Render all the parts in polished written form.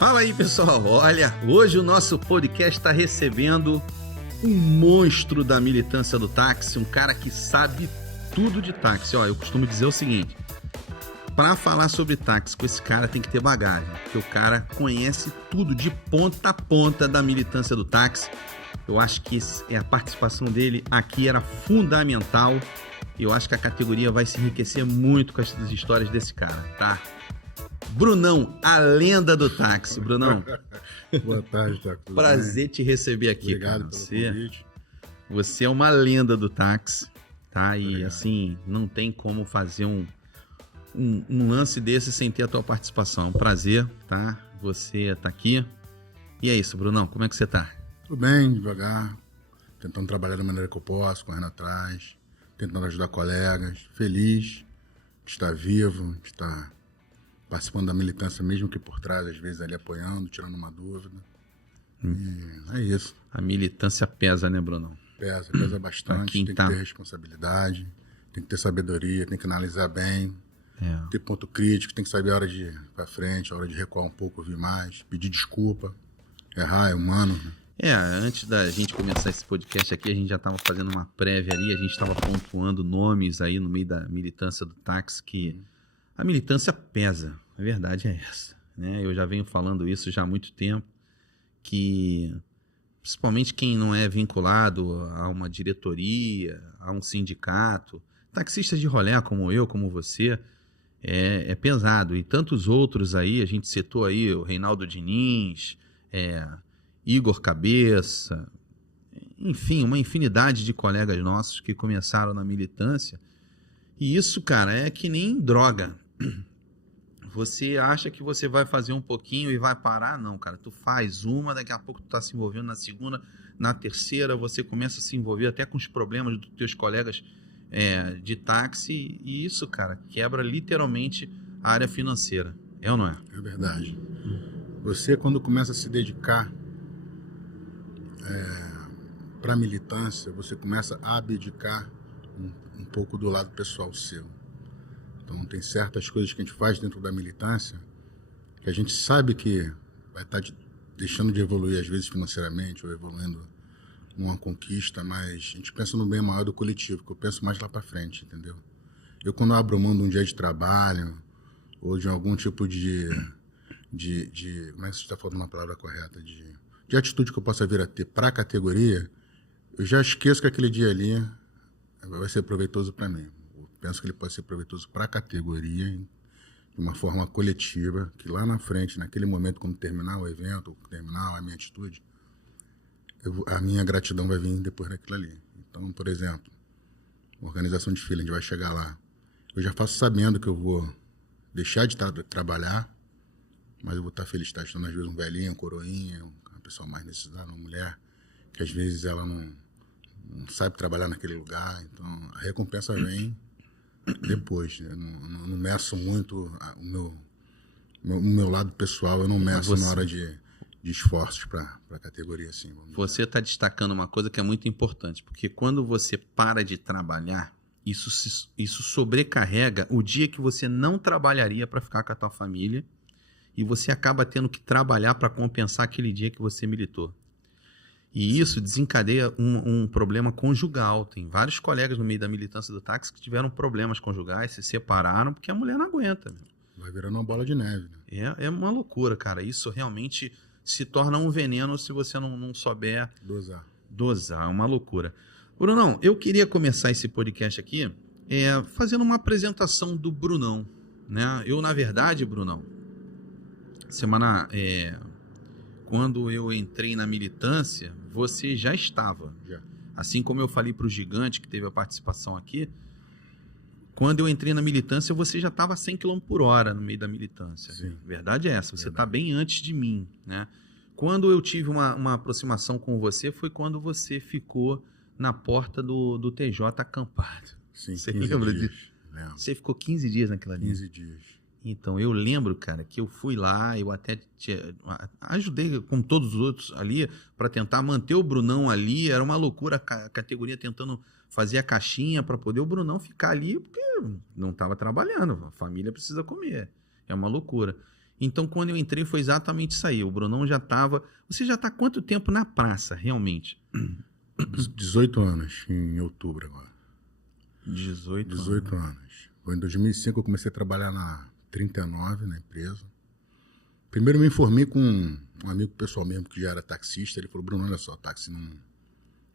Fala aí, pessoal. Olha, hoje o nosso podcast está recebendo um monstro da militância do táxi, um cara que sabe tudo de táxi. Ó, eu costumo dizer o seguinte, para falar sobre táxi com esse cara tem que ter bagagem, porque o cara conhece tudo de ponta a ponta da militância do táxi. Eu acho que a participação dele aqui era fundamental e eu acho que a categoria vai se enriquecer muito com as histórias desse cara, tá? Brunão, a lenda do táxi. Brunão. Boa tarde, Taco. Prazer te receber aqui. Obrigado pelo convite. Você é uma lenda do táxi, tá? E assim, não tem como fazer um lance desse sem ter a tua participação. É um prazer, tá? Você tá aqui. E é isso, Brunão, como é que você tá? Tudo bem, devagar. Tentando trabalhar da maneira que eu posso, correndo atrás. Tentando ajudar colegas. Feliz de estar vivo, de estar participando da militância, mesmo que por trás, às vezes ali apoiando, tirando uma dúvida. E é isso. A militância pesa, né, Brunão? Pesa bastante, tem que ter responsabilidade, tem que ter sabedoria, tem que analisar bem, ter ponto crítico, tem que saber a hora de ir pra frente, a hora de recuar um pouco, ouvir mais, pedir desculpa, errar é humano. Antes da gente começar esse podcast aqui, a gente já estava fazendo uma prévia ali, a gente estava pontuando nomes aí no meio da militância do táxi que... A militância pesa, a verdade é essa, né? Eu já venho falando isso já há muito tempo, que principalmente quem não é vinculado a uma diretoria, a um sindicato, taxistas de rolê como eu, como você, é pesado. E tantos outros aí, a gente citou aí o Reinaldo Diniz, Igor Cabeça, enfim, uma infinidade de colegas nossos que começaram na militância. E isso, cara, é que nem droga. Você acha que você vai fazer um pouquinho e vai parar? Não, cara. Tu faz uma, daqui a pouco tu tá se envolvendo na segunda, na terceira, você começa a se envolver até com os problemas dos teus colegas de táxi. E isso, cara, quebra literalmente a área financeira. É ou não é? É verdade. Você, quando começa a se dedicar para a militância, você começa a abdicar um pouco do lado pessoal seu. Então tem certas coisas que a gente faz dentro da militância que a gente sabe que vai estar deixando de evoluir, às vezes financeiramente, ou evoluindo numa conquista, mas a gente pensa no bem maior do coletivo, que eu penso mais lá para frente, entendeu? Eu, quando abro mão de um dia de trabalho ou de algum tipo de como é que você está falando uma palavra correta? De atitude que eu possa vir a ter para a categoria, eu já esqueço que aquele dia ali vai ser proveitoso para mim. Eu penso que ele pode ser proveitoso para a categoria de uma forma coletiva, que lá na frente, naquele momento, quando terminar o evento, terminar a minha atitude, a minha gratidão vai vir depois daquilo ali. Então, por exemplo, organização de fila, a gente vai chegar lá. Eu já faço sabendo que eu vou deixar de trabalhar, mas eu vou estar feliz de estar ajudando, às vezes, um velhinho, um coroinha, uma pessoa mais necessitada, uma mulher, que às vezes ela não sabe trabalhar naquele lugar. Então, a recompensa vem depois. Eu não meço muito o meu lado pessoal, eu não meço na hora de esforços para a categoria. Assim, você está destacando uma coisa que é muito importante, porque quando você para de trabalhar, isso sobrecarrega o dia que você não trabalharia para ficar com a tua família e você acaba tendo que trabalhar para compensar aquele dia que você militou. E isso desencadeia um problema conjugal. Tem vários colegas no meio da militância do táxi que tiveram problemas conjugais, se separaram porque a mulher não aguenta. Vai virando uma bola de neve. Né? É uma loucura, cara. Isso realmente se torna um veneno se você não souber dosar. É uma loucura. Brunão, eu queria começar esse podcast aqui fazendo uma apresentação do Brunão. Né? Eu, na verdade, Brunão, quando eu entrei na militância, você já estava. Já. Assim como eu falei para o Gigante, que teve a participação aqui, quando eu entrei na militância, você já estava a 100 km por hora no meio da militância. Sim. Verdade é essa, você está bem antes de mim. Né? Quando eu tive uma aproximação com você, foi quando você ficou na porta do TJ acampado. Sim, você lembra disso? Lembro. Você ficou 15 dias naquela linha. 15 dias. Então, eu lembro, cara, que eu fui lá, eu até ajudei, como todos os outros ali, para tentar manter o Brunão ali. Era uma loucura a categoria tentando fazer a caixinha para poder o Brunão ficar ali, porque não estava trabalhando, a família precisa comer. É uma loucura. Então, quando eu entrei, foi exatamente isso aí. O Brunão já estava... Você já está há quanto tempo na praça, realmente? 18 anos, em outubro agora. 18 anos. Foi em 2005 eu comecei a trabalhar na 39, na empresa. Primeiro me informei com um amigo pessoal mesmo, que já era taxista. Ele falou, Bruno, olha só, táxi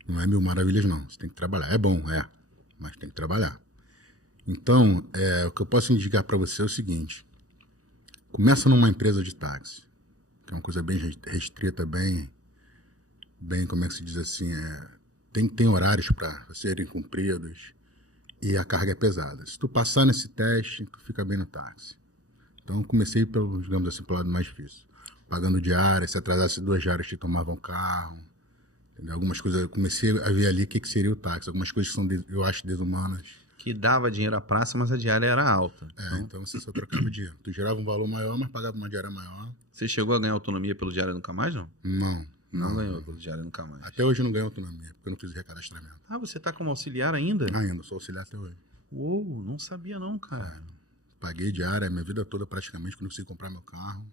não é mil maravilhas, não. Você tem que trabalhar. É bom, mas tem que trabalhar. Então, o que eu posso indicar para você é o seguinte. Começa numa empresa de táxi, que é uma coisa bem restrita, bem, como é que se diz assim, tem horários para serem cumpridos e a carga é pesada. Se tu passar nesse teste, tu fica bem no táxi. Então, comecei pelo, digamos assim, pelo lado mais difícil. Pagando diária, se atrasasse 2 diárias, te tomavam carro. Entendeu? Algumas coisas, eu comecei a ver ali o que seria o táxi. Algumas coisas que são, eu acho, desumanas. Que dava dinheiro à praça, mas a diária era alta. Então você só trocava dinheiro. Tu gerava um valor maior, mas pagava uma diária maior. Você chegou a ganhar autonomia pelo Diário Nunca Mais, não? Não Ganhou pelo Diário Nunca Mais. Até hoje eu não ganho autonomia, porque eu não fiz recadastramento. Ah, você tá como auxiliar ainda? Ainda, sou auxiliar até hoje. Uou, não sabia não, cara. Paguei diária, minha vida toda praticamente, quando eu consegui comprar meu carro,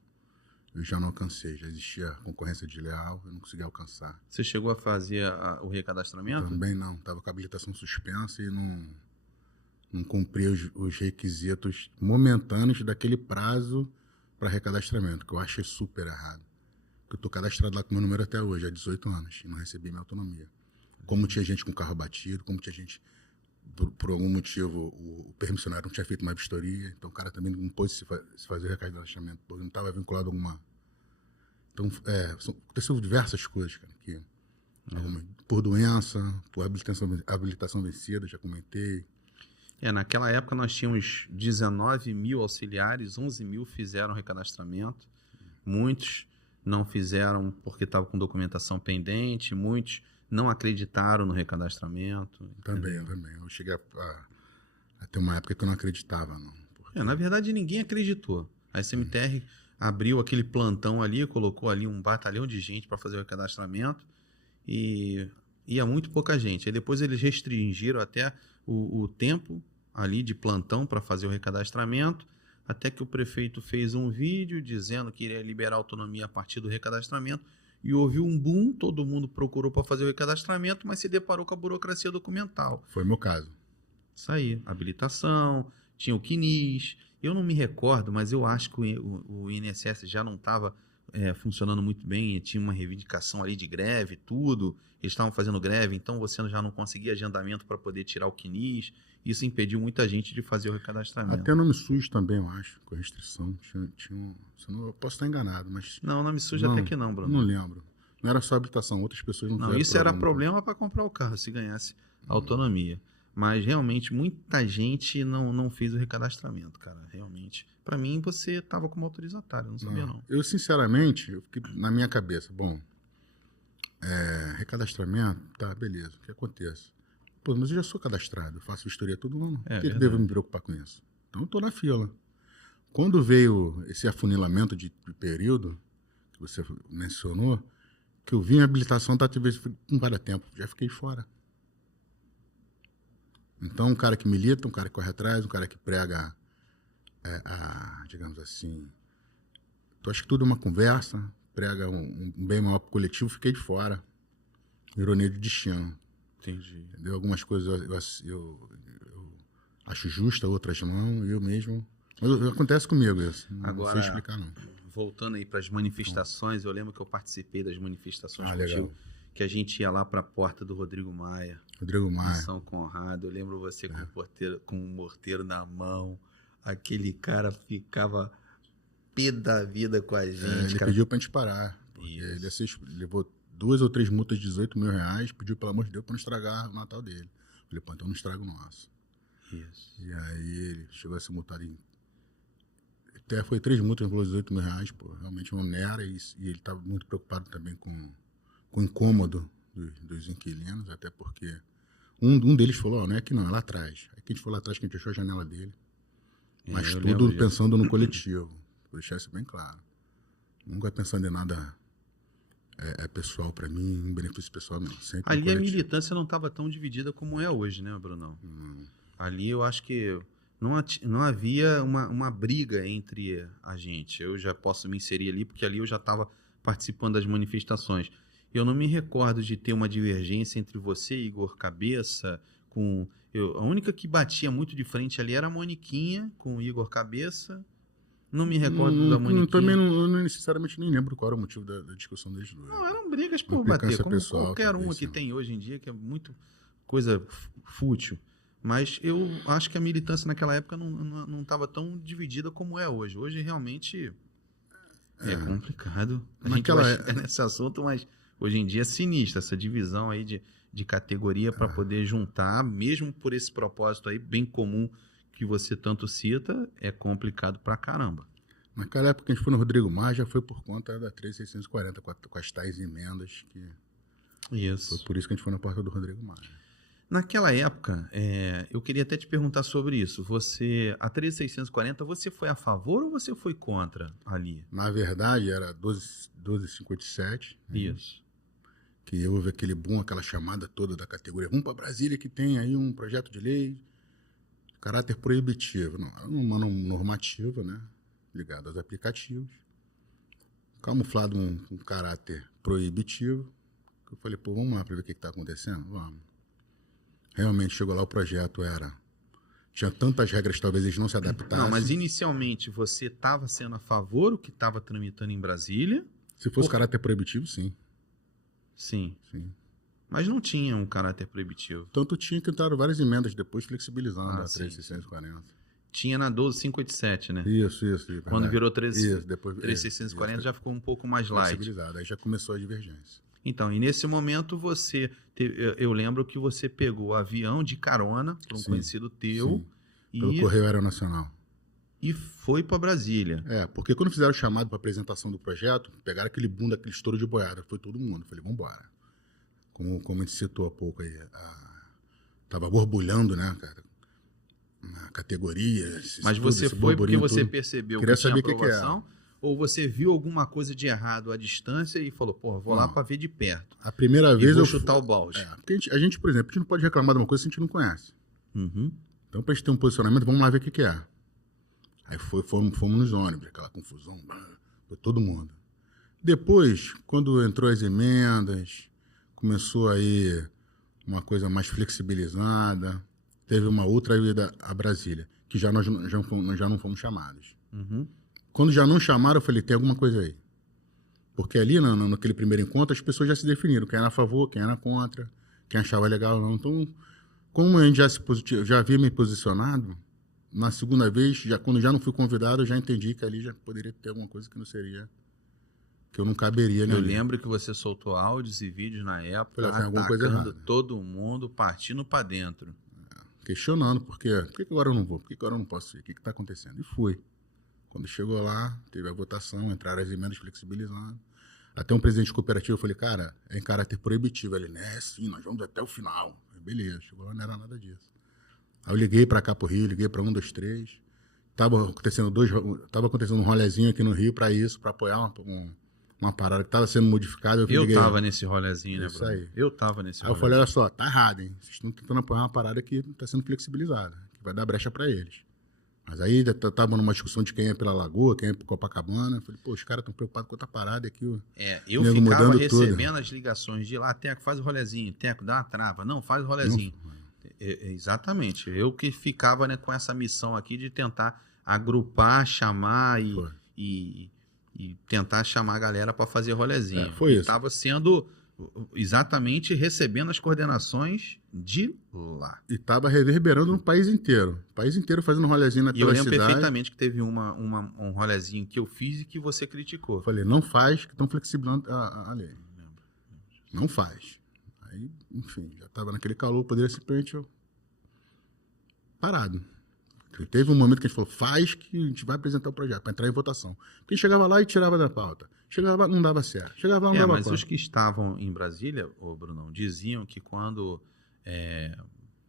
eu já não alcancei. Já existia concorrência desleal, eu não consegui alcançar. Você chegou a fazer o recadastramento? Também não, estava com a habilitação suspensa e não cumpria os requisitos momentâneos daquele prazo para recadastramento, que eu achei super errado. Porque eu estou cadastrado lá com meu número até hoje, há 18 anos, e não recebi minha autonomia. Como tinha gente com carro batido, como tinha gente, por algum motivo, o permissionário não tinha feito uma vistoria, então o cara também não pôde se fazer o recadastramento, porque não estava vinculado a alguma... Então, aconteceu diversas coisas, cara, que... Por doença, por habilitação vencida, já comentei. Naquela época nós tínhamos 19 mil auxiliares, 11 mil fizeram recadastramento, muitos não fizeram porque estavam com documentação pendente, muitos não acreditaram no recadastramento. Também. Eu cheguei a ter uma época que eu não acreditava, não. Porque... na verdade, ninguém acreditou. A SMTR abriu aquele plantão ali, colocou ali um batalhão de gente para fazer o recadastramento e ia muito pouca gente. Aí depois eles restringiram até o tempo ali de plantão para fazer o recadastramento, até que o prefeito fez um vídeo dizendo que iria liberar autonomia a partir do recadastramento e houve um boom, todo mundo procurou para fazer o recadastramento, mas se deparou com a burocracia documental. Foi o meu caso. Isso aí, habilitação, tinha o CNIS, eu não me recordo, mas eu acho que o INSS já não estava funcionando muito bem, tinha uma reivindicação ali de greve, tudo, eles estavam fazendo greve, então você já não conseguia agendamento para poder tirar o CNIS. Isso impediu muita gente de fazer o recadastramento. Até o nome sujo também, eu acho, com restrição. Eu posso estar enganado, mas... Não, nome sujo até que não, Bruno. Não lembro. Não era só habilitação, outras pessoas não tiveram. Não, isso era problema para comprar o carro, se ganhasse autonomia. Mas realmente muita gente não fez o recadastramento, cara. Realmente. Para mim, você estava como autorizatário, eu não sabia não. Eu, sinceramente, eu fiquei na minha cabeça, bom, recadastramento, tá, beleza, o que acontece? Pô, mas eu já sou cadastrado, eu faço vistoria todo ano. Por que eu devo me preocupar com isso? Então eu tô na fila. Quando veio esse afunilamento de período, que você mencionou, que eu vim a habilitação, tá, não vai dar tempo, já fiquei fora. Então um cara que milita, um cara que corre atrás, um cara que prega, digamos assim, tu acha que tudo é uma conversa, prega um bem maior pro coletivo, fiquei de fora. Ironia de destino. Entendi. Entendeu? Algumas coisas eu acho justa, outras não, eu mesmo. Mas acontece comigo isso. Agora, não sei explicar, não. Voltando aí para as manifestações, eu lembro que eu participei das manifestações legal. que a gente ia lá para a porta do Rodrigo Maia. Em São Conrado. Eu lembro você com o morteiro na mão. Aquele cara ficava pé da vida com a gente. Ele pediu pra gente parar. Ele levou 2 ou 3 multas de 18 mil reais, pediu, pelo amor de Deus, pra não estragar o Natal dele. Falei, pô, então não estraga o nosso. Isso. E aí ele chegou a ser multado até foi 3 multas, valor de 18 mil reais, pô, realmente onera, e ele estava muito preocupado também com o incômodo dos inquilinos, até porque um deles falou, não é aqui não, é lá atrás. Aí que a gente foi lá atrás, que a gente achou a janela dele. Mas tudo pensando no coletivo, vou deixar isso bem claro. Nunca pensando em nada pessoal para mim, em benefício pessoal, não. Sempre ali a militância não estava tão dividida como é hoje, né, Brunão? Ali eu acho que não havia uma briga entre a gente. Eu já posso me inserir ali, porque ali eu já estava participando das manifestações. Eu não me recordo de ter uma divergência entre você e Igor Cabeça. A única que batia muito de frente ali era a Moniquinha, com o Igor Cabeça. Não me recordo da Moniquinha. Também não necessariamente nem lembro qual era o motivo da discussão deles dois. Não, eram brigas por bater, como pessoal, qualquer uma que tem hoje em dia, que é muito coisa fútil. Mas eu acho que a militância naquela época não estava tão dividida como é hoje. Hoje realmente é complicado. A gente vai chegar nesse assunto, mas hoje em dia é sinistra essa divisão aí de categoria para poder juntar, mesmo por esse propósito aí bem comum que você tanto cita, é complicado pra caramba. Naquela época que a gente foi no Rodrigo Mar, já foi por conta da 3640, com as tais emendas. Isso. Foi por isso que a gente foi na porta do Rodrigo Mar. Naquela época, eu queria até te perguntar sobre isso. A 13640, você foi a favor ou você foi contra ali? Na verdade, era 1257. Isso. Que houve aquele boom, aquela chamada toda da categoria. Vamos para Brasília que tem aí um projeto de lei caráter proibitivo. Não, era uma normativa, né? Ligada aos aplicativos. Camuflado um caráter proibitivo. Eu falei, pô, vamos lá para ver o que está acontecendo? Vamos. Realmente chegou lá, o projeto tinha tantas regras, talvez eles não se adaptassem. Não, mas inicialmente você estava sendo a favor, o que estava tramitando em Brasília? Se fosse caráter proibitivo, sim. Sim. Sim. Mas não tinha um caráter proibitivo. Tanto tinha que entraram várias emendas depois, flexibilizando a 3640. Tinha na 12587, né? Isso. Quando virou 3640 já ficou um pouco mais light. Flexibilizado, aí já começou a divergência. Então, e nesse momento eu lembro que você pegou o avião de carona para um conhecido teu. Pelo Correio Aeronacional. E foi para Brasília. Porque quando fizeram o chamado para apresentação do projeto, pegaram aquele boom, daquele estouro de boiada, foi todo mundo. Eu falei, vamos embora. Como a gente citou há pouco aí, tava borbulhando, né, cara, na categoria. Mas você foi porque você percebeu que tinha aprovação? Que ou você viu alguma coisa de errado à distância e falou, porra, vou lá para ver de perto. A primeira vez vou chutar o balde. Porque a gente, por exemplo, a gente não pode reclamar de uma coisa que a gente não conhece. Uhum. Então, pra gente ter um posicionamento, vamos lá ver o que é. Aí fomos nos ônibus, aquela confusão, foi todo mundo. Depois, quando entrou as emendas, começou aí uma coisa mais flexibilizada, teve uma outra ida a Brasília, que nós já não fomos chamados. Uhum. Quando já não chamaram, eu falei, tem alguma coisa aí. Porque ali, naquele primeiro encontro, as pessoas já se definiram, quem era a favor, quem era contra, quem achava legal ou não. Então, como a gente já havia me posicionado, na segunda vez, quando já não fui convidado, eu já entendi que ali já poderia ter alguma coisa que não seria, que eu não caberia. Eu lembro que você soltou áudios e vídeos na época, atacando todo mundo, partindo para dentro. Questionando, por que agora eu não vou? Por que agora eu não posso ir? O que está acontecendo? E fui. Quando chegou lá, teve a votação, entraram as emendas flexibilizando. Até um presidente cooperativo, eu falei, cara, é em caráter proibitivo. Ele, né, sim, nós vamos até o final. Falei, beleza, chegou lá, não era nada disso. Aí eu liguei para cá pro Rio, liguei para 123. Tava acontecendo um rolezinho aqui no Rio para isso, para apoiar uma parada que estava sendo modificada. Eu tava nesse rolezinho, né, Bruno? Aí. Eu tava nesse rolezinho. Aí eu falei, olha só, tá errado, hein? Vocês estão tentando apoiar uma parada que está sendo flexibilizada, que vai dar brecha para eles. Mas aí tava numa discussão de quem é pela Lagoa, quem é por Copacabana. Eu falei, pô, os caras estão preocupados com outra parada aqui. Eu ficava recebendo as ligações de lá, Teco, faz o rolezinho, Teco, dá uma trava. Não, faz o rolezinho. Exatamente. Eu que ficava, né, com essa missão aqui de tentar agrupar, chamar e tentar chamar a galera para fazer rolezinho. Foi isso. Estava sendo exatamente recebendo as coordenações de lá. E estava reverberando no país inteiro. O país inteiro fazendo rolezinho naquela cidade. E eu lembro perfeitamente que teve um rolezinho que eu fiz e que você criticou. Eu falei, não faz, que estão flexibilizando a lei. Não faz. Aí, enfim, já estava naquele calor, poderia simplesmente parado. Teve um momento que a gente falou, faz que a gente vai apresentar o projeto, para entrar em votação. Porque chegava lá e tirava da pauta. Chegava lá, não dava certo. Chegava lá, não dava mas conta. Os que estavam em Brasília, Brunão, diziam que quando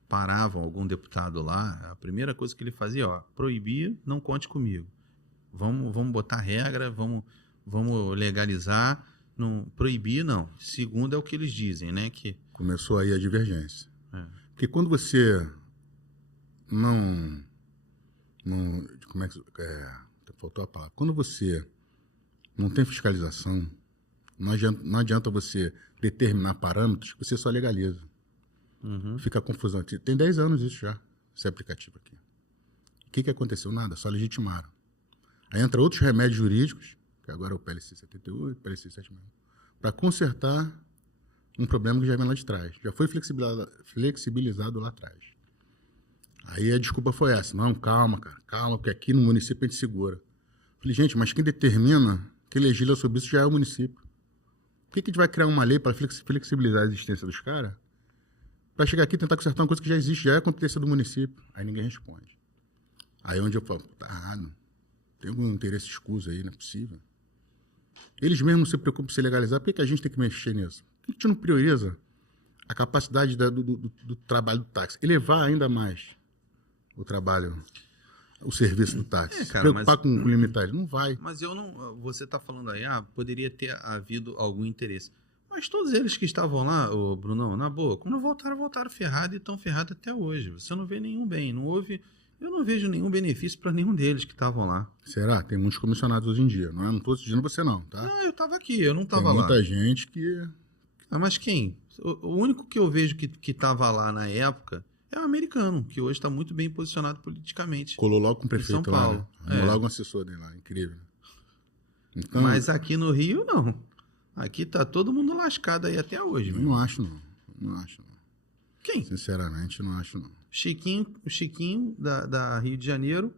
paravam algum deputado lá, a primeira coisa que ele fazia, proibia, não conte comigo. Vamos botar regra, vamos legalizar, não proibir, não. Segundo é o que eles dizem, né? Que começou aí a divergência. Porque quando você não como é que faltou a palavra? Quando você não tem fiscalização, não adianta você determinar parâmetros, você só legaliza. Fica confusão. Tem 10 anos isso já, esse aplicativo aqui. O que aconteceu? Nada, só legitimaram. Aí entra outros remédios jurídicos, que agora é o PLC 78, PLC 76, para consertar um problema que já vem lá de trás. Já foi flexibilizado lá atrás. Aí a desculpa foi essa. Não, calma, cara, calma, porque aqui no município a gente segura. Falei, gente, mas quem determina, quem legisla sobre isso já é o município. Por que a gente vai criar uma lei para flexibilizar a existência dos caras? Para chegar aqui e tentar consertar uma coisa que já existe, já é competência do município. Aí ninguém responde. Aí onde eu falo, tá errado. Tem algum interesse escuso aí, não é possível. Eles mesmos se preocupam em se legalizar, por que a gente tem que mexer nisso? Por que a gente não prioriza a capacidade do trabalho do táxi? Elevar ainda mais o trabalho, o serviço do táxi. Cara, preocupar com limitar ele. Não vai. Mas eu não... Você está falando aí, poderia ter havido algum interesse. Mas todos eles que estavam lá, ô Brunão, na boa, quando voltaram ferrados e estão ferrados até hoje. Você não vê nenhum bem, não houve... Eu não vejo nenhum benefício para nenhum deles que estavam lá. Será? Tem muitos comissionados hoje em dia. Não estou dizendo você não, tá? Não, eu estava aqui, eu não estava lá. Tem muita gente que... Mas quem? O único que eu vejo que estava lá na época é o americano, que hoje está muito bem posicionado politicamente. Colou logo com o prefeito São Paulo. lá, né? Arrumou logo um assessor dele lá, incrível. Então, mas aqui no Rio, não. Aqui tá todo mundo lascado aí até hoje. Eu não acho, não. Não acho, não. Quem? Sinceramente, não acho, não. O Chiquinho da Rio de Janeiro,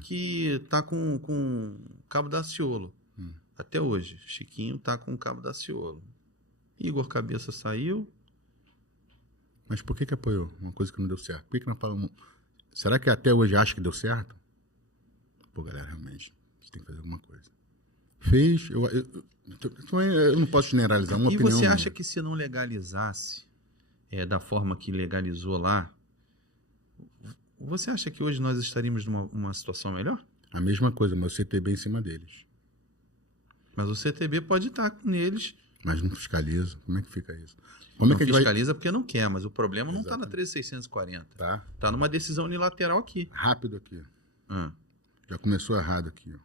que tá com Cabo Daciolo. Até hoje. Chiquinho tá com Cabo Daciolo. Igor Cabeça saiu. Mas por que apoiou uma coisa que não deu certo? Por que não falou? Será que até hoje acha que deu certo? Pô, galera, realmente, você tem que fazer alguma coisa. Fez, eu não posso generalizar uma opinião. E você acha que se não legalizasse da forma que legalizou lá, você acha que hoje nós estaríamos numa situação melhor? A mesma coisa, mas o CTB em cima deles. Mas o CTB pode estar com eles. Mas não fiscaliza. Como é que fica isso? Como não fiscaliza porque não quer, mas o problema não está na 13640. Tá. Está numa decisão unilateral aqui. Rápido aqui. Já começou errado aqui. Ó.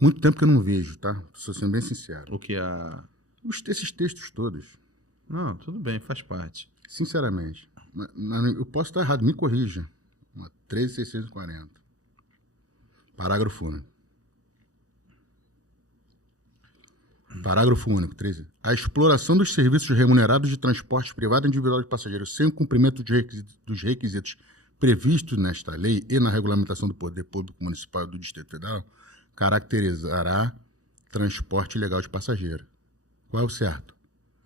Muito tempo que eu não vejo, tá? Estou sendo bem sincero. O que esses textos todos. Não, tudo bem, faz parte. Sinceramente. Eu posso estar errado, me corrija. 13640. Parágrafo único. Parágrafo único, 13. A exploração dos serviços remunerados de transporte privado individual de passageiros sem o cumprimento dos requisitos previstos nesta lei e na regulamentação do Poder Público Municipal do Distrito Federal caracterizará transporte ilegal de passageiro. Qual é o certo?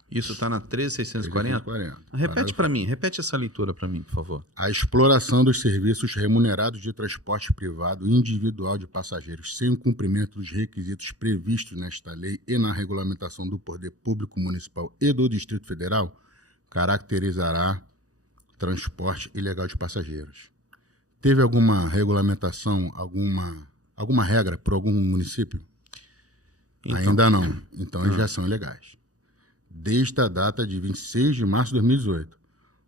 Isso está na 13640? 13640. Repete para mim, repete essa leitura para mim, por favor. A exploração dos serviços remunerados de transporte privado individual de passageiros sem o cumprimento dos requisitos previstos nesta lei e na regulamentação do Poder Público Municipal e do Distrito Federal caracterizará transporte ilegal de passageiros. Teve alguma regulamentação, alguma regra por algum município? Então, ainda não. Então, eles já são ilegais. Desde a data de 26 de março de 2018.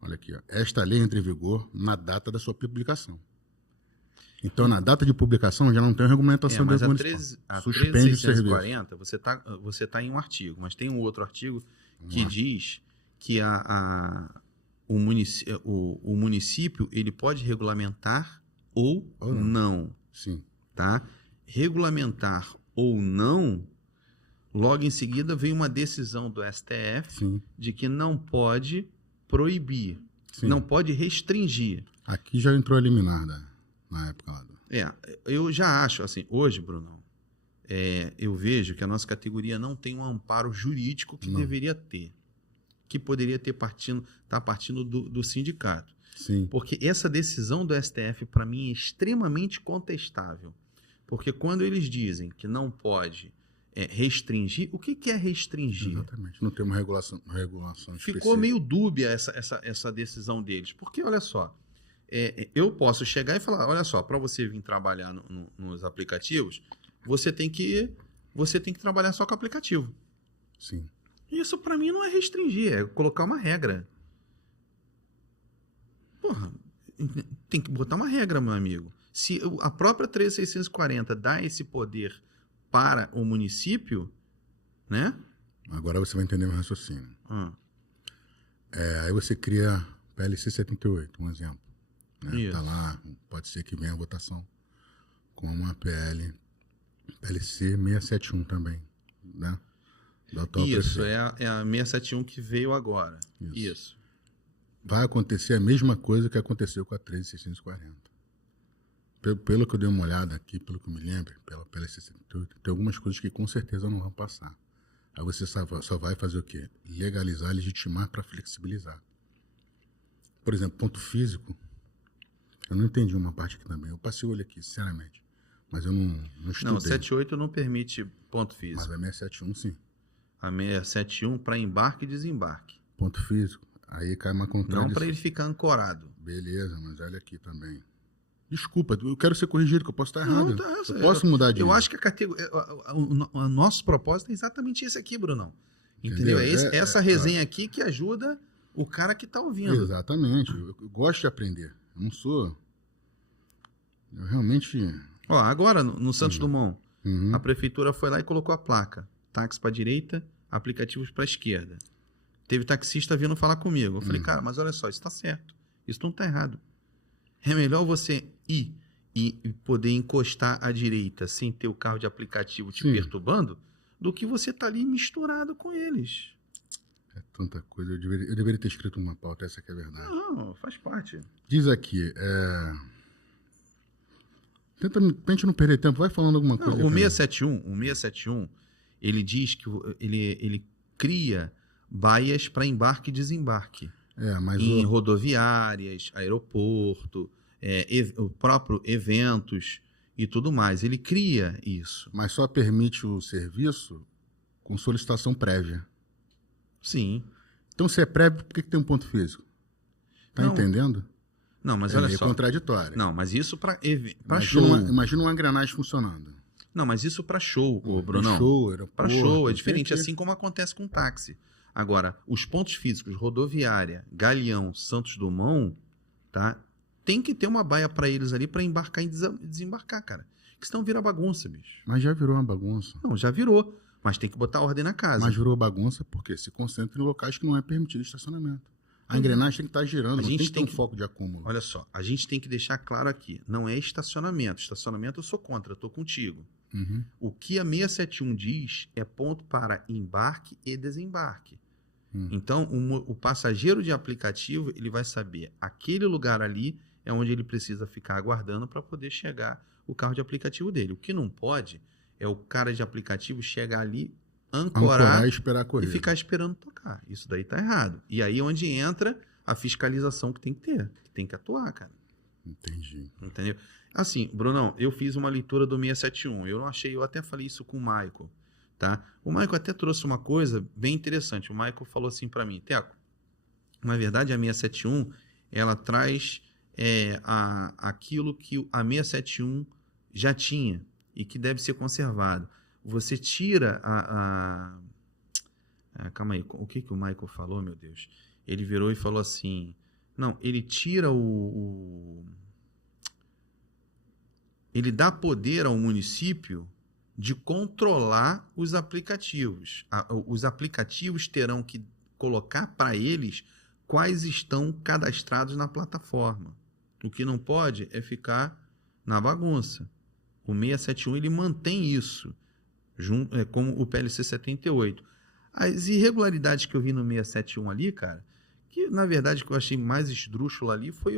Olha aqui, ó. Esta lei entra em vigor na data da sua publicação. Então, na data de publicação, já não tem regulamentação do municipal. A 13640, você tá em um artigo, mas tem um outro artigo que diz que o município ele pode regulamentar ou não. Sim. Tá? Regulamentar ou não, logo em seguida vem uma decisão do STF de que não pode proibir, não pode restringir. Aqui já entrou a liminar na época lá. Eu já acho, assim, hoje, Bruno, eu vejo que a nossa categoria não tem um amparo jurídico que deveria ter, que poderia ter partindo do sindicato. Sim. Porque essa decisão do STF, para mim, é extremamente contestável. Porque quando eles dizem que não pode restringir, o que é restringir? Exatamente, não tem uma regulação específica. Ficou meio dúbia essa decisão deles. Porque, olha só, eu posso chegar e falar, olha só, para você vir trabalhar nos aplicativos, você tem que trabalhar só com aplicativo. Sim. Isso, para mim, não é restringir, é colocar uma regra. Porra, tem que botar uma regra, meu amigo. Se a própria 13640 dá esse poder para o município, né? Agora você vai entender meu raciocínio. Aí você cria PLC 78, um exemplo. Né? Isso. Tá lá, pode ser que venha a votação com uma PLC 671 também, né? Do atual Isso, prefeito. é a 671 que veio agora. Isso. Vai acontecer a mesma coisa que aconteceu com a 13640. Pelo que eu dei uma olhada aqui, pelo que eu me lembro, pela PLC 78, tem algumas coisas que com certeza não vão passar. Aí você só vai fazer o quê? Legalizar, legitimar para flexibilizar. Por exemplo, ponto físico. Eu não entendi uma parte aqui também. Eu passei o olho aqui, sinceramente. Mas eu não estudei. Não, 78 não permite ponto físico. Mas a 671, sim. A 671 para embarque e desembarque. Ponto físico. Aí cai uma contradição. Não para ele ficar ancorado. Beleza, mas olha aqui também. Desculpa, eu quero ser corrigido, que eu posso estar errado. Não, eu posso mudar de... Eu acho que a categoria... O nosso propósito é exatamente esse aqui, Brunão. Entendeu? Essa resenha aqui que ajuda o cara que está ouvindo. Exatamente. Eu gosto de aprender. Eu não sou... Eu realmente... Ó, agora, no Santos Dumont, a prefeitura foi lá e colocou a placa. Táxi para direita, aplicativos para esquerda. Teve taxista vindo falar comigo. Eu falei, cara, mas olha só, isso está certo. Isso não está errado. É melhor você ir e poder encostar à direita sem ter o carro de aplicativo te perturbando do que você tá ali misturado com eles. É tanta coisa. Eu deveria ter escrito uma pauta, essa que é a verdade. Não, faz parte. Diz aqui, pra gente não perder tempo, vai falando alguma coisa. O 671, ele diz que ele cria baias para embarque e desembarque. Mas em rodoviárias, aeroporto, o próprio eventos e tudo mais. Ele cria isso. Mas só permite o serviço com solicitação prévia. Sim. Então, se é prévio, por que tem um ponto físico? Tá entendendo? Não, mas olha só. É contraditório. Não, mas isso para show. Imagina uma engrenagem funcionando. Não, mas isso para show, Brunão. Para show, é diferente, assim como acontece com táxi. Agora, os pontos físicos, rodoviária, Galeão, Santos Dumont, tá? Tem que ter uma baia para eles ali para embarcar e desembarcar, cara. Que senão vira bagunça, bicho. Mas já virou uma bagunça. Não, já virou. Mas tem que botar ordem na casa. Mas virou bagunça porque se concentra em locais que não é permitido estacionamento. A engrenagem tem que estar girando, não tem que ter um foco de acúmulo. Olha só, a gente tem que deixar claro aqui, não é estacionamento. Estacionamento eu sou contra, eu tô contigo. O que a 671 diz é ponto para embarque e desembarque. Então, o passageiro de aplicativo, ele vai saber, aquele lugar ali é onde ele precisa ficar aguardando para poder chegar o carro de aplicativo dele. O que não pode é o cara de aplicativo chegar ali, ancorar e esperar correr. E ficar esperando tocar. Isso daí tá errado. E aí é onde entra a fiscalização que tem que ter, que tem que atuar, cara. Entendi. Entendeu? Assim, Brunão, eu fiz uma leitura do 671. Eu até falei isso com o Maico. Tá? O Maico até trouxe uma coisa bem interessante. O Maico falou assim para mim, Teco, na verdade a 671 ela traz aquilo que a 671 já tinha e que deve ser conservado. Você tira calma aí, o que o Maico falou, meu Deus? Ele virou e falou assim, não, ele tira ele dá poder ao município de controlar os aplicativos. Os aplicativos terão que colocar para eles quais estão cadastrados na plataforma. O que não pode é ficar na bagunça. O 671 ele mantém isso, como o PLC 78. As irregularidades que eu vi no 671 ali, cara, que na verdade o que eu achei mais esdrúxulo ali foi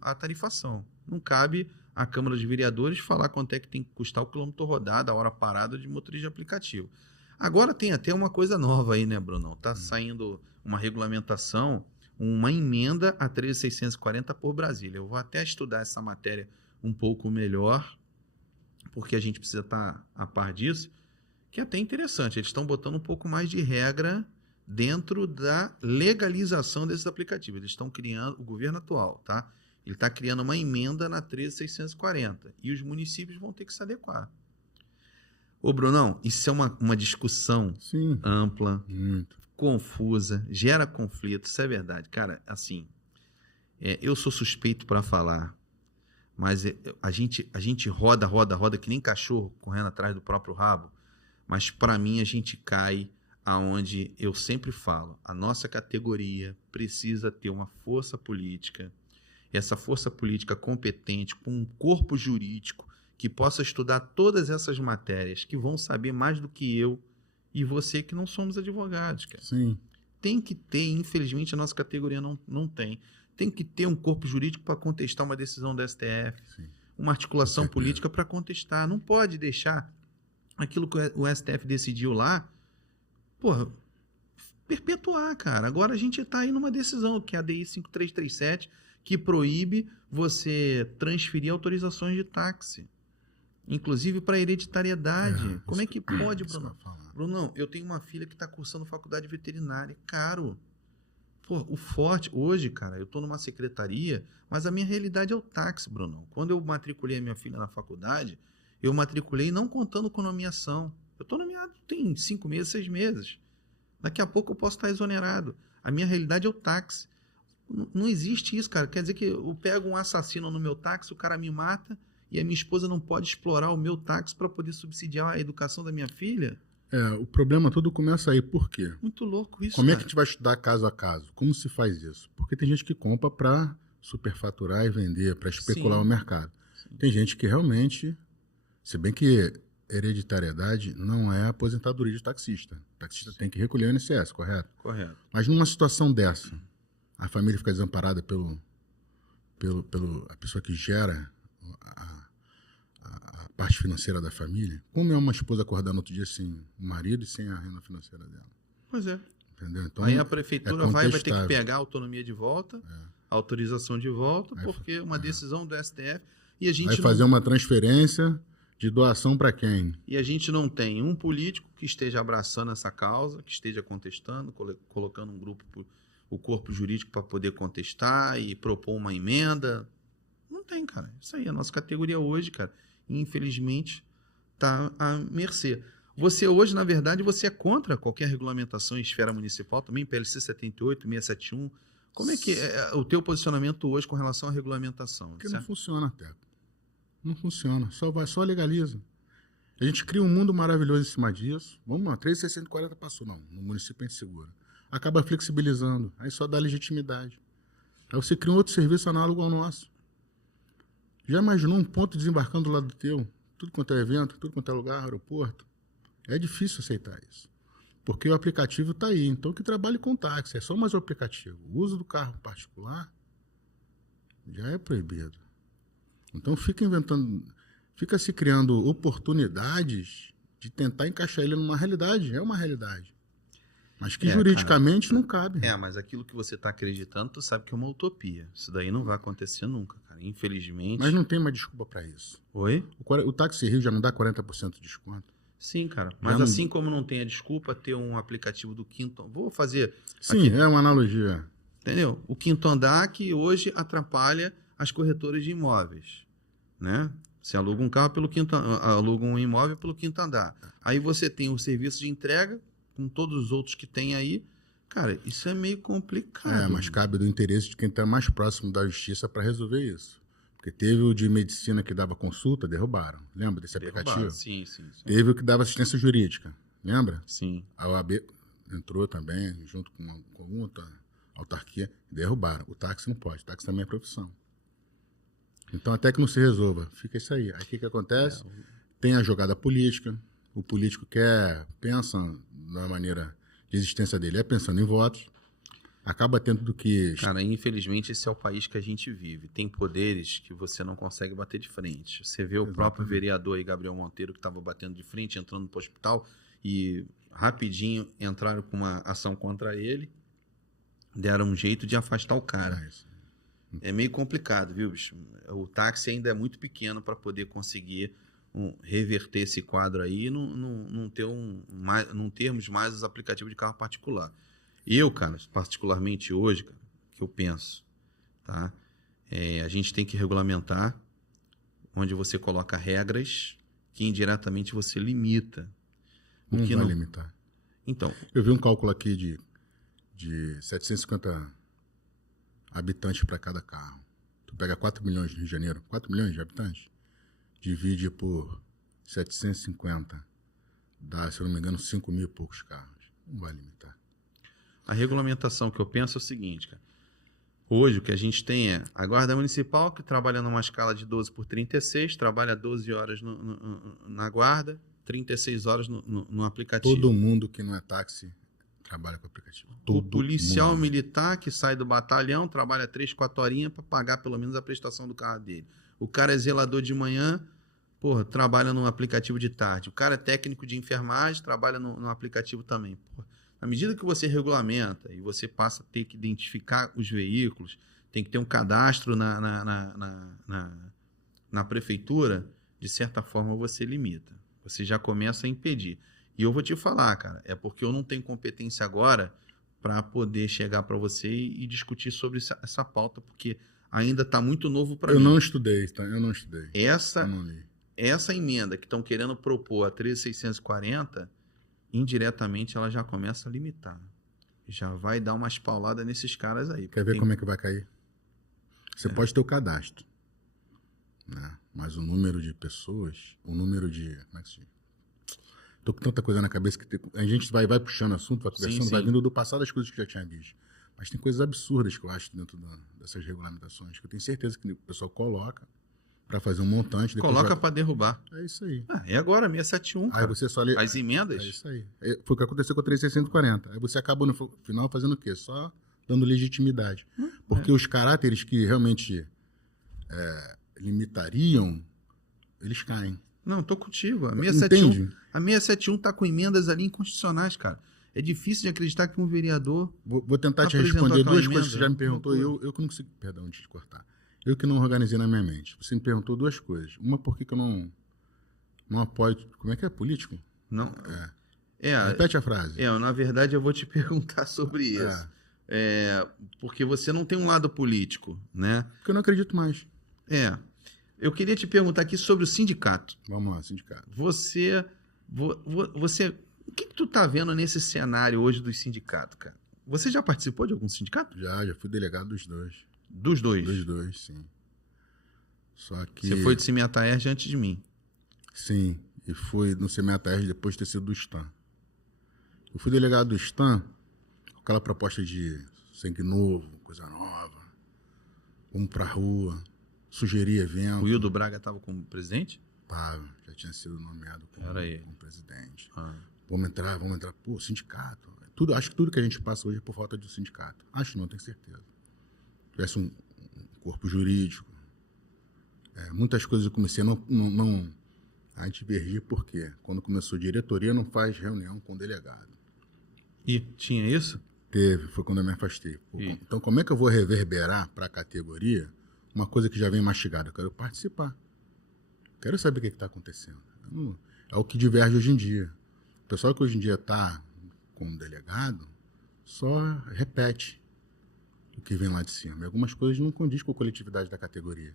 a tarifação. Não cabe a Câmara de Vereadores falar quanto é que tem que custar o quilômetro rodado, a hora parada de motorista de aplicativo. Agora tem até uma coisa nova aí, né, Brunão? Tá saindo uma regulamentação, uma emenda a 13.640 por Brasília. Eu vou até estudar essa matéria um pouco melhor, porque a gente precisa estar a par disso, que é até interessante. Eles estão botando um pouco mais de regra dentro da legalização desses aplicativos. Eles estão criando, o governo atual, tá? Ele está criando uma emenda na 13.640 e os municípios vão ter que se adequar. Ô, Brunão, isso é uma discussão ampla, confusa, gera conflito, isso é verdade. Cara, assim, eu sou suspeito para falar, Mas a gente roda que nem cachorro correndo atrás do próprio rabo. Mas para mim a gente cai aonde eu sempre falo. A nossa categoria precisa ter uma força política. Essa força política competente, com um corpo jurídico que possa estudar todas essas matérias, que vão saber mais do que eu e você que não somos advogados, cara. Sim. Tem que ter, infelizmente, a nossa categoria não tem. Tem que ter um corpo jurídico para contestar uma decisão do STF, Sim. uma articulação política para contestar. Não pode deixar aquilo que o STF decidiu lá, porra, perpetuar, cara. Agora a gente está aí numa decisão, que é a DI 5337, que proíbe você transferir autorizações de táxi. Inclusive para hereditariedade. Como é que pode, Bruno? Brunão, eu tenho uma filha que está cursando faculdade veterinária. Caro. Pô, o forte... Hoje, cara, eu estou numa secretaria, mas a minha realidade é o táxi, Brunão. Quando eu matriculei a minha filha na faculdade, eu matriculei não contando com nomeação. Eu estou nomeado tem 5 meses, 6 meses. Daqui a pouco eu posso estar exonerado. A minha realidade é o táxi. Não existe isso, cara. Quer dizer que eu pego um assassino no meu táxi, o cara me mata... E a minha esposa não pode explorar o meu táxi para poder subsidiar a educação da minha filha? O problema todo começa aí. Por quê? Muito louco isso, Como é cara. que a gente vai estudar caso a caso? Como se faz isso? Porque tem gente que compra para superfaturar e vender, para especular o mercado. Sim. Tem gente que realmente, se bem que hereditariedade não é aposentadoria de taxista. O taxista tem que recolher o INSS, correto? Correto. Mas numa situação dessa, a família fica desamparada pela pessoa que gera a parte financeira da família. Como é uma esposa acordar no outro dia sem o marido e sem a renda financeira dela? Pois é. Entendeu? Então, aí a prefeitura vai ter que pegar a autonomia de volta, a autorização de volta, porque uma decisão do STF e a gente vai fazer uma transferência de doação para quem? E a gente não tem um político que esteja abraçando essa causa, que esteja contestando, colocando um grupo, o corpo jurídico para poder contestar e propor uma emenda. Não tem, cara. Isso aí, a nossa categoria hoje, cara, infelizmente, está à mercê. Você hoje, na verdade, você é contra qualquer regulamentação em esfera municipal também, PLC 78, 671. Como é que é o teu posicionamento hoje com relação à regulamentação? Porque não funciona, Teco. Não funciona. Só legaliza. A gente cria um mundo maravilhoso em cima disso. Vamos lá, 3.640 passou. Não, no município a gente segura. Acaba flexibilizando. Aí só dá legitimidade. Aí você cria um outro serviço análogo ao nosso. Já imaginou um ponto desembarcando do lado do teu? Tudo quanto é evento, tudo quanto é lugar, aeroporto. É difícil aceitar isso. Porque o aplicativo está aí. Então, que trabalhe com táxi. É só mais o aplicativo. O uso do carro particular já é proibido. Então, fica se criando oportunidades de tentar encaixar ele numa realidade. É uma realidade. Mas que juridicamente não cabe. Mas aquilo que você está acreditando, tu sabe que é uma utopia. Isso daí não vai acontecer nunca, cara. Infelizmente. Mas não tem uma desculpa para isso. Oi? O Táxi Rio já não dá 40% de desconto? Sim, cara. Mas assim como não tem a desculpa ter um aplicativo do quinto... Vou fazer... Sim, é uma analogia. Entendeu? O quinto andar que hoje atrapalha as corretoras de imóveis, né? Você aluga um carro aluga um imóvel pelo quinto andar. Aí você tem o serviço de entrega, com todos os outros que tem aí. Cara, isso é meio complicado. Mas cabe do interesse de quem está mais próximo da justiça para resolver isso. Porque teve o de medicina que dava consulta, derrubaram. Lembra desse aplicativo? Sim. Teve o que dava assistência jurídica. Lembra? Sim. A OAB entrou também, junto com outra autarquia, derrubaram. O táxi não pode. O táxi também é profissão. Então, até que não se resolva, fica isso aí. Aí o que acontece? Tem a jogada política. O político pensa na maneira de existência dele, pensando em votos. Acaba tendo do que... Cara, infelizmente esse é o país que a gente vive. Tem poderes que você não consegue bater de frente. Você vê o próprio vereador aí, Gabriel Monteiro, que estava batendo de frente, entrando para o hospital e rapidinho entraram com uma ação contra ele. Deram um jeito de afastar o cara. É meio complicado, viu, bicho? O táxi ainda é muito pequeno para poder conseguir reverter esse quadro aí e não termos mais os aplicativos de carro particular. Eu, cara, particularmente hoje, cara, que eu penso, tá? A gente tem que regulamentar onde você coloca regras que indiretamente você limita. Não vai limitar. Então, eu vi um cálculo aqui de 750 habitantes para cada carro. Tu pega 4 milhões no Rio de Janeiro, 4 milhões de habitantes, divide por 750, dá, se eu não me engano, 5 mil e poucos carros. Não vai limitar. A regulamentação que eu penso é o seguinte, cara. Hoje o que a gente tem é a Guarda Municipal, que trabalha numa escala de 12 por 36, trabalha 12 horas na guarda, 36 horas no aplicativo. Todo mundo que não é táxi trabalha com aplicativo. O policial mundo. militar que sai do batalhão, trabalha 3, 4 horinhas para pagar pelo menos a prestação do carro dele. O cara é zelador de manhã, porra, trabalha no aplicativo de tarde. O cara é técnico de enfermagem, trabalha no aplicativo também. Porra. À medida que você regulamenta e você passa a ter que identificar os veículos, tem que ter um cadastro na prefeitura, de certa forma você limita. Você já começa a impedir. E eu vou te falar, cara, é porque eu não tenho competência agora para poder chegar para você e discutir sobre essa pauta, porque ainda está muito novo para mim. Eu não estudei, tá? Eu não estudei. Essa, eu não li. essa emenda que estão querendo propor a 13.640, indiretamente ela já começa a limitar. Já vai dar umas pauladas nesses caras aí. Quer ver como é que vai cair? Você pode ter o cadastro, né? Mas o número de pessoas, o número de... Como é que se diz? Tô com tanta coisa na cabeça que a gente vai puxando assunto, vai conversando, Sim. vai vindo do passado as coisas que já tinha visto. Mas tem coisas absurdas que eu acho dentro dessas regulamentações, que eu tenho certeza que o pessoal coloca para fazer um montante. Coloca para derrubar. É isso aí. É agora, 671, cara. Aí você só lê... As emendas. É isso aí. Foi o que aconteceu com a 3640. Aí você acabou no final fazendo o quê? Só dando legitimidade. Porque os caráteres que realmente limitariam, eles caem. Não, tô contigo. A Entende? 671 tá com emendas ali inconstitucionais, cara. É difícil de acreditar que um vereador... Vou tentar te apresentou responder aquela duas emenda. coisas que você já me perguntou e eu que não consegui... Perdão de te cortar. Eu que não organizei na minha mente. Você me perguntou duas coisas. Uma, por que eu não apoio... Como é que é? Político? Não. Repete a frase. Na verdade, eu vou te perguntar sobre isso. Porque você não tem um lado político, né? Porque eu não acredito mais. Eu queria te perguntar aqui sobre o sindicato. Vamos lá, sindicato. Você o que tu tá vendo nesse cenário hoje dos sindicatos, cara? Você já participou de algum sindicato? Já fui delegado dos dois. Dos dois? Dos dois, sim. Só que... Você foi de Cimentaerge antes de mim. Sim, e fui no Cimentaerge depois de ter sido do STAM. Eu fui delegado do STAM com aquela proposta de sangue novo, coisa nova, vamos pra rua, sugerir evento. O Wildo Braga estava como presidente? Tava, já tinha sido nomeado como presidente. Vamos entrar, pô, sindicato. Acho que tudo que a gente passa hoje é por falta de sindicato. Acho não, tenho certeza. Se tivesse um corpo jurídico, muitas coisas eu comecei a divergir, porque quando começou a diretoria não faz reunião com o delegado. E tinha isso? Teve, foi quando eu me afastei. Então como é que eu vou reverberar para a categoria uma coisa que já vem mastigada? Eu quero participar. Quero saber o que está acontecendo. É o que diverge hoje em dia. O pessoal que hoje em dia está com o delegado só repete o que vem lá de cima. E algumas coisas não condiz com a coletividade da categoria.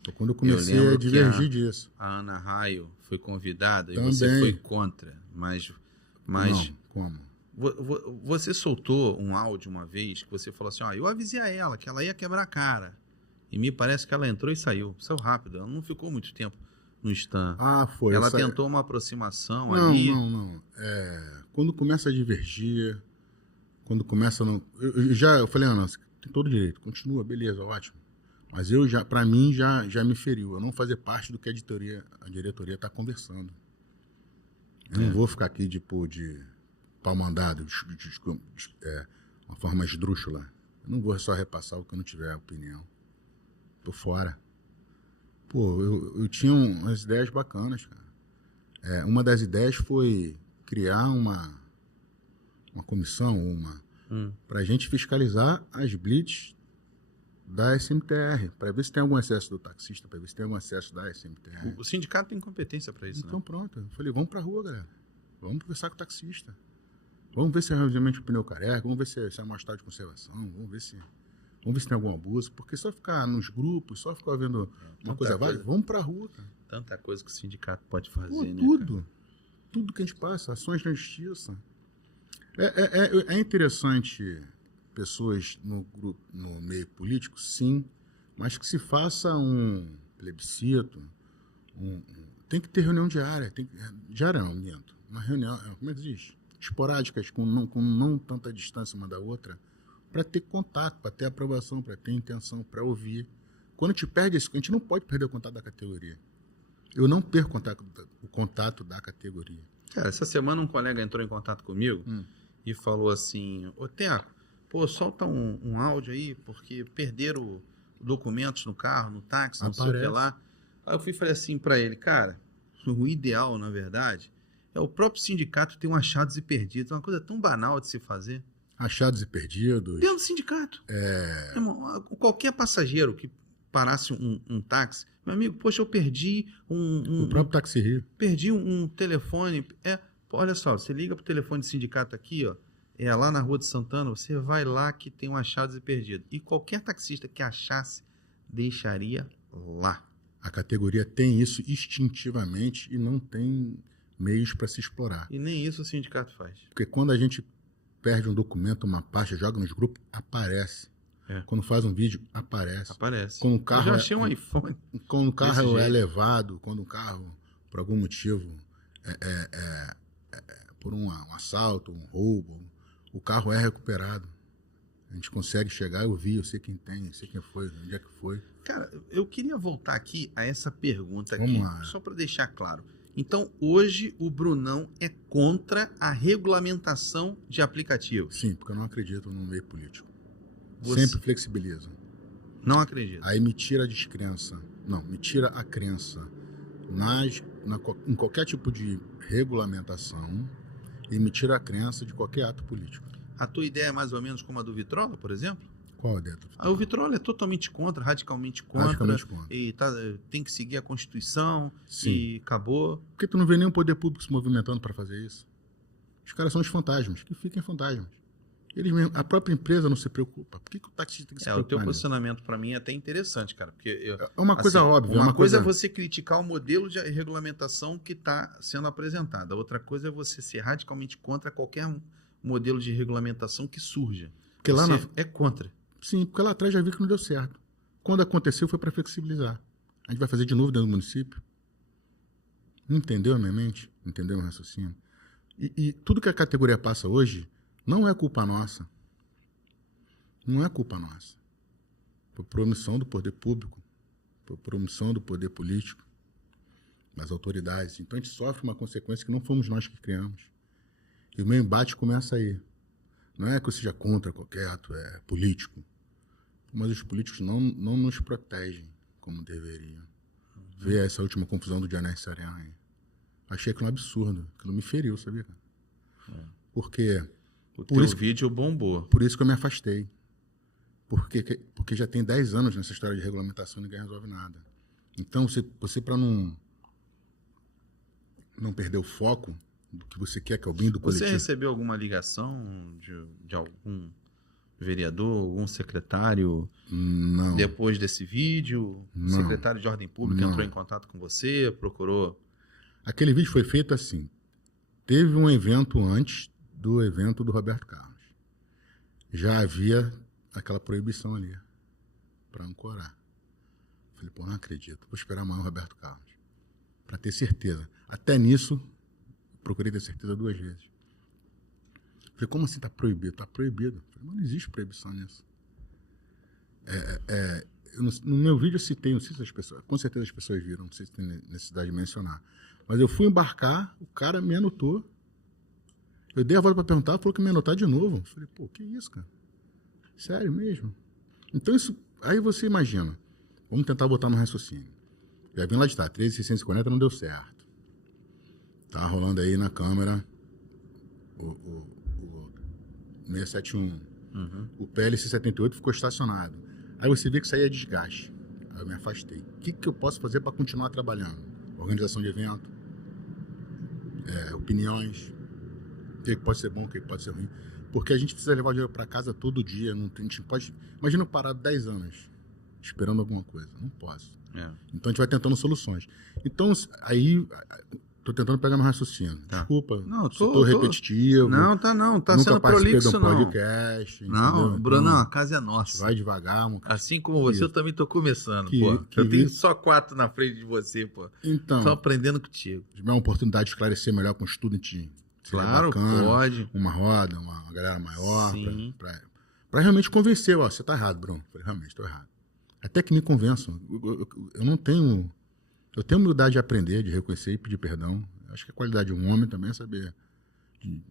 Então, quando eu comecei a divergir disso. A Ana Raio foi convidada também. E você foi contra. Mas não, como? Você soltou um áudio uma vez que você falou assim, eu avisei a ela que ela ia quebrar a cara. E me parece que ela entrou e saiu. Saiu rápido. Ela não ficou muito tempo no stand. Foi. Ela tentou uma aproximação não, ali. Não. Quando começa a divergir, quando começa... Eu falei, Ana, você tem todo direito. Continua, beleza, ótimo. Mas para mim, já me feriu. Eu não fazer parte do que a diretoria está conversando. Eu não vou ficar aqui de pau mandado, uma forma esdrúxula. Eu não vou só repassar o que eu não tiver opinião. Tô fora. Pô, eu tinha umas ideias bacanas, cara. Uma das ideias foi criar uma comissão, pra gente fiscalizar as blitz da SMTR, para ver se tem algum excesso do taxista, para ver se tem algum excesso da SMTR. O sindicato tem competência para isso, então, né? Pronto. Eu falei, vamos pra rua, galera. Vamos conversar com o taxista. Vamos ver se é realmente o pneu careca, vamos ver se é uma estado de conservação, vamos ver se tem algum abuso, porque só ficar nos grupos, só ficar vendo uma coisa válida, vamos pra rua, cara. Tanta coisa que o sindicato pode fazer, pô, né? Tudo que a gente passa, ações na justiça. É interessante pessoas no meio político, sim, mas que se faça um plebiscito, tem que ter reunião diária, diária não, minto, uma reunião, como é que diz? Esporádicas, com não tanta distância uma da outra, para ter contato, para ter aprovação, para ter intenção, para ouvir. Quando a gente perde isso, a gente não pode perder o contato da categoria. Eu não perco o contato da categoria. Cara, essa semana um colega entrou em contato comigo e falou assim, ô Teco, pô, solta um áudio aí, porque perderam documentos no carro, no táxi, não sei o que lá. Aí eu fui e falei assim para ele, cara, o ideal, na verdade, é o próprio sindicato ter um achados e perdidos, é uma coisa tão banal de se fazer. Achados e perdidos. Dentro do sindicato. Irmão, qualquer passageiro que parasse um táxi, meu amigo, poxa, eu perdi o próprio Táxi Rio. Perdi um telefone. Olha só, você liga pro telefone do sindicato aqui, ó. É lá na Rua de Santana, você vai lá que tem um achados e perdido. E qualquer taxista que achasse, deixaria lá. A categoria tem isso instintivamente e não tem meios para se explorar. E nem isso o sindicato faz. Porque quando a gente perde um documento, uma pasta, joga nos grupos, aparece. Quando faz um vídeo, aparece. Quando o carro eu já achei um iPhone. Quando o carro é levado, quando o carro, por algum motivo, por um assalto, um roubo, o carro é recuperado. A gente consegue chegar, eu vi, eu sei quem tem, eu sei quem foi, onde é que foi. Cara, eu queria voltar aqui a essa pergunta aqui, Vamos lá. só para deixar claro. Então, hoje o Brunão é contra a regulamentação de aplicativos? Sim, porque eu não acredito no meio político. Você sempre flexibiliza. Não acredito. Aí me tira a descrença. Não, me tira a crença em qualquer tipo de regulamentação e me tira a crença de qualquer ato político. A tua ideia é mais ou menos como a do Vitrola, por exemplo? Qual a ideia do Vitrola? O Vitrola é totalmente contra, radicalmente contra. Radicalmente contra. E tem que seguir a Constituição. Sim. E acabou. Por que tu não vê nenhum poder público se movimentando para fazer isso? Os caras são os fantasmas, que fiquem fantasmas. Eles mesmo, a própria empresa não se preocupa. Por que o taxista tem que se preocupar? O teu posicionamento para mim é até interessante, cara. Porque é uma coisa óbvia. Uma coisa é você criticar o modelo de regulamentação que está sendo apresentado. A outra coisa é você ser radicalmente contra qualquer modelo de regulamentação que surja. Porque lá é contra. Sim, porque lá atrás já vi que não deu certo. Quando aconteceu foi para flexibilizar. A gente vai fazer de novo dentro do município. Não entendeu a minha mente? Entendeu o meu raciocínio? E tudo que a categoria passa hoje não é culpa nossa. Não é culpa nossa. Por omissão do poder público, por omissão do poder político, das autoridades. Então a gente sofre uma consequência que não fomos nós que criamos. E o meu embate começa aí. Não é que eu seja contra qualquer ato político, mas os políticos não nos protegem como deveriam. Ver essa última confusão do Janés Saranha. Achei aquilo um absurdo. Aquilo me feriu, sabia? Porque o teu vídeo bombou. Por isso que eu me afastei. Porque já tem 10 anos nessa história de regulamentação e ninguém resolve nada. Então, você para não perder o foco do que você quer, que é o bem do coletivo. Você recebeu alguma ligação de algum vereador, algum secretário? Não. Depois desse vídeo? O secretário de Ordem Pública entrou em contato com você, procurou? Aquele vídeo foi feito assim. Teve um evento antes do evento do Roberto Carlos. Já havia aquela proibição ali para ancorar. Falei, pô, não acredito. Vou esperar amanhã o Roberto Carlos. Para ter certeza. Até nisso, procurei ter certeza 2 vezes. Falei, como assim tá proibido? Tá proibido. Falei, mas não existe proibição nisso. No meu vídeo eu citei, não sei se as pessoas, com certeza as pessoas viram, não sei se tem necessidade de mencionar. Mas eu fui embarcar, o cara me anotou. Eu dei a volta para perguntar, falou que me anotar de novo. Falei, pô, que isso, cara? Sério mesmo? Então isso, aí você imagina. Vamos tentar botar no raciocínio. Já vim lá de estar, 13.640 não deu certo. Tá rolando aí na câmera o 671. O PLC 78 ficou estacionado. Aí você vê que isso aí é desgaste. Aí eu me afastei. O que eu posso fazer para continuar trabalhando? Organização de evento, opiniões, o que pode ser bom, o que pode ser ruim. Porque a gente precisa levar o dinheiro para casa todo dia. Não tem, a gente pode. Imagina eu parar 10 anos esperando alguma coisa. Não posso. Então a gente vai tentando soluções. Então, aí, tô tentando pegar meu raciocínio. Tá. Desculpa Não, se tô repetitivo. Não, tá Nunca sendo participei prolixo, de um não. podcast, Não, entendeu? Bruno, Então, a casa é nossa. vai devagar, Assim como você, eu também tô começando, Que- pô. que Eu tenho vi- só 4 na frente de você, pô. Então, Tô aprendendo contigo. se tiver uma oportunidade de esclarecer melhor com o estudo, seria Claro, bacana. pode. Uma roda, uma galera maior, Sim. pra realmente convencer, ó, você tá errado, Bruno. Eu falei, realmente, tô errado. Até que me convençam. Eu não tenho... Eu tenho humildade de aprender, de reconhecer e pedir perdão. Eu acho que a qualidade de um homem também é saber de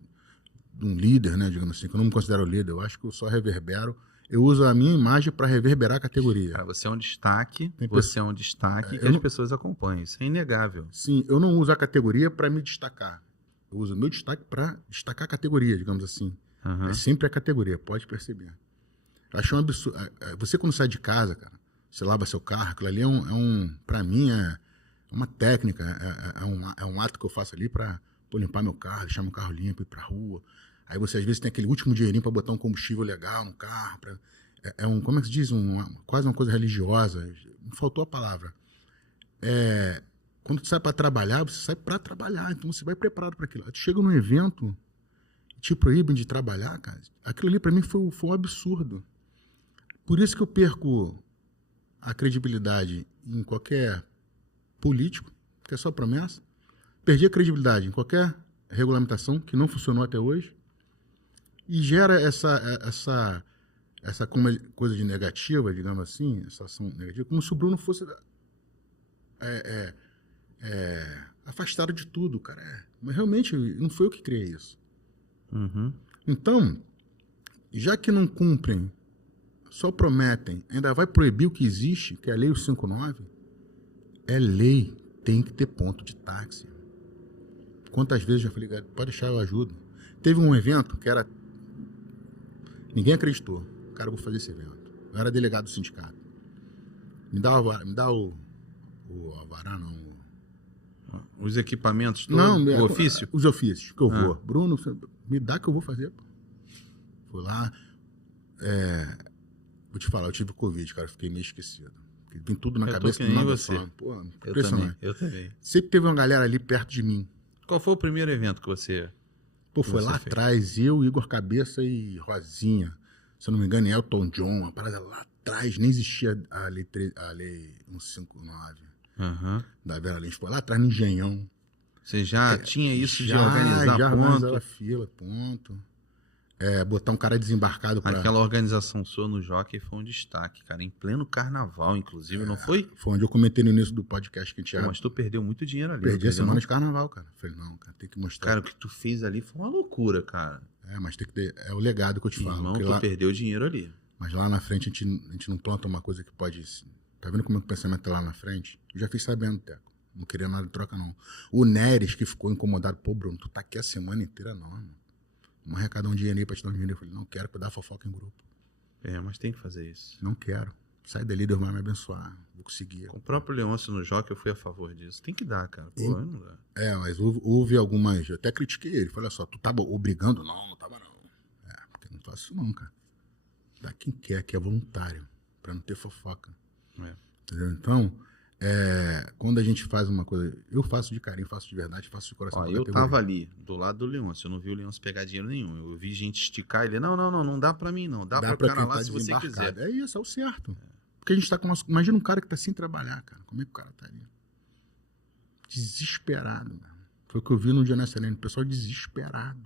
um líder, né, digamos assim, que eu não me considero líder. Eu acho que eu só reverbero. Eu uso a minha imagem para reverberar a categoria. Cara, você é um destaque, Tem você é um destaque que eu as não- pessoas acompanham. Isso é inegável. Sim, eu não uso a categoria para me destacar. Eu uso o meu destaque para destacar a categoria, digamos assim. Aham. É sempre a categoria, pode perceber. Eu acho um absurdo. Você quando sai de casa, cara, você lava seu carro, aquilo ali para mim é uma técnica, é um ato que eu faço ali para limpar meu carro, deixar meu carro limpo, ir pra rua. Aí você às vezes tem aquele último dinheirinho para botar um combustível legal no carro. Como é que se diz? Quase uma coisa religiosa. Me faltou a palavra. Quando tu sai para trabalhar, você sai para trabalhar. Então você vai preparado para aquilo. Tu chega num evento e te proíbem de trabalhar, cara. Aquilo ali para mim foi um absurdo. Por isso que eu perco a credibilidade em qualquer político, que é só promessa. Perdi a credibilidade em qualquer regulamentação que não funcionou até hoje. E gera essa coisa de negativa, digamos assim, essa ação negativa, como se o Bruno fosse afastado de tudo, cara. Mas realmente não foi eu que criei isso. Uhum. Então, já que não cumprem, só prometem, ainda vai proibir o que existe, que é a Lei 59, é lei, tem que ter ponto de táxi. Quantas vezes eu já falei, pode deixar, eu ajudo. Teve um evento que era... Ninguém acreditou. Cara, eu vou fazer esse evento. Eu era delegado do sindicato. Me dá o alvará, não. Os equipamentos todos, Não, o ofício? Os ofícios que eu vou. Bruno, me dá que eu vou fazer. Fui lá. Vou te falar, eu tive Covid, cara. Fiquei meio esquecido. Vim tudo na cabeça. Tô que nem você. Pô, Eu impressionante. também. Sempre teve uma galera ali perto de mim. Qual foi o primeiro evento que você... Pô, foi lá atrás, eu, Igor Cabeça e Rosinha. Se eu não me engano, Elton John, uma parada lá atrás, nem existia a lei 159 da Vera Lins. Foi lá atrás no Engenhão. Você já tinha isso de Já organizar organizava ponto? fila, ponto. Botar um cara desembarcado para... Aquela organização sua no Jockey foi um destaque, cara. Em pleno carnaval, inclusive, não foi? Foi onde eu comentei no início do podcast que a gente Pô, mas tu perdeu muito dinheiro ali. perdi a semana não? de carnaval, cara. Falei, não, cara, tem que mostrar. Cara, o que tu fez ali foi uma loucura, cara. Mas tem que ter... É o legado que eu te falo. Irmão, porque tu lá... perdeu dinheiro ali. Mas lá na frente a gente não planta uma coisa que pode... Tá vendo como é que o pensamento é lá na frente? Eu já fiz sabendo, Teco. Não queria nada de troca, não. O Neres, que ficou incomodado. Pô, Bruno, tu tá aqui a semana inteira, não, irmão. Vamos arrecadar um dinheiro aí pra te dar um dinheiro. Eu falei, não quero dar fofoca em grupo. Mas tem que fazer isso. Não quero. Sai dali, Deus vai me abençoar. Vou conseguir. Com o próprio Leôncio no Jockey, eu fui a favor disso. Tem que dar, cara. Pô, não dá. Mas houve algumas... Eu até critiquei ele. Falei, olha só, tu tava obrigando? Não tava não. Porque eu não faço isso não, cara. Dá quem quer, que é voluntário. Pra não ter fofoca. Entendeu? Então, quando a gente faz uma coisa... Eu faço de carinho, faço de verdade, faço de coração. Eu tava ali, do lado do Leôncio. Eu não vi o Leôncio pegar dinheiro nenhum. Eu vi gente esticar ele. Não dá pra mim, não. Dá pra cara lá se você quiser. É isso, é o certo. Porque a gente tá com o nosso... Imagina um cara que tá sem trabalhar, cara. Como é que o cara tá ali? Desesperado, mano. Foi o que eu vi no dia na Serena. O pessoal desesperado.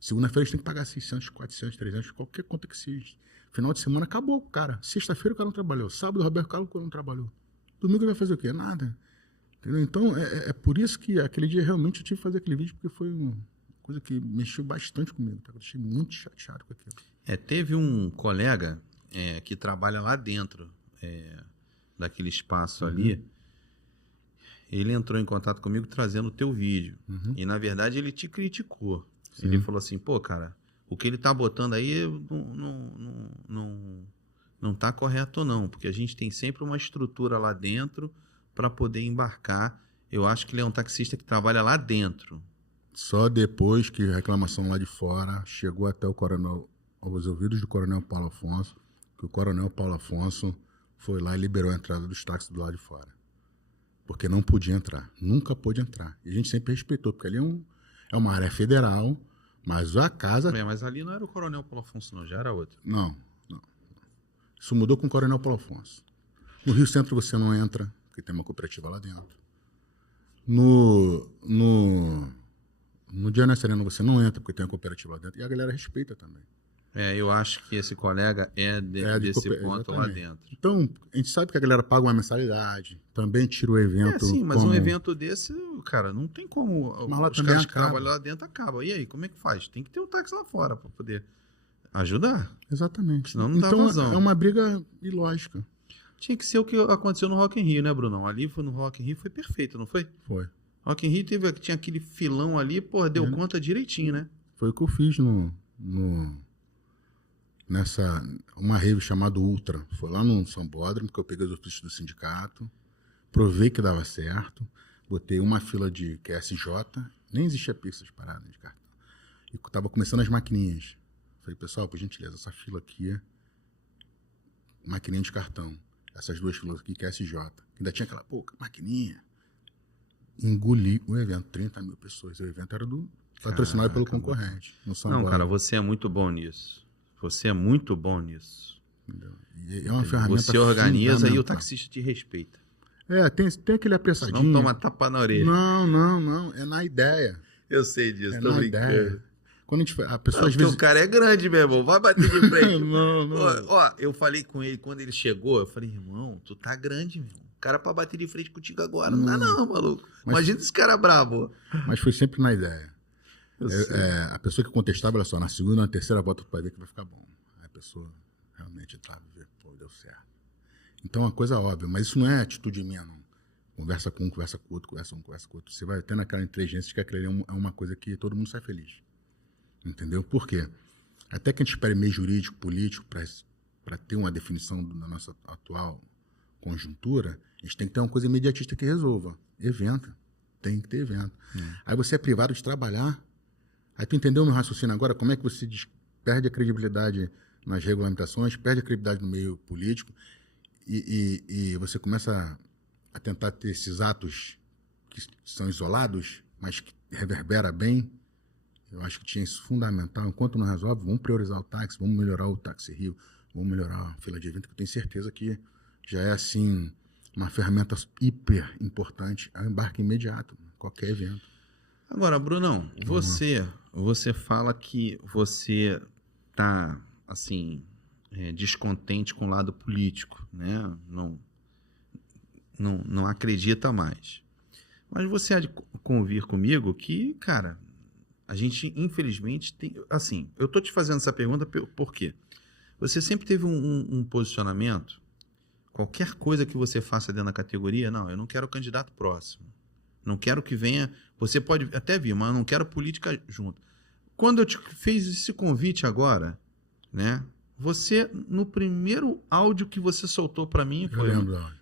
Segunda-feira eles têm que pagar 600, 400, 300, qualquer conta que seja. Final de semana acabou, cara. Sexta-feira o cara não trabalhou. Sábado o Roberto Carlos não trabalhou. Domingo vai fazer o quê? Nada. Entendeu? Então, é por isso que aquele dia realmente eu tive que fazer aquele vídeo, porque foi uma coisa que mexeu bastante comigo. Tá? Eu deixei muito chateado com aquilo. Teve um colega que trabalha lá dentro daquele espaço ali. Ele entrou em contato comigo trazendo o teu vídeo. E, na verdade, ele te criticou. Sim. Ele falou assim, pô, cara, o que ele tá botando aí não tá correto não, porque a gente tem sempre uma estrutura lá dentro para poder embarcar. Eu acho que ele é um taxista que trabalha lá dentro. Só depois que a reclamação lá de fora chegou até o coronel, aos ouvidos do coronel Paulo Afonso, que o coronel Paulo Afonso foi lá e liberou a entrada dos táxis do lado de fora. porque não podia entrar. Nunca pôde entrar. E a gente sempre respeitou, porque ali é uma área federal, mas a casa... Mas ali não era o Coronel Paulo Afonso, não, já era outro. Não. Isso mudou com o Coronel Paulo Afonso. No Rio Centro você não entra, porque tem uma cooperativa lá dentro. No Diana Serena você não entra, porque tem uma cooperativa lá dentro. E a galera respeita também. Eu acho que esse colega desse ponto lá dentro. Então, a gente sabe que a galera paga uma mensalidade, também tira o evento. Sim, mas um evento desse, cara, não tem como. Mas lá os também caras que acaba. trabalham lá dentro acabam. E aí, como é que faz? Tem que ter um táxi lá fora para poder ajudar. Exatamente. Senão não dá então, vazão. É uma briga ilógica. Tinha que ser o que aconteceu no Rock in Rio, né, Brunão? Ali no Rock in Rio foi perfeito, não foi? Foi. Rock in Rio tinha aquele filão ali, pô, deu conta direitinho, né? Foi o que eu fiz uma rave chamada Ultra. Foi lá no Sambódromo, que eu peguei os ofícios do sindicato, provei que dava certo, botei uma fila de QSJ, nem existia pistas paradas de cartão. E tava começando as maquininhas. Falei, pessoal, por gentileza, essa fila aqui é maquininha de cartão. Essas duas filas aqui, QSJ. Ainda tinha aquela, maquininha. Engoli o evento, 30 mil pessoas. O evento era patrocinado pelo concorrente. Não, cara, você é muito bom nisso. Você é muito bom nisso. É uma ferramenta. Você organiza e o taxista te respeita. Tem aquele apressadinho. Não toma tapa na orelha. Não. É na ideia. Eu sei disso, tô na brincando. Ideia. Quando a pessoa às vezes... O cara é grande, meu irmão. Vai bater de frente. Não. Ó, eu falei com ele, quando ele chegou, eu falei, irmão, tu tá grande, meu. O cara pra bater de frente contigo agora. Não dá não, maluco. Imagina esse cara brabo. Mas foi sempre na ideia. A pessoa que contestava, olha só, na segunda, na terceira volta vai ver que vai ficar bom. Aí a pessoa realmente deu certo. Então é uma coisa óbvia, mas isso não é atitude minha, não. Conversa com um, conversa com outro, conversa com outro. Você vai tendo aquela inteligência de que aquilo é uma coisa que todo mundo sai feliz. Entendeu? Por quê? Até que a gente espere meio jurídico, político, para ter uma definição da nossa atual conjuntura, a gente tem que ter uma coisa imediatista que resolva. Evento. Tem que ter evento. Aí você é privado de trabalhar. Aí tu entendeu o meu raciocínio agora? Como é que você perde a credibilidade nas regulamentações, perde a credibilidade no meio político e você começa a tentar ter esses atos que são isolados, mas que reverbera bem. Eu acho que tinha isso fundamental. Enquanto não resolve, vamos priorizar o táxi, vamos melhorar o Táxi Rio, vamos melhorar a fila de evento, que eu tenho certeza que já é, assim, uma ferramenta hiper importante. É um embarque imediato, qualquer evento. Agora, Brunão, você fala que você está, assim, descontente com o lado político, né? Não acredita mais. Mas você há de convir comigo que, cara... A gente, infelizmente, tem... Assim, eu estou te fazendo essa pergunta por quê? Você sempre teve um posicionamento, qualquer coisa que você faça dentro da categoria, não, eu não quero candidato próximo. Não quero que venha... Você pode até vir, mas eu não quero política junto. Quando eu te fiz esse convite agora, né? Você, no primeiro áudio que você soltou para mim, foi...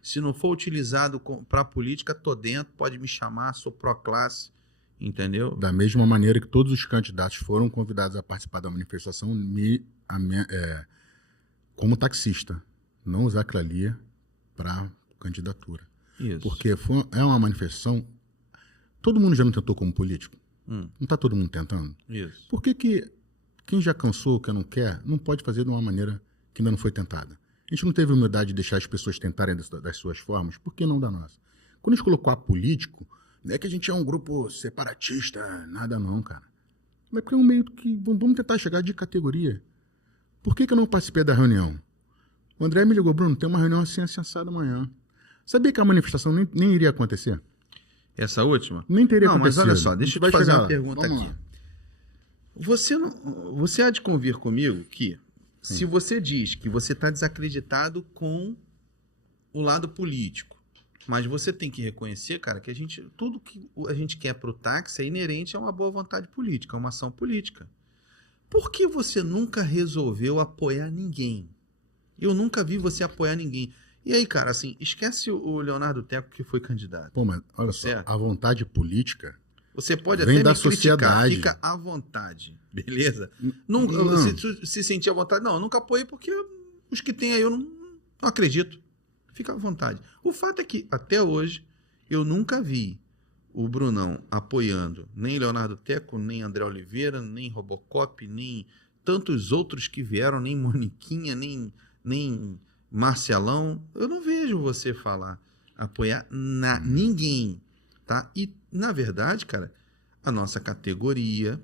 Se não for utilizado para política, tô dentro, pode me chamar, sou pró-classe. Entendeu? Da mesma maneira que todos os candidatos foram convidados a participar da manifestação, como taxista, não usar aquilo ali para candidatura. Isso. Porque é uma manifestação... Todo mundo já não tentou como político? Não está todo mundo tentando? Isso. Por que quem já cansou, que não quer, não pode fazer de uma maneira que ainda não foi tentada? A gente não teve humildade de deixar as pessoas tentarem das suas formas, por que não da nossa? Quando a gente colocou a político, não é que a gente é um grupo separatista, nada não, cara. É porque é um meio que... Vamos tentar chegar de categoria. Por que eu não participei da reunião? O André me ligou, Bruno, tem uma reunião assim assensada amanhã. Sabia que a manifestação nem iria acontecer? Essa última? Nem teria acontecido. Mas olha só, deixa eu te fazer uma pergunta Vamos aqui. Lá. Você há de convir comigo que, se você diz que você está desacreditado com o lado político, mas você tem que reconhecer, cara, que tudo que a gente quer para o táxi é inerente a uma boa vontade política, a uma ação política. Por que você nunca resolveu apoiar ninguém? Eu nunca vi você apoiar ninguém. E aí, cara, assim, esquece o Leonardo Teco que foi candidato. Pô, mas olha só, a vontade política você pode vem até da me criticar, sociedade. fica à vontade, beleza? Você se sentir à vontade? Não, eu nunca apoiei porque os que tem aí eu não acredito. Fica à vontade. O fato é que, até hoje, Eu nunca vi o Brunão apoiando nem Leonardo Teco, nem André Oliveira, nem Robocop, nem tantos outros que vieram, nem Moniquinha, nem Marcelão. Eu não vejo você apoiar ninguém, tá? E, na verdade, cara, a nossa categoria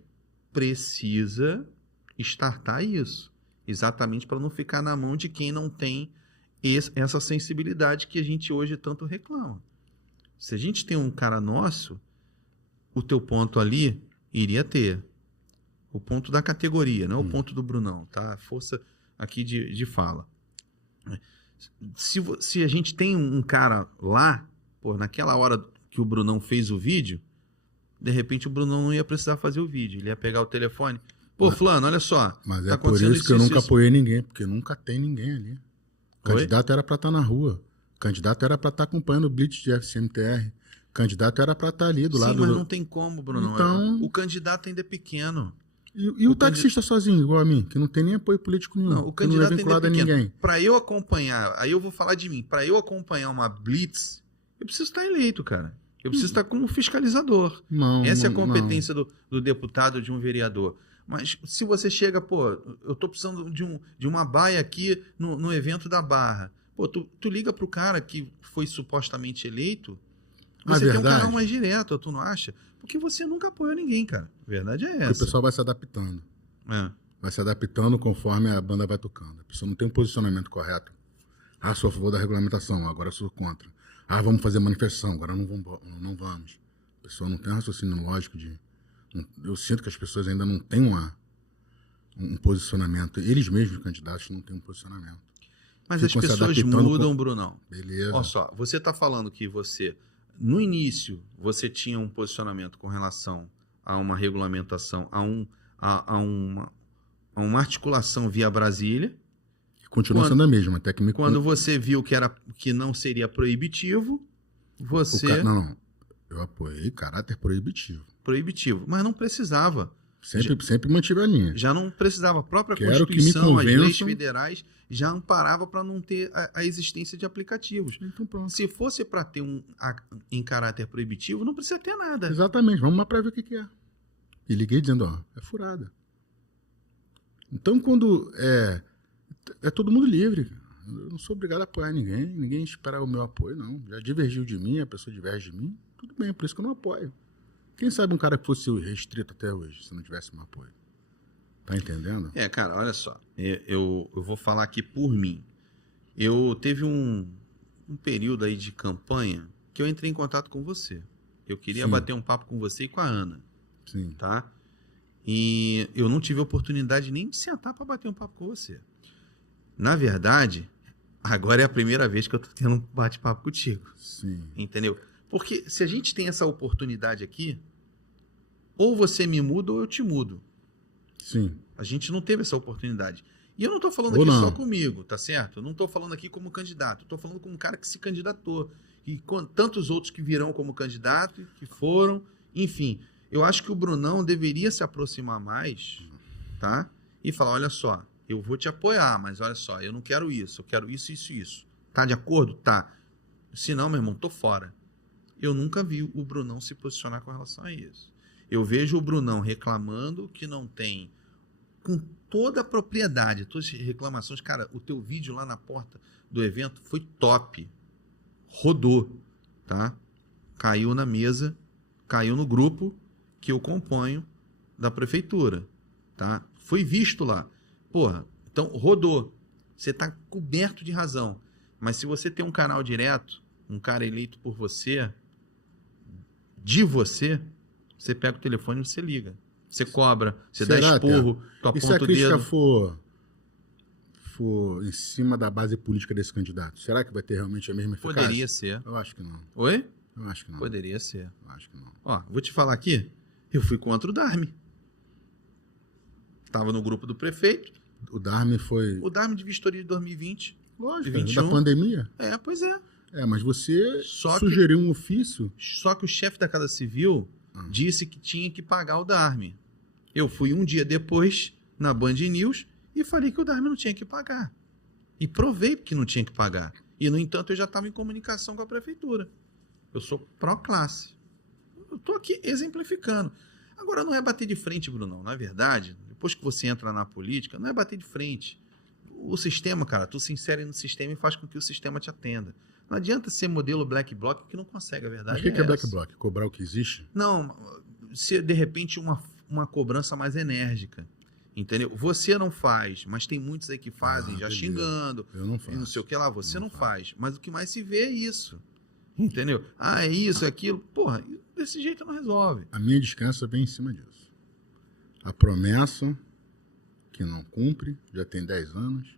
precisa startar isso, exatamente para não ficar na mão de quem não tem essa sensibilidade que a gente hoje tanto reclama. Se a gente tem um cara nosso, o teu ponto ali iria ter. O ponto da categoria, não o ponto do Brunão, tá? Força aqui de fala. Se a gente tem um cara lá, pô, naquela hora que o Brunão fez o vídeo, de repente o Brunão não ia precisar fazer o vídeo. Ele ia pegar o telefone. Pô, fulano, olha só. Mas é por isso que eu nunca apoiei ninguém, porque nunca tem ninguém ali. O candidato era para estar na rua. O candidato era para estar acompanhando o blitz de FCMTR. O candidato era para estar ali do lado... Sim, mas não tem como, Bruno. Então... O candidato ainda é pequeno. E o taxista sozinho, igual a mim, que não tem nem apoio político nenhum. Não, o candidato não é vinculado ainda é pequeno. A ninguém. Para eu acompanhar, aí eu vou falar de mim, para eu acompanhar uma blitz, eu preciso estar eleito, cara. Eu preciso estar como fiscalizador. Essa é a competência do deputado, de um vereador. Mas se você chega, pô, eu tô precisando de uma baia aqui no evento da Barra. Pô, tu liga pro cara que foi supostamente eleito, você tem um canal mais direto, tu não acha? Porque você nunca apoiou ninguém, cara. A verdade é essa. Porque o pessoal vai se adaptando. Vai se adaptando conforme a banda vai tocando. A pessoa não tem um posicionamento correto. Ah, sou a favor da regulamentação, agora sou contra. Ah, vamos fazer manifestação, agora não vamos. A pessoa não tem um raciocínio lógico de... Eu sinto que as pessoas ainda não têm um posicionamento. Eles mesmos, candidatos, não têm um posicionamento. Mas as pessoas mudam, Brunão. Beleza. Olha só, você está falando que você, no início, você tinha um posicionamento com relação a uma regulamentação, a uma articulação via Brasília. Continua sendo a mesma, até que me... Quando você viu que não seria proibitivo, você... Não, eu apoiei caráter proibitivo. Mas não precisava. Sempre mantive a linha. Já não precisava. A própria Constituição, as leis federais já amparava para não ter a existência de aplicativos. Então, pronto. Se fosse para ter em caráter proibitivo, não precisa ter nada. Exatamente. Vamos lá para ver o que é. E liguei dizendo, ó, é furada. Então, quando é todo mundo livre. Eu não sou obrigado a apoiar ninguém espera o meu apoio, não. Já divergiu de mim, a pessoa diverge de mim, tudo bem, por isso que eu não apoio. Quem sabe um cara que fosse restrito até hoje, se não tivesse um apoio. Tá entendendo? Cara, olha só. Eu vou falar aqui por mim. Eu teve um período aí de campanha que eu entrei em contato com você. Eu queria bater um papo com você e com a Ana. Sim. Tá? E eu não tive oportunidade nem de sentar para bater um papo com você. Na verdade, agora é a primeira vez que eu tô tendo um bate-papo contigo. Sim. Entendeu? Porque se a gente tem essa oportunidade aqui, ou você me muda ou eu te mudo. Sim. A gente não teve essa oportunidade. E eu não estou falando aqui só comigo, tá certo? Eu não estou falando aqui como candidato. Eu estou falando como um cara que se candidatou. E com tantos outros que virão como candidato, que foram. Enfim, eu acho que o Brunão deveria se aproximar mais, tá? E falar, olha só, eu vou te apoiar, mas olha só, eu não quero isso, eu quero isso, isso e isso. Tá de acordo? Tá. Se não, meu irmão, tô fora. Eu nunca vi o Brunão se posicionar com relação a isso. Eu vejo o Brunão reclamando que não tem, com toda a propriedade, todas as reclamações. Cara, o teu vídeo lá na porta do evento foi top. Rodou, tá? Caiu na mesa, caiu no grupo que eu componho da prefeitura, tá? Foi visto lá. Porra, então rodou. Você tá coberto de razão. Mas se você tem um canal direto, um cara eleito por você, você pega o telefone e você liga. Você cobra, você dá esporro, tu aponta o dedo. E se a crítica for em cima da base política desse candidato, será que vai ter realmente a mesma eficácia? Poderia ser. Eu acho que não. Oi? Eu acho que não. Poderia ser. Eu acho que não. Ó, vou te falar aqui, eu fui contra o Darme. Tava no grupo do prefeito. O Darme foi... O Darme de vistoria de 2020. Lógico, 21. da pandemia. Pois é. Mas você sugeriu um ofício. Só que o chefe da Casa Civil disse que tinha que pagar o Darme. Eu fui um dia depois na Band News e falei que o Darme não tinha que pagar. E provei que não tinha que pagar. E, no entanto, eu já estava em comunicação com a prefeitura. Eu sou pró-classe. Eu tô aqui exemplificando. Agora, não é bater de frente, Brunão. Na verdade, depois que você entra na política, não é bater de frente. O sistema, cara, tu se insere no sistema e faz com que o sistema te atenda. Não adianta ser modelo black bloc que não consegue, a verdade. Mas o que é black essa. bloc? Cobrar o que existe? Não, ser de repente uma cobrança mais enérgica. Entendeu? Você não faz, mas tem muitos aí que fazem, já beleza. xingando. Eu não E faço. não sei o que lá, você não faço. faz. Mas o que mais se vê é isso. Entendeu? Ah, é isso, é aquilo. Porra, desse jeito não resolve. A minha descrença vem em cima disso. A promessa que não cumpre, já tem 10 anos,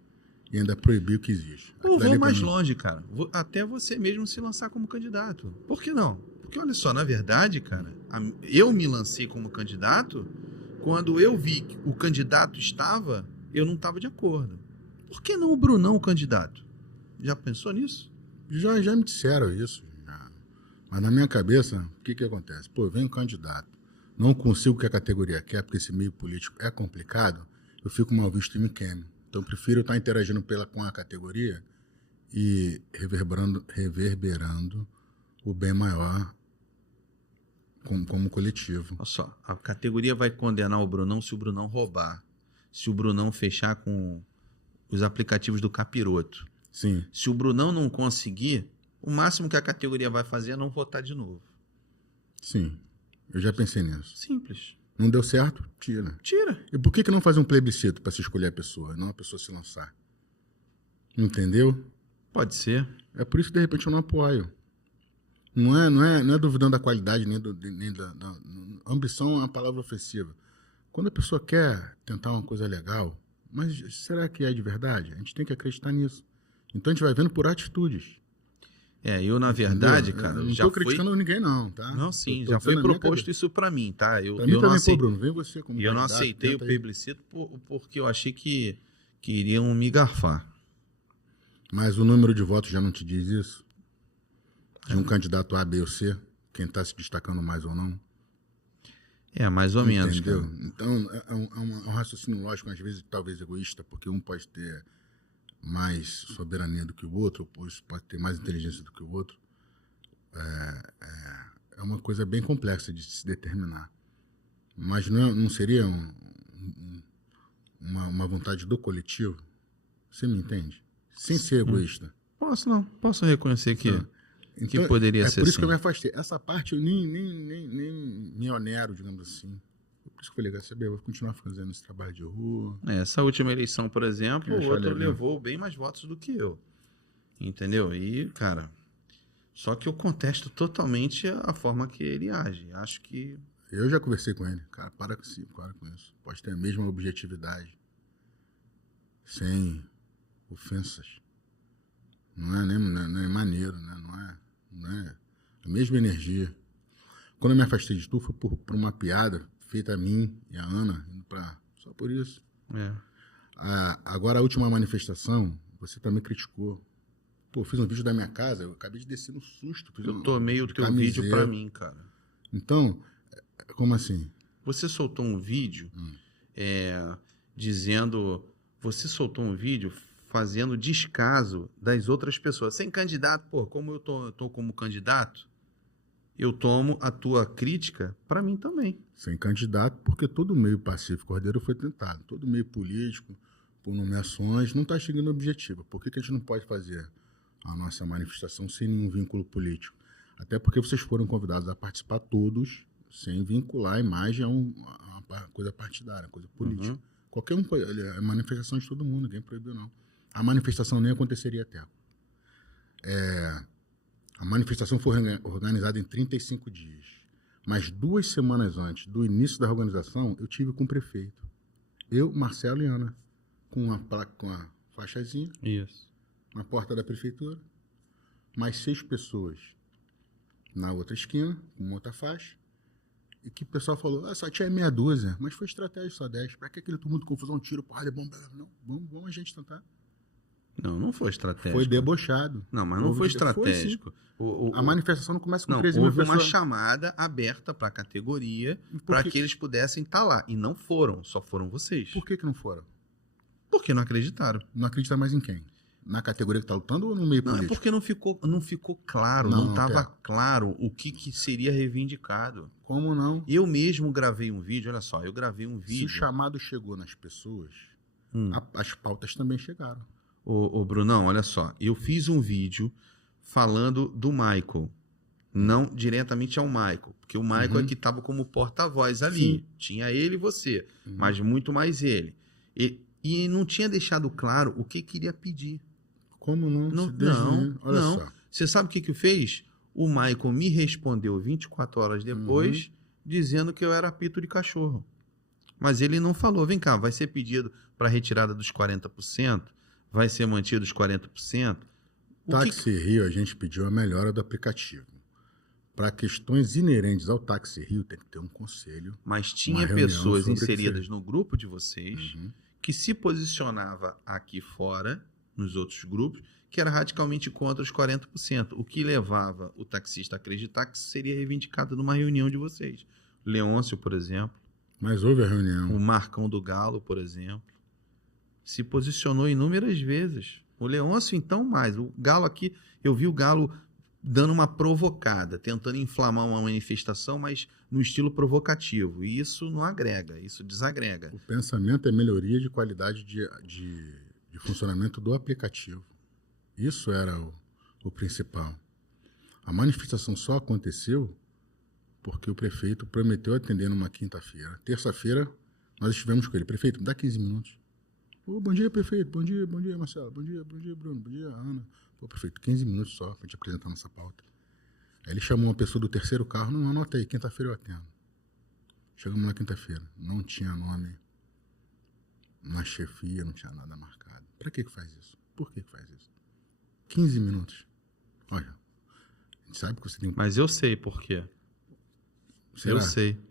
e ainda proibiu o que existe. Eu Aquilo vou ali mais pra mim- longe, cara. Até você mesmo se lançar como candidato. Por que não? Porque olha só, na verdade, cara, eu me lancei como candidato quando eu vi que o candidato estava, eu não estava de acordo. Por que não o Brunão, o candidato? Já pensou nisso? Já me disseram isso. Já. Mas na minha cabeça, o que acontece? Pô, vem um candidato, não consigo o que a categoria quer, porque esse meio político é complicado, eu fico mal visto e me queimo. Então, eu prefiro estar interagindo com a categoria e reverberando o bem maior como coletivo. Olha só, a categoria vai condenar o Brunão se o Brunão roubar, se o Brunão fechar com os aplicativos do capiroto. Sim, Se o Brunão não conseguir, o máximo que a categoria vai fazer é não votar de novo. sim. Eu já pensei nisso. Simples. Não deu certo? Tira. Tira. E por que não fazer um plebiscito para se escolher a pessoa, não a pessoa se lançar? Entendeu? Pode ser. É por isso que, de repente, eu não apoio. Não é duvidando da qualidade, nem da ambição é uma palavra ofensiva. Quando a pessoa quer tentar uma coisa legal, mas será que é de verdade? A gente tem que acreditar nisso. Então a gente vai vendo por atitudes. Eu, na verdade, Entendeu? cara, Eu não já tô foi... criticando ninguém, não, tá? Não, sim, Tô já foi dizendo na minha proposto cabeça. isso pra mim, tá? Eu Pra mim não também, aceitei, pô, Bruno, vem você como e eu não candidato, aceitei o tenta aí. plebiscito porque eu achei que iriam me garfar. Mas o número de votos já não te diz isso? De um candidato A, B ou C? Quem está se destacando mais ou não? Mais ou menos, Entendeu? cara. Então, é um raciocínio lógico, às vezes, talvez egoísta, porque um pode ter mais soberania do que o outro, ou pode ter mais inteligência do que o outro. É uma coisa bem complexa de se determinar. Mas não seria uma vontade do coletivo? Você me entende? Sem ser egoísta. Posso reconhecer que, Então, que poderia ser por isso assim. que eu me afastei. Essa parte eu nem me onero, digamos assim. Por isso que eu falei, quer saber, eu vou continuar fazendo esse trabalho de rua. Essa última eleição, por exemplo, Eu o achar outro legal. levou bem mais votos do que eu. Entendeu? E, cara, só que eu contesto totalmente a forma que ele age. Acho que... Eu já conversei com ele. Cara, para com isso. Pode ter a mesma objetividade. Sem ofensas. Não é maneiro, né? Não é a mesma energia. Quando eu me afastei de tu, foi por uma piada feita a mim e a Ana, só por isso. Agora, a última manifestação, você também criticou. Pô, eu fiz um vídeo da minha casa, eu acabei de descer no susto. Eu tomei o teu camiseta. vídeo pra mim, cara. Então, como assim? Você soltou um vídeo dizendo... Você soltou um vídeo fazendo descaso das outras pessoas. Sem candidato, pô, como eu tô como candidato, eu tomo a tua crítica para mim também. Sem candidato, porque todo meio pacífico ordeiro foi tentado. Todo meio político, por nomeações, não está chegando ao objetivo. Por que a gente não pode fazer a nossa manifestação sem nenhum vínculo político? Até porque vocês foram convidados a participar todos, sem vincular a imagem a uma coisa partidária, coisa política. Uhum. Qualquer um, é manifestação de todo mundo, ninguém proibiu, não. A manifestação nem aconteceria até. A manifestação foi organizada em 35 dias. Mas 2 semanas antes do início da organização, eu tive com o prefeito. Eu, Marcelo e Ana, com uma placa, com uma faixazinha, Isso. na porta da prefeitura. Mais 6 pessoas na outra esquina, com uma outra faixa. E que o pessoal falou, só tinha meia dúzia, mas foi estratégia só 10. Pra que aquele tumulto, confusão, tiro, porrada, bomba? Não, vamos a gente tentar. Não foi estratégico. Foi debochado. Não, mas não foi estratégico. A manifestação não começa com Não, 13 mil houve uma pessoas. chamada aberta para a categoria E por para que- que eles pudessem estar lá. E não foram, só foram vocês. Por que não foram? Porque não acreditaram. Não acredita mais em quem? Na categoria que está lutando ou no meio Não, é político? porque não ficou claro, Não, não estava Té. claro o que seria reivindicado. Como não? Eu mesmo gravei um vídeo, olha só, eu gravei um Se o vídeo. chamado chegou nas pessoas, Hum. as pautas também chegaram. Ô, Brunão, olha só, eu fiz um vídeo falando do Michael, não diretamente ao Michael, porque o Michael é que estava como porta-voz ali. Sim. Tinha ele e você, mas muito mais ele. E não tinha deixado claro o que queria pedir. Como não? Não, Se desde não, menino- Olha não. só. Você sabe o que fez? O Michael me respondeu 24 horas depois, dizendo que eu era apito de cachorro. Mas ele não falou, vem cá, vai ser pedido para retirada dos 40%? Vai ser mantido os 40%? Táxi Rio, a gente pediu a melhora do aplicativo. Para questões inerentes ao Táxi Rio, tem que ter um conselho. Mas tinha reunião pessoas sobre o que inseridas seja. no grupo de vocês que se posicionava aqui fora, nos outros grupos, que era radicalmente contra os 40%, o que levava o taxista a acreditar que isso seria reivindicado numa reunião de vocês. Leôncio, por exemplo, Mas houve a reunião. o Marcão do Galo, por exemplo, se posicionou inúmeras vezes. O Leôncio, então, mais. O Galo aqui, eu vi o Galo dando uma provocada, tentando inflamar uma manifestação, mas no estilo provocativo. E isso não agrega, isso desagrega. O pensamento é melhoria de qualidade de funcionamento do aplicativo. Isso era o principal. A manifestação só aconteceu porque o prefeito prometeu atender numa quinta-feira. Terça-feira, nós estivemos com ele. Prefeito, me dá 15 minutos. Bom dia, prefeito. Bom dia, Marcelo. Bom dia, Bruno. Bom dia, Ana. Prefeito, 15 minutos só para gente apresentar nossa pauta. Aí ele chamou uma pessoa do terceiro carro. Não, anota aí, quinta-feira eu atendo. Chegamos na quinta-feira. Não tinha nome na chefia, não tinha nada marcado. Para que faz isso? Por que faz isso? 15 minutos. Olha, a gente sabe que você tem... Mas eu sei por quê. Será?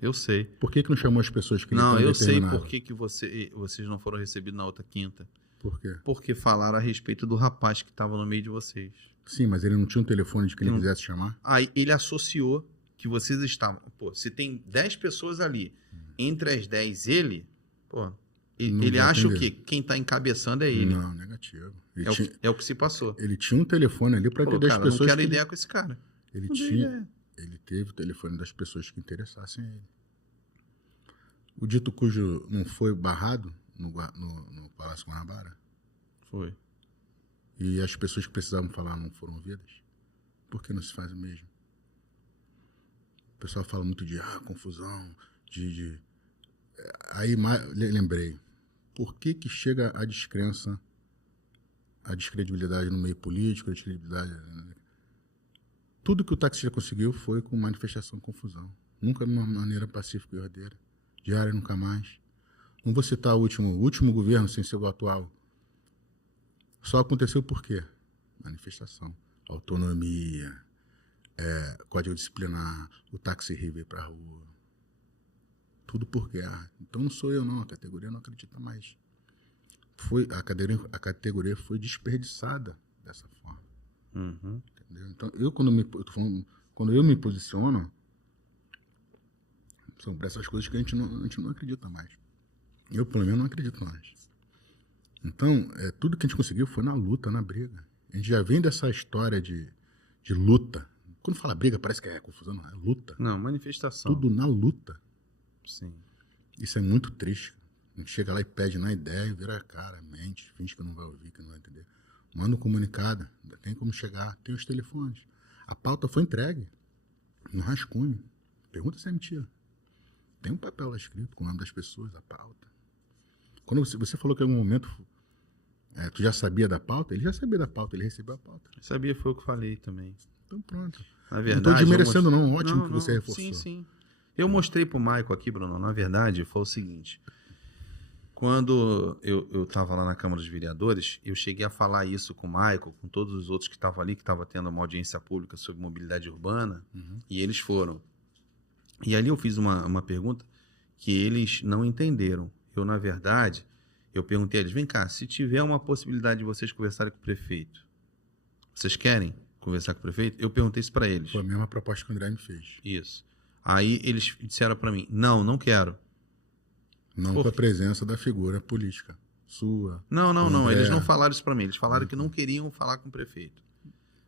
Eu sei. Por que não chamou as pessoas que Não, ele eu sei determinava? por que vocês não foram recebidos na outra quinta. Por quê? Porque falaram a respeito do rapaz que estava no meio de vocês. Sim, mas ele não tinha um telefone de quem ele quisesse chamar? Aí ele associou que vocês estavam... Pô, se tem 10 pessoas ali, entre as 10 ele... Pô, Não ele vai acha o atender. quê? Quem está encabeçando é ele. Não, negativo. É o que se passou. Ele tinha um telefone ali para Falou, atender as cara, não pessoas quero que... ideia com esse cara. Ele Não dei tinha... ideia. Ele teve o telefone das pessoas que interessassem a ele. O dito cujo não foi barrado no Palácio Guanabara? Foi. E as pessoas que precisavam falar não foram ouvidas? Por que não se faz o mesmo? O pessoal fala muito de confusão, Aí lembrei, por que chega a descrença, a descredibilidade no meio político, a descredibilidade... Tudo que o taxista conseguiu foi com manifestação, confusão. Nunca de uma maneira pacífica e ordeira. Diária nunca mais. Não vou citar o último governo sem ser o atual. Só aconteceu por quê? Manifestação. Autonomia, código disciplinar, o táxi Rio veio para a rua. Tudo por guerra. Então não sou eu não, a categoria não acredita mais. A categoria foi desperdiçada dessa forma. Uhum. Entendeu? Então, quando eu me posiciono, são para essas coisas que a gente não acredita mais. Eu, pelo menos, não acredito mais. Então, tudo que a gente conseguiu foi na luta, na briga. A gente já vem dessa história de luta. Quando fala briga, parece que é confusão, não, é luta. Não, manifestação. Tudo na luta. Sim. Isso é muito triste. A gente chega lá e pede na ideia, vira a cara, mente, finge que não vai ouvir, que não vai entender. Manda um comunicado, tem como chegar, tem os telefones. A pauta foi entregue no rascunho. Pergunta se é mentira. Tem um papel lá escrito com o nome das pessoas, a pauta. Quando você falou que em algum momento tu já sabia da pauta, ele já sabia da pauta, ele recebeu a pauta. Eu sabia, foi o que falei também. Então pronto. Na verdade, não estou desmerecendo não, ótimo que você reforçou. Sim, sim. Eu mostrei pro Michael aqui, Bruno, na verdade, foi o seguinte. Quando eu estava lá na Câmara dos Vereadores, eu cheguei a falar isso com o Michael, com todos os outros que estavam ali, que estavam tendo uma audiência pública sobre mobilidade urbana, e eles foram. E ali eu fiz uma pergunta que eles não entenderam. Eu, na verdade, eu perguntei a eles, vem cá, se tiver uma possibilidade de vocês conversarem com o prefeito, vocês querem conversar com o prefeito? Eu perguntei isso para eles. Foi a mesma proposta que o André me fez. Isso. Aí eles disseram para mim, não quero. Não com a presença da figura política. sua. Não, do André. eles não falaram isso para mim. Eles falaram que não queriam falar com o prefeito.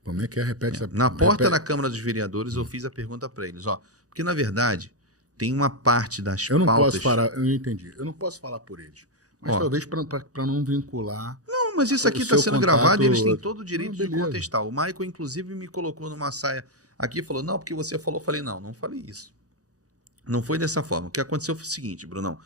Como é que é? Repete. Na porta da Câmara dos Vereadores, eu fiz a pergunta para eles, ó, porque na verdade tem uma parte das Eu não pautas... posso falar, eu entendi. Eu não posso falar por eles. Mas talvez para não vincular... Não, mas isso aqui está seu sendo contato... gravado e eles têm todo o direito de beleza. contestar. O Michael, inclusive, me colocou numa saia aqui e falou, não, porque você falou. Eu falei, não falei isso. Não foi dessa forma. O que aconteceu foi o seguinte, Brunão.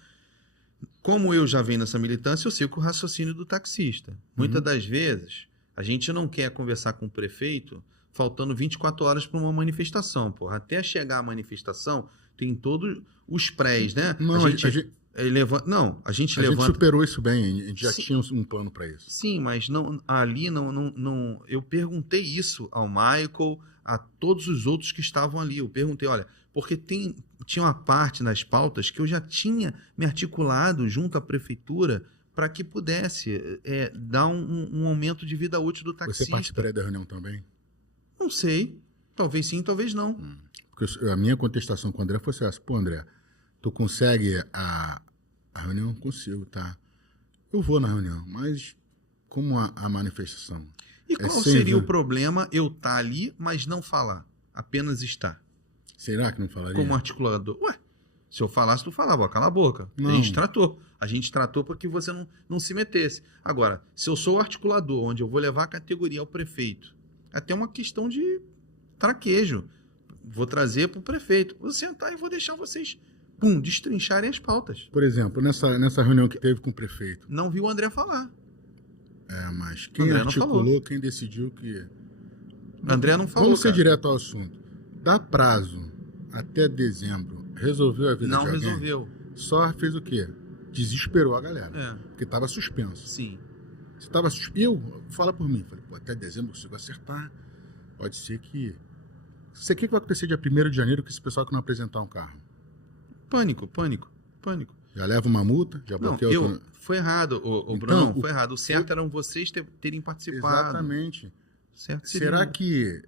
Como eu já venho nessa militância, eu sei o raciocínio do taxista. Muitas das vezes, a gente não quer conversar com o prefeito faltando 24 horas para uma manifestação. Porra. Até chegar a manifestação, tem todos os prés, né? Não, a gente levanta. A gente superou isso bem, a gente já tinha um plano para isso. Sim, mas ali não. Eu perguntei isso ao Michael, a todos os outros que estavam ali. Eu perguntei, olha, porque tinha uma parte nas pautas que eu já tinha me articulado junto à prefeitura para que pudesse dar um aumento de vida útil do taxista. Você participaria da reunião também? Não sei. Talvez sim, talvez não. Porque a minha contestação com o André foi essa. Pô, André, tu consegue a reunião? Consigo, tá? Eu vou na reunião, mas como a manifestação? E qual seria o problema eu estar ali, mas não falar? Apenas estar. Será que não falaria? Como articulador. Ué, se eu falasse, tu falava, cala a boca. Não. A gente tratou. A gente tratou para que você não se metesse. Agora, se eu sou o articulador, onde eu vou levar a categoria ao prefeito, até uma questão de traquejo. Vou trazer para o prefeito. Vou sentar e vou deixar vocês, destrincharem as pautas. Por exemplo, nessa reunião que teve com o prefeito. Não vi o André falar. Mas quem articulou, quem decidiu que... André não falou, Vamos ser direto ao assunto. Dá prazo até dezembro. Resolveu a vida de alguém? Não resolveu. Só fez o quê? Desesperou a galera. Porque estava suspenso. Sim. Se estava suspenso... Fala por mim. Falei, até dezembro eu consigo acertar. Pode ser que... Você quer que vai acontecer dia 1º de janeiro com esse pessoal que não apresentar um carro? Pânico. Já leva uma multa, já bloqueia outra... Foi errado, o Bruno, foi errado. O certo eram vocês terem participado. Exatamente. Certo. Será que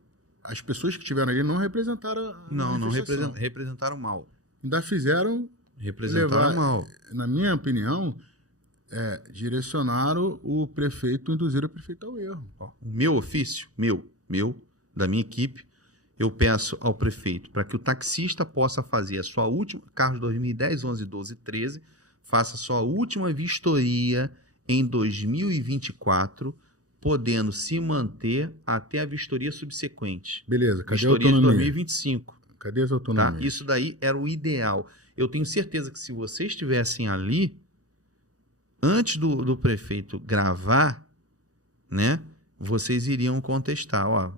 as pessoas que estiveram ali não representaram a Não representaram mal. Ainda fizeram... Representaram mal. Na minha opinião, direcionaram o prefeito, induziram o prefeito ao erro. O meu ofício, da minha equipe, eu peço ao prefeito para que o taxista possa fazer a sua última, carros 2010, 11, 12, 13, faça a sua última vistoria em 2024, podendo se manter até a vistoria subsequente. Beleza, cadê vistoria a autonomia? De 2025. Cadê as autonomias? Tá? Isso daí era o ideal. Eu tenho certeza que se vocês estivessem ali, antes do prefeito gravar, né, vocês iriam contestar, ó,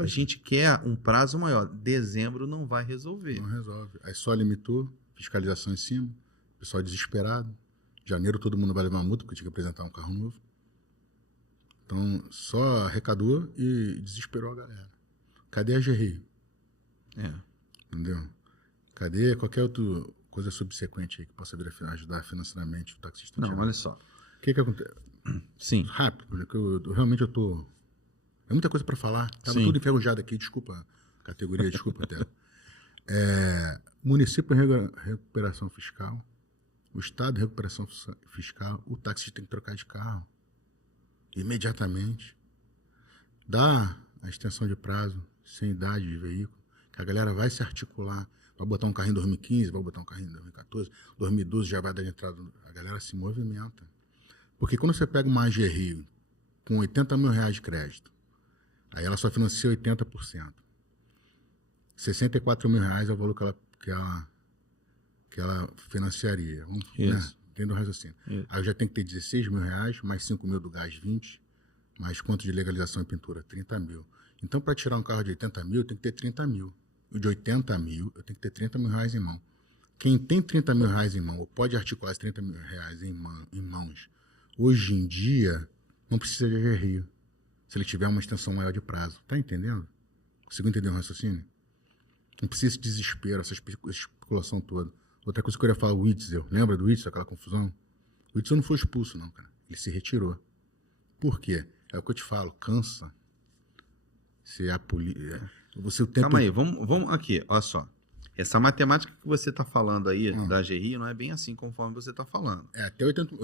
a gente quer um prazo maior. Dezembro não vai resolver. Não resolve. Aí só limitou, fiscalização em cima, pessoal desesperado. Janeiro todo mundo vai levar uma multa porque tinha que apresentar um carro novo. Então, só arrecadou e desesperou a galera. Cadê a GRI? Entendeu? Cadê qualquer outra coisa subsequente aí que possa vir a ajudar financeiramente o taxista? Não, olha só. O que acontece? Sim. Rápido, porque realmente eu tô... É muita coisa para falar. Tava tudo enferrujado aqui, desculpa a categoria, desculpa até. Município em recuperação fiscal, o Estado em recuperação fiscal, o taxista tem que trocar de carro imediatamente. Dá a extensão de prazo, sem idade de veículo, que a galera vai se articular, vai botar um carrinho em 2015, vai botar um carrinho em 2014, 2012 já vai dar de entrada, a galera se movimenta. Porque quando você pega uma AGRI com 80 mil reais de crédito, aí ela só financia 80%. 64 mil reais é o valor que ela financiaria. Isso. Entendo o raciocínio. Isso. Aí eu já tenho que ter 16 mil reais, mais 5 mil do gás, 20, mais quanto de legalização e pintura, 30 mil. Então, para tirar um carro de 80 mil, eu tenho que ter 30 mil. O de 80 mil, eu tenho que ter 30 mil reais em mão. Quem tem 30 mil reais em mão, ou pode articular esses 30 mil reais em mãos, hoje em dia, não precisa de AGRI. Se ele tiver uma extensão maior de prazo. Tá entendendo? Conseguiu entender o raciocínio? Não precisa de desespero, essa especulação toda. Outra coisa que eu queria falar, o Witzel. Lembra do Witzel, aquela confusão? O Witzel não foi expulso, não, cara. Ele se retirou. Por quê? É o que eu te falo, cansa. Você é a polícia. Você o tempo... Calma aí, vamos aqui, olha só. Essa matemática que você está falando aí da GRI não é bem assim conforme você está falando. É até 80 Sim,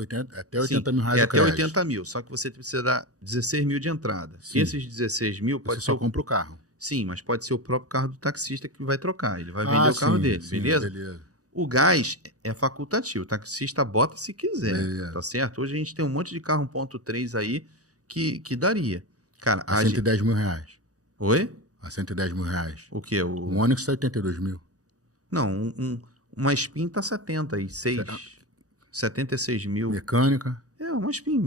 mil reais é o até crédito. 80 mil, só que você precisa dar 16 mil de entrada. Sim. E esses 16 mil pode Você ser só compra o carro. Sim, mas pode ser o próprio carro do taxista que vai trocar. Ele vai vender o carro sim, dele, sim, beleza? O gás é facultativo. O taxista bota se quiser, Beleza. tá certo? Hoje a gente tem um monte de carro 1.3 aí que daria. Cara, A 110 mil reais. Oi? A 110 mil reais. O quê? O Onix tá 82 mil. Não, uma Spin tá 76. 76 mil. Mecânica. É, uma Spin.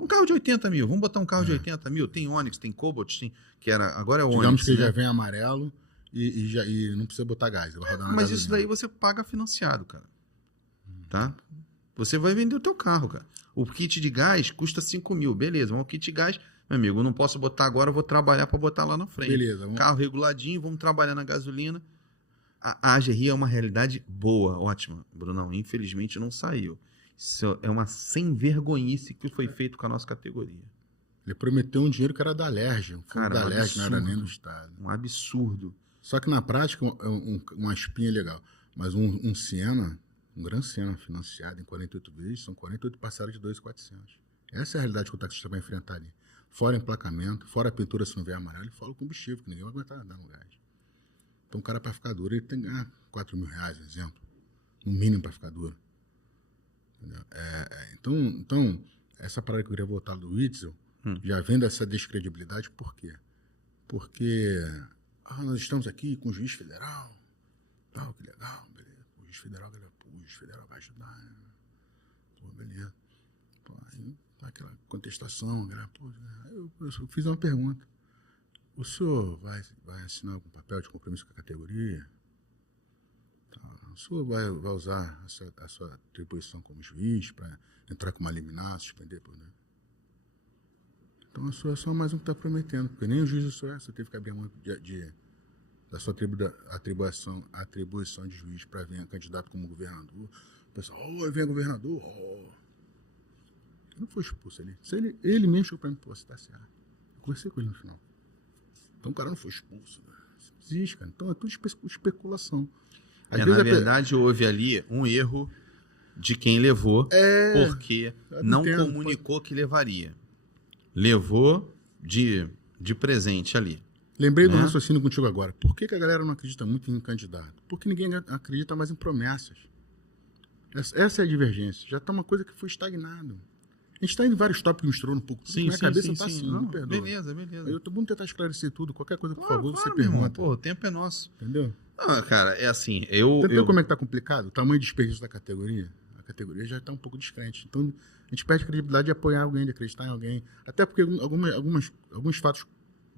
Um carro de 80 mil. Vamos botar um carro de 80 mil. Tem Onix, tem Cobalt, tem, agora é o Onix. Digamos que né? já vem amarelo e não precisa botar gás. Vai rodar na Mas gasolina. isso daí você paga financiado, cara. Tá? Você vai vender o teu carro, cara. O kit de gás custa 5 mil. Beleza, mas o kit de gás, meu amigo, eu não posso botar agora, eu vou trabalhar para botar lá na frente. Beleza. Carro reguladinho, vamos trabalhar na gasolina. A AGRI é uma realidade boa, ótima, Brunão. Infelizmente não saiu. Isso é uma sem-vergonhice que foi feito com a nossa categoria. Ele prometeu um dinheiro que era da Alerj. Cara, da Alerj, não era absurdo. nem do Estado. Um absurdo. Só que na prática, uma espinha é legal. Mas um Siena, um Gran Siena financiado em 48 vezes, são 48 parcelas de 2.400. Essa é a realidade que o taxista vai enfrentar ali. Fora emplacamento, fora a pintura se não vier amarelo, e fora o combustível, que ninguém vai aguentar andar no gás. Então o cara, para ficar duro, ele tem que ganhar 4 mil reais, por exemplo. No mínimo para ficar duro. Então, essa parada que eu queria voltar do Witzel, já vendo essa descredibilidade, por quê? Porque nós estamos aqui com o juiz federal, tal, que legal, beleza. O juiz federal vai ajudar, né? Pô, beleza. Pô, aí, aquela contestação, eu fiz uma pergunta. O senhor vai assinar algum papel de compromisso com a categoria? O senhor vai usar a sua atribuição como juiz para entrar com uma liminar, suspender? Né? Então, o senhor é só mais um que está prometendo, porque nem o juiz do senhor teve que abrir a mão da sua atribuição de juiz para vir candidato como governador. O pessoal, vem governador, Ele não foi expulso ali. Ele mesmo chegou para mim, você está certo. Eu conversei com ele no final. Então o cara não foi expulso. Né? Isso não existe, cara. Então é tudo especulação. Na verdade, houve ali um erro de quem levou, porque não comunicou que levaria. Levou de presente ali. Lembrei do raciocínio contigo agora. Por que a galera não acredita muito em candidato? Porque ninguém acredita mais em promessas. Essa é a divergência. Já está uma coisa que foi estagnado. A gente está em vários tópicos misturando um pouco. Minha cabeça está assim, não perdoa. Beleza. Vamos tentar esclarecer tudo. Qualquer coisa, por Claro, favor, você meu irmão. pergunta. Pô, o tempo é nosso. Entendeu? Cara, é assim, Entendeu como é que tá complicado? O tamanho de desperdício da categoria? A categoria já está um pouco descrente. Então, a gente perde a credibilidade de apoiar alguém, de acreditar em alguém. Até porque alguns fatos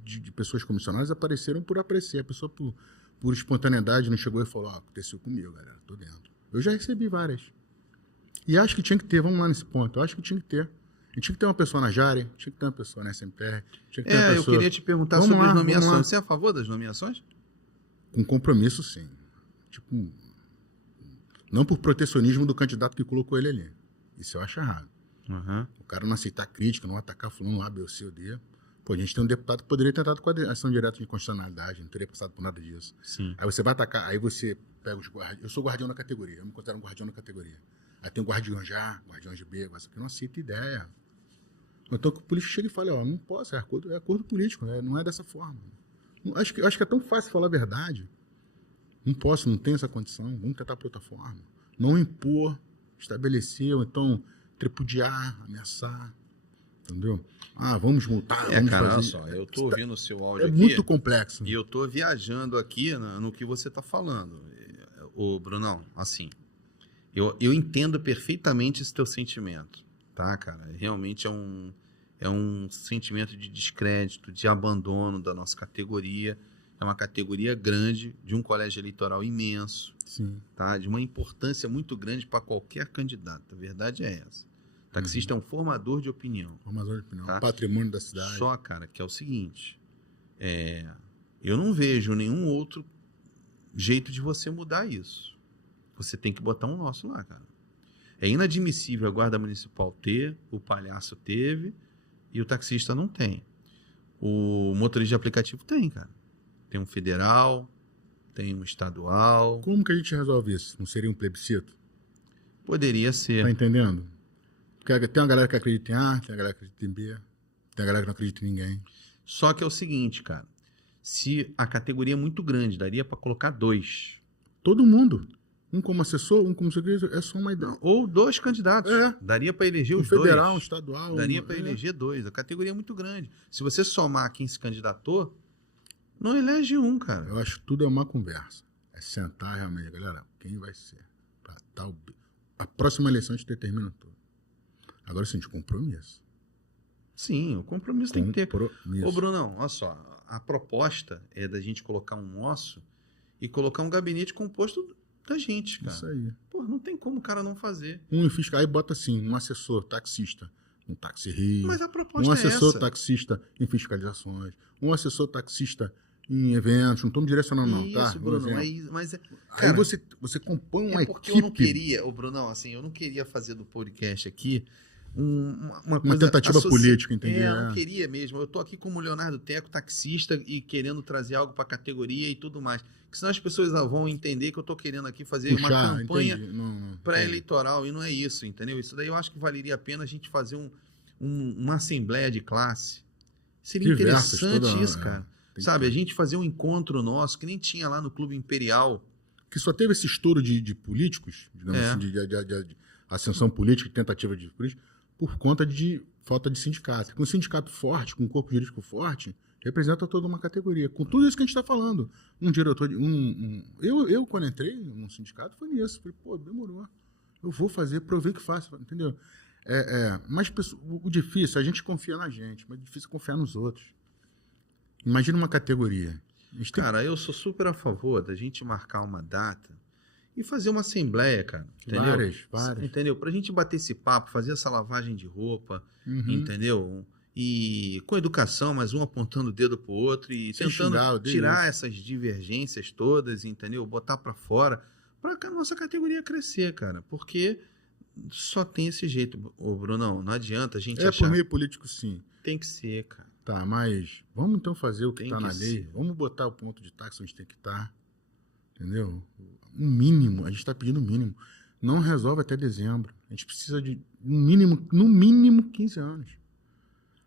de pessoas comissionadas apareceram por apreciar. A pessoa, por espontaneidade, não chegou e falou, aconteceu comigo, galera, tô dentro. Eu já recebi várias. E acho que tinha que ter, vamos lá nesse ponto, eu acho que tinha que ter. A gente tinha que ter uma pessoa na Jari, tinha que ter uma pessoa na SMPR, tinha que ter uma pessoa... Eu queria te perguntar sobre as nomeações. Você é a favor das nomeações? Com compromisso, sim. Tipo, não por protecionismo do candidato que colocou ele ali. Isso eu acho errado. O cara não aceitar crítica, não atacar fulano A, B ou C ou D. Pô, a gente tem um deputado que poderia ter entrado com a ação direta de constitucionalidade, não teria passado por nada disso. Sim. Aí você vai atacar, aí você pega os guardiões. Eu sou guardião da categoria, eu me considero um guardião da categoria. Aí tem o guardiões de A, guardiões de B, mas aqui não aceita ideia. Então que o político chega e fala, não posso, é acordo político, não é dessa forma. Acho que é tão fácil falar a verdade. Não posso, não tenho essa condição, vamos tentar por outra forma. Não impor, estabelecer, ou então tripudiar, ameaçar, entendeu? Vamos multar, vamos cara, fazer... olha só, eu tô ouvindo o seu áudio aqui. É muito complexo. E eu tô viajando aqui no que você tá falando. Ô, Brunão, assim, eu entendo perfeitamente esse teu sentimento, tá, cara? Realmente é um sentimento de descrédito, de abandono da nossa categoria. É uma categoria grande, de um colégio eleitoral imenso, Sim. Tá? De uma importância muito grande para qualquer candidato. A verdade é essa. O taxista é um formador de opinião. Formador de opinião, tá? Patrimônio da cidade. Só, cara, que é o seguinte, eu não vejo nenhum outro jeito de você mudar isso. Você tem que botar um nosso lá, cara. É inadmissível a Guarda Municipal ter, o palhaço teve e o taxista não tem. O motorista de aplicativo tem, cara. Tem um federal, tem um estadual. Como que a gente resolve isso? Não seria um plebiscito? Poderia ser. Tá entendendo? Porque tem uma galera que acredita em A, tem uma galera que acredita em B, tem uma galera que não acredita em ninguém. Só que é o seguinte, cara. Se a categoria é muito grande, daria para colocar 2. Todo mundo. Um como assessor, um como secretário, é só uma ideia. Ou 2 candidatos. É. Daria para eleger Um os 2. federal, um estadual. Daria para eleger 2. A categoria é muito grande. Se você somar quem se candidatou, não elege um, cara. Eu acho que tudo é uma conversa. É sentar realmente, galera, quem vai ser? Pra tal... A próxima eleição a gente determina tudo. Agora, sim, de compromisso. Sim, o compromisso tem que ter. Compromisso. Ô, Brunão, olha só. A proposta é da gente colocar um nosso e colocar um gabinete composto da gente, cara. Isso aí. Pô, não tem como o cara não fazer. Um fiscal, aí bota assim, um assessor taxista no Táxi Rio. Mas a proposta Um é assessor essa. taxista em fiscalizações. Um assessor taxista em eventos. Não estou me direcionando, não, tá? Isso, Um Brunão. exemplo. Aí, mas Aí cara, você compõe uma é porque equipe. eu não queria, ô Brunão, assim, eu não queria fazer do podcast aqui uma Uma tentativa política, entendeu? Eu não queria mesmo. Eu tô aqui como o Leonardo Teco, taxista, e querendo trazer algo para a categoria e tudo mais. Porque senão as pessoas vão entender que eu tô querendo aqui fazer uma campanha pré-eleitoral, e não é isso, entendeu? Isso daí eu acho que valeria a pena a gente fazer uma assembleia de classe. Seria Diversas, interessante isso, cara. Tem Sabe, a gente fazer um encontro nosso, que nem tinha lá no Clube Imperial. Que só teve esse estouro de políticos, digamos assim, de ascensão política, tentativa de política, por conta de falta de sindicato. Com um sindicato forte, com um corpo jurídico forte, representa toda uma categoria. Com tudo isso que a gente está falando. Um diretor... Eu, quando entrei no sindicato, foi nisso. Falei, pô, demorou. Eu vou fazer, provei que faço, entendeu? Mas o difícil, a gente confia na gente, mas é difícil confiar nos outros. Imagina uma categoria. Cara, eu sou super a favor da gente marcar uma data e fazer uma assembleia, cara. Entendeu? Várias. Entendeu? Pra gente bater esse papo, fazer essa lavagem de roupa, entendeu? E com educação, mas um apontando o dedo pro outro e Sem tentando xingar, tirar essas divergências todas, entendeu? Botar pra fora, pra a nossa categoria crescer, cara. Porque só tem esse jeito, ô Brunão. Não adianta a gente achar... por meio político, sim. Tem que ser, cara. Tá, mas vamos então fazer o que está na lei. ser. Vamos botar o ponto de táxi onde tem que estar. Entendeu? Um mínimo. A gente está pedindo o mínimo. Não resolve até dezembro. A gente precisa de, no mínimo 15 anos.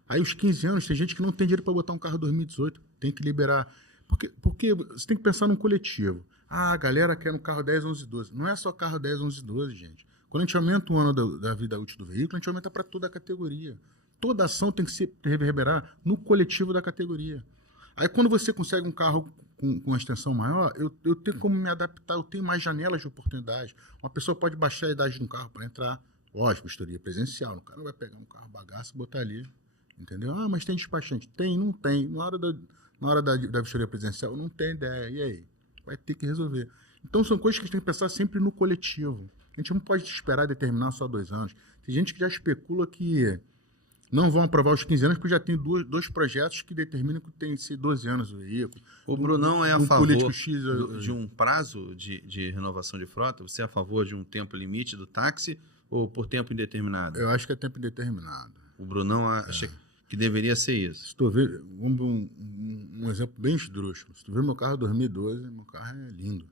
Aí os 15 anos, tem gente que não tem dinheiro para botar um carro 2018. Tem que liberar. Porque você tem que pensar num coletivo. Ah, a galera quer um carro 10, 11, 12. Não é só carro 10, 11, 12, gente. Quando a gente aumenta o ano da vida útil do veículo, a gente aumenta para toda a categoria. Toda ação tem que se reverberar no coletivo da categoria. Aí quando você consegue um carro com uma extensão maior, eu tenho como me adaptar, eu tenho mais janelas de oportunidade. Uma pessoa pode baixar a idade de um carro para entrar. Lógico, vistoria presencial. O cara não vai pegar um carro bagaço e botar ali. Entendeu? Ah, mas tem despachante. Tem, não tem. Na hora da vistoria presencial, não tem ideia. E aí? Vai ter que resolver. Então são coisas que a gente tem que pensar sempre no coletivo. A gente não pode esperar determinar só 2 anos. Tem gente que já especula que não vão aprovar os 15 anos porque já tem dois projetos que determinam que tem que ser 12 anos o veículo. O Brunão é a favor X, de um prazo de renovação de frota? Você é a favor de um tempo limite do táxi ou por tempo indeterminado? Eu acho que é tempo indeterminado. O Brunão acha que deveria ser isso. Se tu ver, um exemplo bem esdrúxulo. Se tu ver meu carro 2012, meu carro é lindo.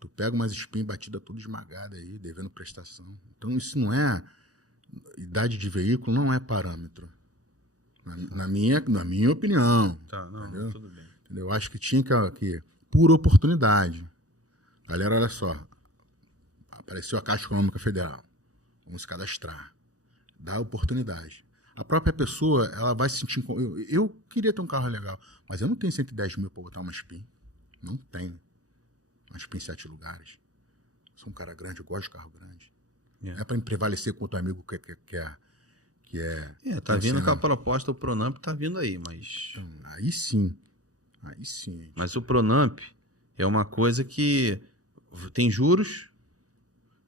Tu pega umas espinhas batidas tudo esmagada aí, devendo prestação. Então isso não é... Idade de veículo não é parâmetro. Na minha opinião. Tá, não, entendeu? Tudo bem. Eu acho que tinha que por oportunidade. Galera, olha só. Apareceu a Caixa Econômica Federal. Vamos se cadastrar. Dá oportunidade. A própria pessoa, ela vai se sentir... Eu queria ter um carro legal, mas eu não tenho 110 mil para botar uma SPIN. Não tenho. Uma SPIN em 7 lugares. Sou um cara grande, eu gosto de carro grande. É para me prevalecer com outro amigo que é... tá vindo com a proposta, o Pronamp tá vindo aí, mas... Então, aí sim. Mas o Pronamp é uma coisa que tem juros,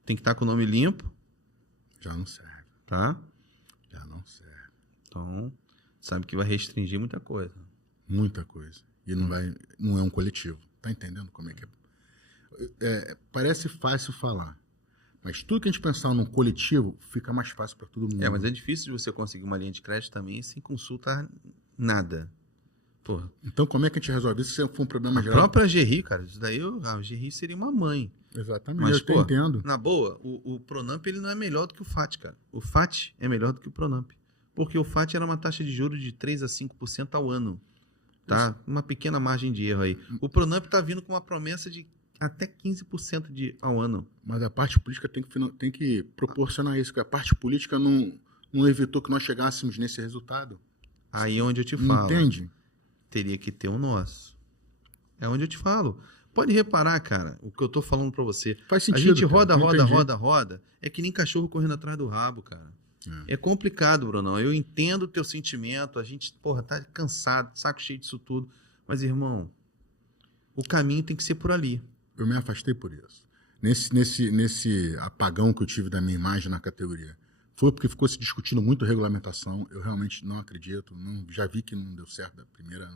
tem que estar com o nome limpo. Já não serve. Tá? Já não serve. Então, sabe que vai restringir muita coisa. Muita coisa. E não é um coletivo. Tá entendendo como é que é? Parece fácil falar. Mas tudo que a gente pensar num coletivo fica mais fácil para todo mundo. Mas é difícil de você conseguir uma linha de crédito também sem consultar nada. Porra, Então, como é que a gente resolve isso se for um problema a geral? própria GRI, cara, isso daí, a GRI seria uma mãe. Exatamente, Mas, eu te pô, entendo. na boa, o Pronamp ele não é melhor do que o FAT, cara. O FAT é melhor do que o Pronamp. Porque o FAT era uma taxa de juros de 3 a 5% ao ano. Tá? Uma pequena margem de erro aí. O Pronamp tá vindo com uma promessa de até 15% ao ano. Mas a parte política tem que proporcionar isso, porque a parte política não evitou que nós chegássemos nesse resultado. Aí é onde eu te Não falo. entende? Teria que ter o nosso. É onde eu te falo. Pode reparar, cara, o que eu tô falando pra você. Faz A sentido. gente cara, roda, eu roda, entendi. roda, roda. É que nem cachorro correndo atrás do rabo, cara. É complicado, Brunão. Eu entendo o teu sentimento. A gente, porra, tá cansado, saco cheio disso tudo. Mas, irmão, o caminho tem que ser por ali. Eu me afastei por isso. Nesse apagão que eu tive da minha imagem na categoria, foi porque ficou se discutindo muito regulamentação. Eu realmente não acredito. Já vi que não deu certo da primeira.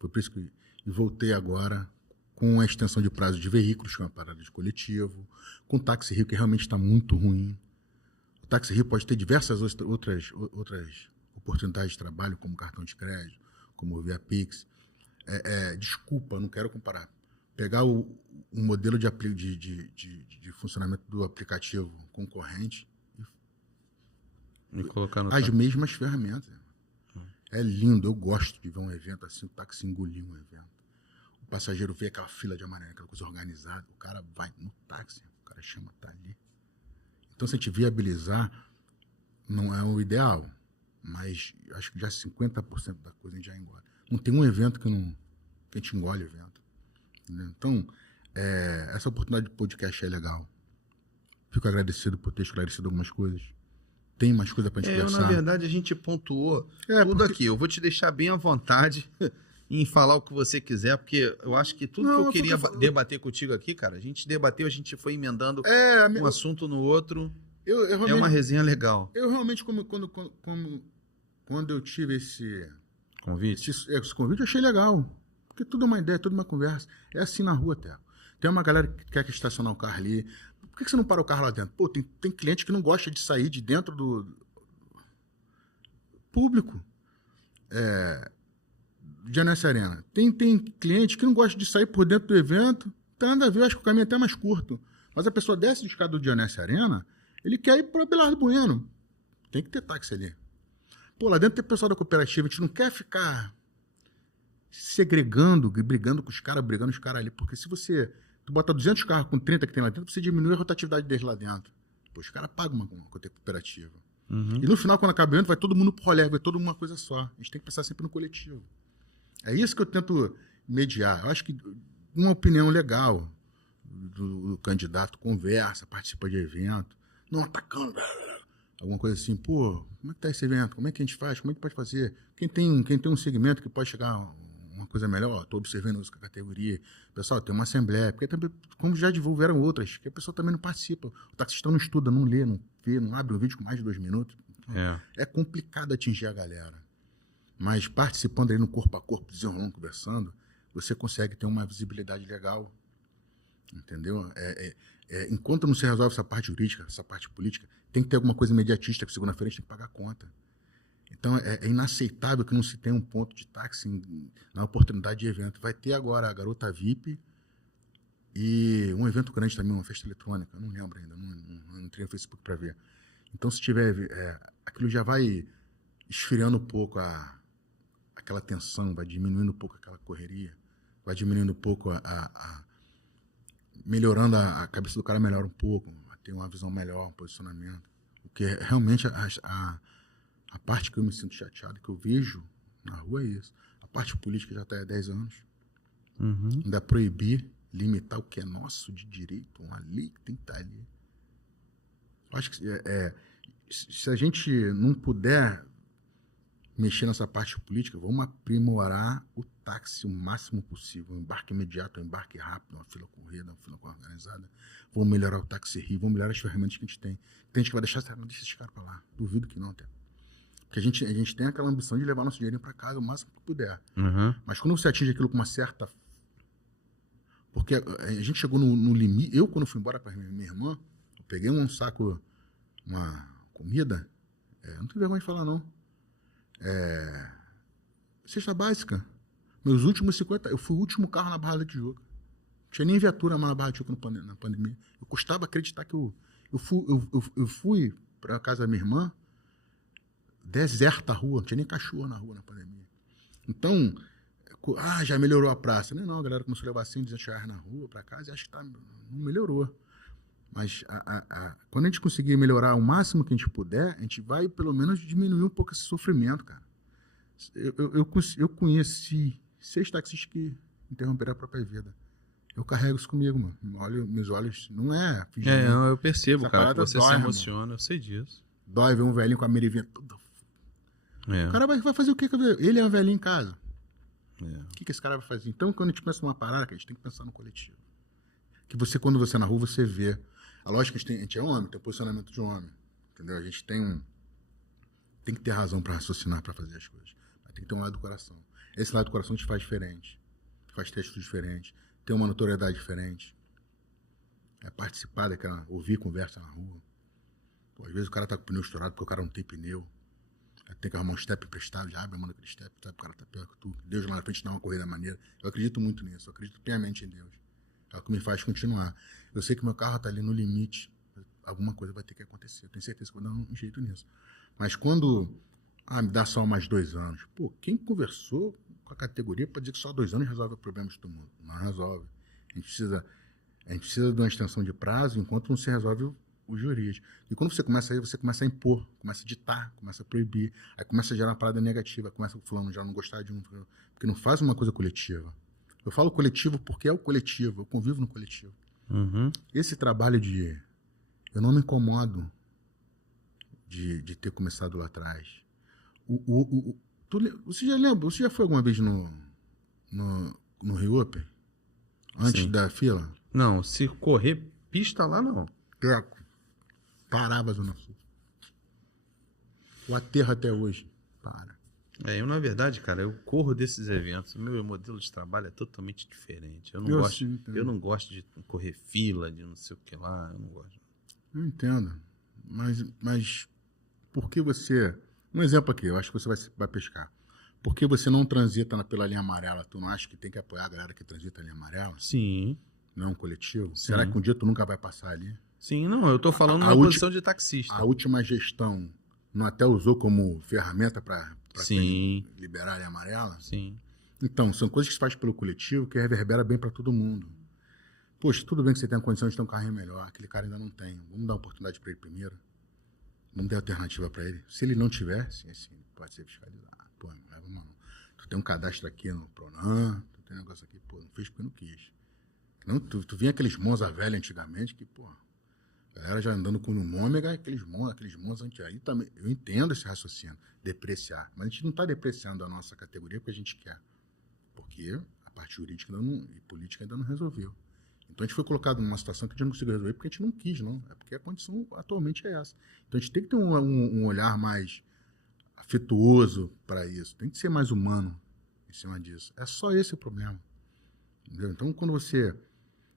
Foi por isso que e voltei agora com a extensão de prazo de veículos, que é uma parada de coletivo, com o Táxi Rio, que realmente está muito ruim. O Táxi Rio pode ter diversas outras oportunidades de trabalho, como cartão de crédito, como via Pix. Desculpa, não quero comparar. Pegar o modelo de funcionamento do aplicativo concorrente Me colocar no as mesmas ferramentas. É lindo, eu gosto de ver um evento assim, o táxi engolir um evento. O passageiro vê aquela fila de amarelo, aquela coisa organizada, o cara vai no táxi, o cara chama, tá ali. Então, se a gente viabilizar, não é o ideal, mas acho que já 50% da coisa a gente já engole. Não tem um evento que a gente engole o evento. Entendeu? Então, essa oportunidade de podcast é legal. Fico agradecido por ter esclarecido algumas coisas. Tem mais coisa pra gente conversar. Na verdade, a gente pontuou tudo aqui. Eu vou te deixar bem à vontade em falar o que você quiser, porque eu acho que tudo que eu queria debater contigo aqui, cara, a gente debateu, a gente foi emendando um assunto no outro. É uma resenha legal. Eu realmente, quando eu tive esse convite, eu achei legal. Porque tudo é uma ideia, tudo é uma conversa. É assim na rua, até. Tem uma galera que quer estacionar o carro ali. Por que você não para o carro lá dentro? Pô, tem cliente que não gosta de sair de dentro do público. De Janessa Arena. Tem cliente que não gosta de sair por dentro do evento. Não tem nada a ver, acho que o caminho é até mais curto. Mas a pessoa desce de escada do Janessa Arena, ele quer ir para Belardo Bueno. Tem que ter táxi ali. Pô, lá dentro tem pessoal da cooperativa, a gente não quer ficar segregando, brigando os caras ali, porque se tu bota 200 carros com 30 que tem lá dentro, você diminui a rotatividade deles lá dentro. Pô, os caras pagam uma cooperativa. E no final, quando acaba o evento, vai todo mundo pro rolê, vai todo mundo uma coisa só. A gente tem que pensar sempre no coletivo. É isso que eu tento mediar. Eu acho que uma opinião legal do candidato, conversa, participa de evento, não atacando, alguma coisa assim, pô, como é que tá esse evento? Como é que a gente faz? Como é que pode fazer? Quem tem um segmento que pode chegar uma coisa melhor, estou observando isso com a categoria. Pessoal, tem uma assembleia, porque também, como já divulgaram outras, que a pessoa também não participa. O taxista não estuda, não lê, não vê, não abre um vídeo com mais de 2 minutos. É complicado atingir a galera. Mas participando aí no corpo a corpo, desenrolando, conversando, você consegue ter uma visibilidade legal. Entendeu? Enquanto não se resolve essa parte jurídica, essa parte política, tem que ter alguma coisa imediatista, que segunda-feira a gente tem que pagar a conta. Então, é inaceitável que não se tenha um ponto de táxi na oportunidade de evento. Vai ter agora a Garota VIP e um evento grande também, uma festa eletrônica. Eu não lembro ainda, não entrei no Facebook para ver. Então, se tiver... aquilo já vai esfriando um pouco aquela tensão, vai diminuindo um pouco aquela correria, vai diminuindo um pouco melhorando a cabeça do cara, melhora um pouco, vai ter uma visão melhor, um posicionamento. Porque realmente a parte que eu me sinto chateado, que eu vejo na rua é isso. A parte política já está há 10 anos. Ainda proibir, limitar o que é nosso de direito, uma lei que tem que estar ali. Eu acho que se a gente não puder mexer nessa parte política, vamos aprimorar o táxi o máximo possível. Um embarque imediato, um embarque rápido, uma fila corrida, uma fila organizada. Vamos melhorar o Táxi Rio, vamos melhorar as ferramentas que a gente tem. Tem gente que vai deixar esses caras para lá. Duvido que não, até. Porque a gente tem aquela ambição de levar nosso dinheiro para casa o máximo que puder. Mas quando você atinge aquilo com uma certa... Porque a gente chegou no limite... Eu, quando fui embora para minha irmã, eu peguei um saco, uma comida, não tenho vergonha de falar, não. Cesta básica. Meus últimos 50, eu fui o último carro na Barra da Tijuca. Não tinha nem viatura mais na Barra da Tijuca na pandemia. Eu custava acreditar que eu fui para a casa da minha irmã, deserta a rua, não tinha nem cachorro na rua na pandemia. Então, já melhorou a praça. Não, a galera começou a levar 100, 200 reais na rua para casa e acho que não melhorou. Mas quando a gente conseguir melhorar o máximo que a gente puder, a gente vai pelo menos diminuir um pouco esse sofrimento, cara. Eu conheci 6 taxistas que interromperam a própria vida. Eu carrego isso comigo, mano. Meus olhos, não é... Não, eu percebo, cara, que você dói, se emociona, irmão. Eu sei disso. Dói ver um velhinho com a mirivinha toda... O cara vai fazer o quê? Ele é um velhinho em casa. O que esse cara vai fazer? Então, quando a gente pensa numa parada, a gente tem que pensar no coletivo. Que quando você é na rua, você vê. A lógica que a gente é homem, tem um posicionamento de homem. Entendeu? A gente tem que ter razão para raciocinar, para fazer as coisas. Mas tem que ter um lado do coração. Esse lado do coração te faz diferente. Te faz textos diferentes. Tem uma notoriedade diferente. É participar daquela... Ouvir conversa na rua. Pô, às vezes o cara tá com o pneu estourado porque o cara não tem pneu. Tem que arrumar um step emprestado, já abre a mão daquele step, sabe? O cara tá pior que tu. Deus lá na frente dá uma corrida maneira. Eu acredito muito nisso, eu acredito piamente em Deus. É o que me faz continuar. Eu sei que meu carro tá ali no limite, alguma coisa vai ter que acontecer. Eu tenho certeza que vou dar um jeito nisso. Mas quando me dá só mais 2 anos, pô, quem conversou com a categoria para dizer que só 2 anos resolve o problema de todo mundo? Não resolve. A gente precisa de uma extensão de prazo enquanto não se resolve o jurídico. E quando você começa a impor, começa a ditar, começa a proibir, aí começa a gerar uma parada negativa, começa o fulano já não gostar de um, porque não faz uma coisa coletiva. Eu falo coletivo porque é o coletivo, eu convivo no coletivo. Uhum. Esse trabalho eu não me incomodo de ter começado lá atrás. Você já lembra? Você já foi alguma vez no Rio Open? Antes da fila? Não, se correr pista lá, não. Parava a Zona Sul. O aterro até hoje. Para. Eu, na verdade, cara, eu corro desses eventos. O meu modelo de trabalho é totalmente diferente. Eu não gosto de correr fila, de não sei o que lá. Eu não gosto. Eu entendo. Mas por que você... Um exemplo aqui, eu acho que você vai pescar. Por que você não transita pela linha amarela? Tu não acha que tem que apoiar a galera que transita a linha amarela? Sim. Não é um coletivo? Sim. Será que um dia tu nunca vai passar ali? Sim, não, eu tô falando na posição de taxista. A última gestão não até usou como ferramenta para liberar a linha amarela? Sim. Então, são coisas que se faz pelo coletivo que reverbera bem para todo mundo. Poxa, tudo bem que você tem a condição de ter um carrinho melhor, aquele cara ainda não tem. Vamos dar uma oportunidade para ele primeiro. Vamos dar alternativa para ele. Se ele não tiver, sim, pode ser fiscalizado. Pô, não leva uma não. Tu tem um cadastro aqui no Pronan, tu tem um negócio aqui, pô, não fez porque não quis. Não, tu vinha aqueles Monza velhos antigamente que, pô, a galera já andando com um ômega, aqueles Monza antigos. Aí também, eu entendo esse raciocínio, depreciar. Mas a gente não está depreciando a nossa categoria porque a gente quer. Porque a parte jurídica e política ainda não resolveu. Então a gente foi colocado numa situação que a gente não conseguiu resolver porque a gente não quis, não. É porque a condição atualmente é essa. Então a gente tem que ter um olhar mais afetuoso para isso. Tem que ser mais humano em cima disso. É só esse o problema. Entendeu? Então quando você...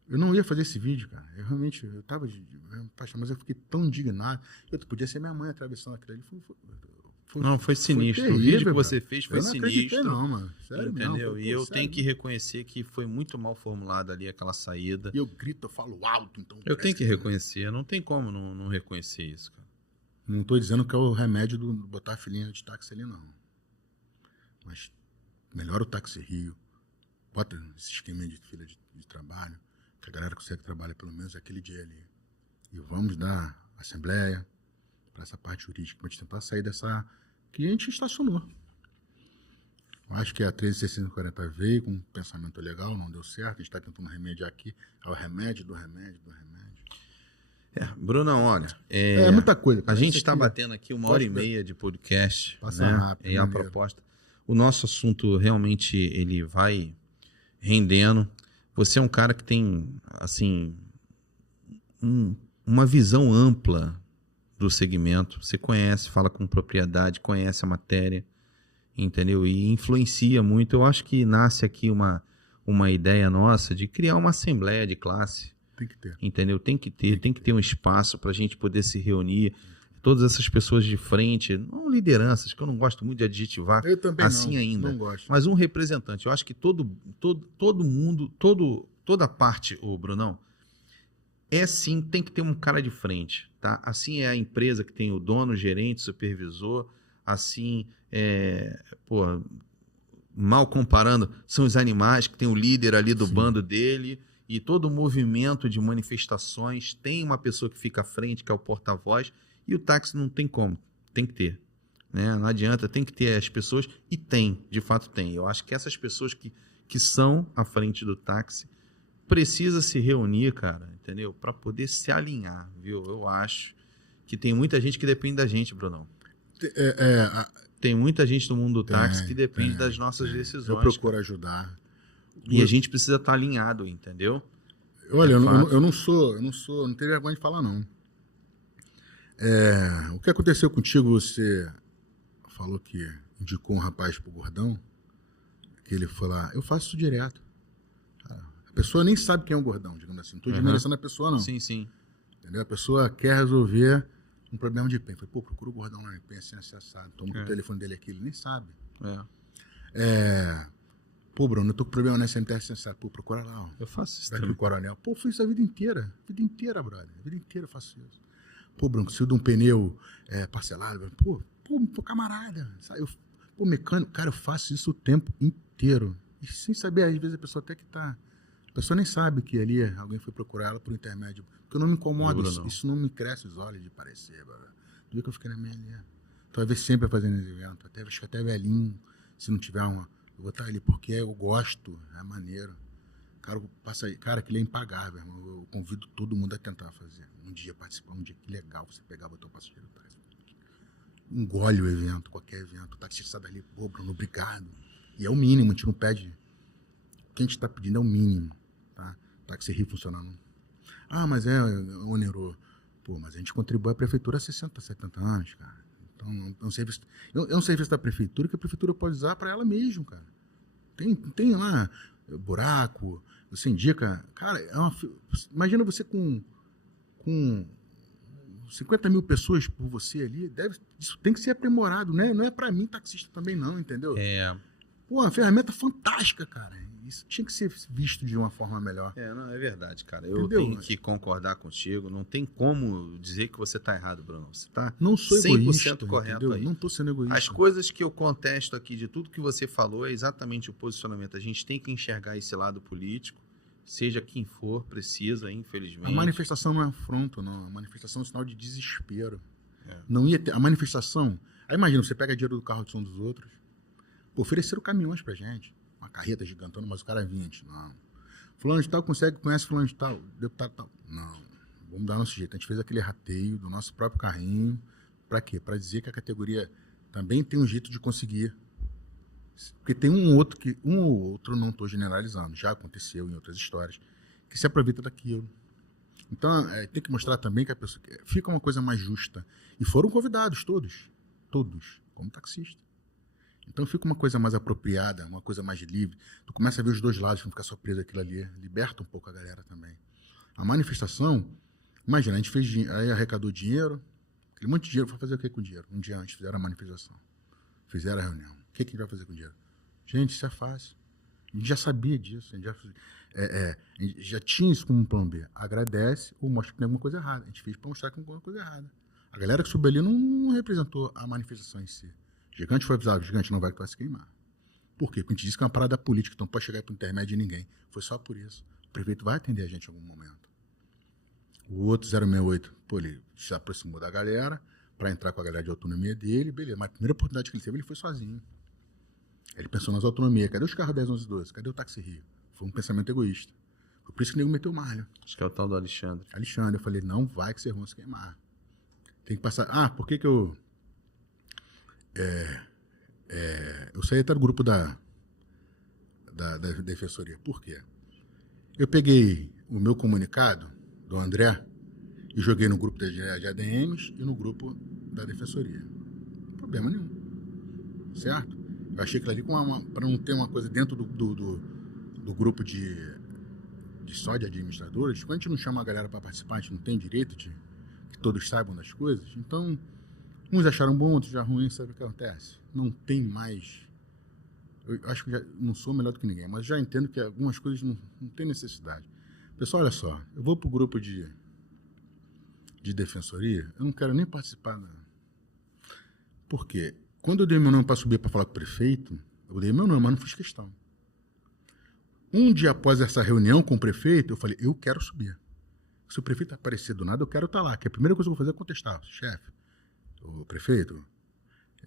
Eu não ia fazer esse vídeo, cara. Eu tava... mas eu fiquei tão indignado. Tu podia ser minha mãe atravessando aquilo ali. Foi sinistro. Terrível, o vídeo que cara. você fez foi sinistro. Não, mano. Sério, entendeu? Mesmo. E eu tenho que reconhecer que foi muito mal formulada ali aquela saída. E eu grito, eu falo alto. Então eu tenho que reconhecer. Não tem como não reconhecer isso, cara. Não tô dizendo que é o remédio do botar a filhinha de táxi ali, não. Mas melhora o Táxi Rio. Bota esse esquema de fila de trabalho. Que a galera consegue trabalhar pelo menos aquele dia ali. E vamos dar assembleia para essa parte jurídica, para a gente tentar sair dessa... que a gente estacionou. Eu acho que a 13.640 veio com um pensamento legal, não deu certo, a gente está tentando remediar aqui. É o remédio do remédio do remédio. Brunão, olha... É muita coisa. A gente está batendo aqui 1h30 de podcast. Passa rápido. E a proposta... O nosso assunto realmente ele vai rendendo. Você é um cara que tem, assim, uma visão ampla do segmento. Você conhece, fala com propriedade, conhece a matéria, entendeu? E influencia muito. Eu acho que nasce aqui uma ideia nossa de criar uma assembleia de classe. Tem que ter. Entendeu? Tem que ter um espaço para a gente poder se reunir. todas essas pessoas de frente, não lideranças, que eu não gosto muito de adjetivar Eu também assim ainda, não gosto. mas um representante. Eu acho que todo mundo, toda parte, o Brunão, sim, tem que ter um cara de frente, tá? Assim é a empresa que tem o dono, o gerente, o supervisor, assim mal comparando, são os animais que tem o líder ali do bando dele, e todo o movimento de manifestações tem uma pessoa que fica à frente, que é o porta-voz, e o táxi não tem como, tem que ter, né? Não adianta, tem que ter as pessoas, e tem, de fato tem. Eu acho que essas pessoas que são à frente do táxi precisa se reunir, cara, entendeu? Para poder se alinhar, viu? Eu acho que tem muita gente que depende da gente, Brunão. Tem muita gente no mundo do táxi que depende das nossas decisões. Eu procuro ajudar. E a gente precisa estar alinhado, entendeu? Olha, eu não tenho vergonha de falar, não. O que aconteceu contigo, você falou que indicou um rapaz pro Gordão, que ele foi lá, eu faço isso direto. A pessoa nem sabe quem é o Gordão, digamos assim. Não estou desmerecendo a pessoa, não. Sim, sim. Entendeu? A pessoa quer resolver um problema de PEN. Falei, procura o Gordão lá no PEN, assim, assado. Toma o telefone dele aqui, ele nem sabe. Bruno, eu tô com problema nessa MTS sensado. Procura lá, ó. Eu faço isso daqui o coronel. Fiz isso a vida inteira. Vida inteira, brother. A vida inteira eu faço isso. Bruno, preciso de um pneu parcelado. Camarada. Mecânico. Cara, eu faço isso o tempo inteiro. E sem saber, às vezes a pessoa até que tá... A pessoa nem sabe que ali alguém foi procurar ela por intermédio. Porque eu não me incomodo. Isso não me cresce os olhos de parecer, brother. Do dia que eu fiquei na minha linha. Então, às vezes, sempre fazendo esse evento. Acho que até velhinho, se não tiver uma... Eu vou estar ali porque eu gosto, é maneiro. Cara, aquilo é impagável, irmão. Eu convido todo mundo a tentar fazer. Um dia participar, um dia que legal você pegar, botar o passageiro atrás. Engole o evento, qualquer evento. O taxista sai dali, Bruno, obrigado. E é o mínimo, a gente não pede. O que a gente está pedindo é o mínimo, tá? Táxi Rio funcionando. Mas é oneroso. Mas a gente contribui à prefeitura há 60, 70 anos, cara. Então, é um serviço da prefeitura que a prefeitura pode usar para ela mesma, cara. Tem lá buraco, você indica... Cara, imagina você com 50 mil pessoas por você ali, isso tem que ser aprimorado, né? Não é para mim, taxista também não, entendeu? Uma ferramenta fantástica, cara. Isso tinha que ser visto de uma forma melhor. Não, é verdade, cara. Eu tenho que concordar contigo. Não tem como dizer que você está errado, Bruno. Você está 100% egoísta, correto, entendeu? Aí. Não estou sendo egoísta. As coisas que eu contesto aqui de tudo que você falou é exatamente o posicionamento. A gente tem que enxergar esse lado político, seja quem for, precisa, infelizmente. A manifestação não é afronto, não. A manifestação é um sinal de desespero. Não ia ter... A manifestação... Aí imagina, você pega dinheiro do carro de som dos outros. Ofereceram caminhões pra gente. Uma carreta gigantona, mas o cara é 20. Não. Fulano de tal conhece fulano de tal, deputado tal. Não. Vamos dar nosso jeito. A gente fez aquele rateio do nosso próprio carrinho. Pra quê? Pra dizer que a categoria também tem um jeito de conseguir. Porque tem um ou outro, não estou generalizando, já aconteceu em outras histórias, que se aproveita daquilo. Então, tem que mostrar também que a pessoa... Fica uma coisa mais justa. E foram convidados todos, como taxista. Então fica uma coisa mais apropriada, uma coisa mais livre. Tu começa a ver os dois lados, não ficar só preso aquilo ali. Liberta um pouco a galera também. A manifestação, imagina, a gente fez aí arrecadou dinheiro, aquele monte de dinheiro, foi fazer o que com o dinheiro? Um dia antes fizeram a manifestação, fizeram a reunião. O que a gente vai fazer com o dinheiro? Gente, isso é fácil. A gente já sabia disso, a gente já tinha isso como um plano B. Agradece ou mostra que tem alguma coisa errada. A gente fez para mostrar que tem alguma coisa errada. A galera que subiu ali não representou a manifestação em si. O Gigante foi avisado, o Gigante não vai se queimar. Por quê? Porque a gente disse que é uma parada política, então não pode chegar para o intermédio de ninguém. Foi só por isso. O prefeito vai atender a gente em algum momento. O outro 068, ele se aproximou da galera para entrar com a galera de autonomia dele, beleza. Mas a primeira oportunidade que ele teve, ele foi sozinho. Ele pensou nas autonomias. Cadê os carros 10, 11, 12? Cadê o táxi Rio? Foi um pensamento egoísta. Foi por isso que o nego meteu malha. Acho que é o tal do Alexandre. Eu falei, não vai que vocês vão se queimar. Tem que passar... por que eu... eu saí até do grupo da defensoria. Por quê? Eu peguei o meu comunicado do André e joguei no grupo de ADMs e no grupo da defensoria. Problema nenhum. Certo? Eu achei que ali, para não ter uma coisa dentro do grupo só de administradores, quando a gente não chama a galera para participar, a gente não tem direito de que todos saibam das coisas. Então, Uns acharam bom, outros já ruim, sabe o que acontece? Não tem mais. Eu acho que já não sou melhor do que ninguém, mas já entendo que algumas coisas não tem necessidade. Pessoal, olha só, eu vou pro grupo de defensoria, eu não quero nem participar. Por quê? Quando eu dei meu nome para subir para falar com o prefeito, eu dei meu nome, mas não fiz questão. Um dia após essa reunião com o prefeito, eu falei, eu quero subir. Se o prefeito aparecer do nada, eu quero estar lá. Que a primeira coisa que eu vou fazer é contestar. Chefe, o prefeito,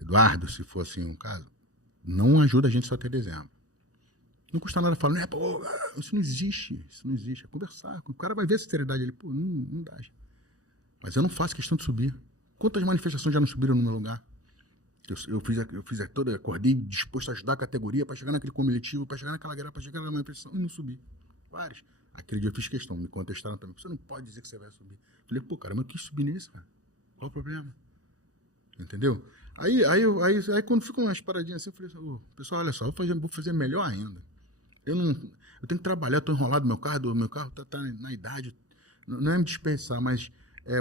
Eduardo, se for assim um caso, não ajuda a gente só até dezembro. Não custa nada falar, pô, isso não existe. Isso não existe. É conversar. O cara vai ver a sinceridade ali. Pô, não dá. Mas eu não faço questão de subir. Quantas manifestações já não subiram no meu lugar? Eu fiz toda, acordei disposto a ajudar a categoria para chegar naquele combustível, para chegar naquela guerra, para chegar na manifestação e não subi. Vários. Aquele dia eu fiz questão, me contestaram também. Você não pode dizer que você vai subir. Falei, pô, cara, mas eu quis subir nesse, cara. Qual o problema? Entendeu? Aí quando ficam umas paradinhas assim, eu falei assim, pessoal, olha só, vou fazer melhor ainda. Eu tenho que trabalhar, estou enrolado, meu carro tá na idade. Não é me dispensar, mas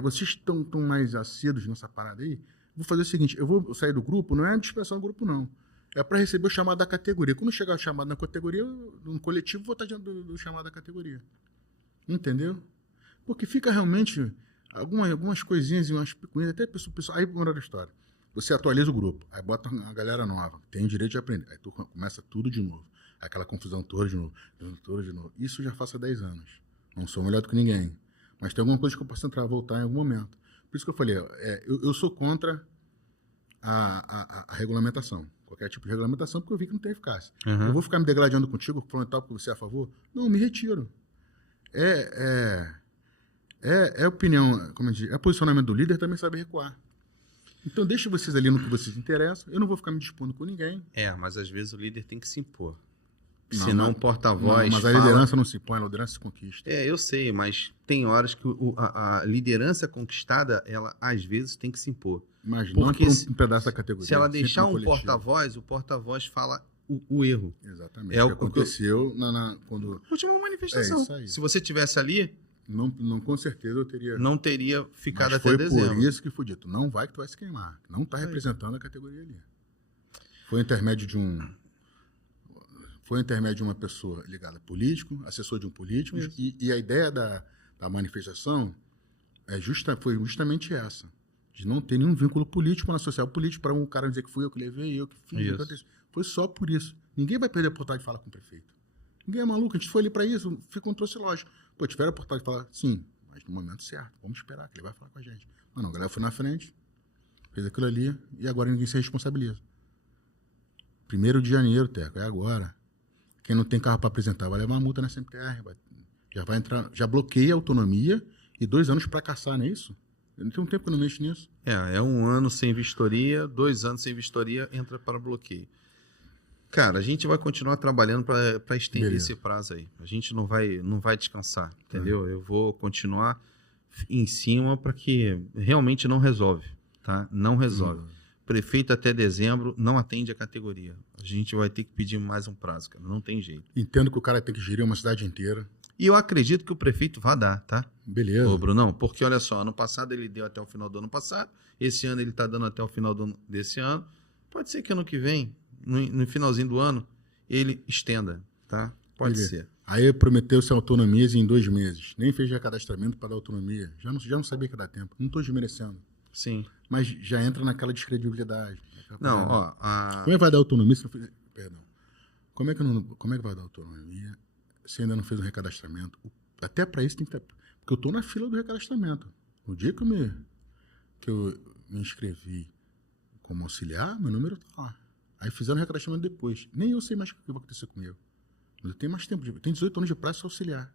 vocês estão mais acedos nessa parada aí. Vou fazer o seguinte, eu vou sair do grupo, não é me dispensar no grupo, não. É para receber o chamado da categoria. Quando chegar o chamado na categoria, no coletivo, vou estar diante do chamado da categoria. Entendeu? Porque fica realmente algumas coisinhas e umas picuinhas, até pessoal. Aí, moral da história. Você atualiza o grupo, aí bota a galera nova, tem o direito de aprender. Aí tu começa tudo de novo. Aquela confusão toda de novo. Isso já faço há 10 anos. Não sou melhor do que ninguém. Mas tem alguma coisa que eu posso entrar, voltar em algum momento. Por isso que eu falei, eu sou contra a regulamentação. Qualquer tipo de regulamentação, porque eu vi que não tem eficácia. Uhum. Eu vou ficar me degradando contigo, falando tal, porque você é a favor? Não, me retiro. Opinião, como eu digo, é posicionamento do líder também saber recuar. Então deixa vocês ali no que vocês interessam, eu não vou ficar me dispondo com ninguém. Mas às vezes o líder tem que se impor. Senão o porta-voz mas a liderança não se põe, a liderança se conquista. Eu sei, mas tem horas que a liderança conquistada, ela às vezes tem que se impor. Mas não por um pedaço da categoria. Se ela deixar um porta-voz, o porta-voz fala o erro. Exatamente. O que aconteceu quando... Última manifestação. Isso aí. Se você tivesse ali... Não, com certeza eu teria... Não teria ficado mas até dezembro. Foi por isso que foi dito. Não vai que tu vai se queimar. Não está representando a categoria ali. Foi intermédio de uma pessoa ligada a político, assessor de um político, e a ideia da manifestação foi justamente essa, de não ter nenhum vínculo político na social político, para um cara dizer que fui eu que levei, eu que fiz. Foi só por isso. Ninguém vai perder a oportunidade de falar com o prefeito. Ninguém é maluco, a gente foi ali para isso, ficou um troço lógico. Pô, tiveram a oportunidade de falar, sim, mas no momento certo, vamos esperar que ele vai falar com a gente. Não, a galera foi na frente, fez aquilo ali, e agora ninguém se responsabiliza. 1º de janeiro, Teco, é agora. Quem não tem carro para apresentar vai levar uma multa na SMTR. Já vai entrar, já bloqueia a autonomia e 2 anos para caçar, não é isso? Eu não tenho um tempo que eu não mexo nisso. É 1 ano sem vistoria, 2 anos sem vistoria, entra para bloqueio. Cara, a gente vai continuar trabalhando para estender esse prazo aí. A gente não vai descansar, entendeu? Eu vou continuar em cima para que realmente não resolve, tá? Não resolve. Prefeito até dezembro não atende a categoria. A gente vai ter que pedir mais um prazo, cara. Não tem jeito. Entendo que o cara tem que gerir uma cidade inteira. E eu acredito que o prefeito vai dar, tá? Beleza. Ô, Brunão, porque olha só, ano passado ele deu até o final do ano passado, esse ano ele tá dando até o final desse ano. Pode ser que ano que vem, no finalzinho do ano, ele estenda, tá? Pode ser. Aí prometeu-se autonomias em 2 meses. Nem fez recadastramento para dar autonomia. Já não sabia que ia dar tempo. Não estou desmerecendo. Sim. Mas já entra naquela descredibilidade. Não, ó... Como é que vai dar autonomia se não fizer... Perdão. Como é que vai dar autonomia se ainda não fez um recadastramento? Até para isso tem que ter... Porque eu estou na fila do recadastramento. No dia que eu me inscrevi como auxiliar, meu número está lá. Aí fizeram o recadastramento depois. Nem eu sei mais o que vai acontecer comigo. Mas eu tenho mais tempo. Eu tenho 18 anos de prazo auxiliar.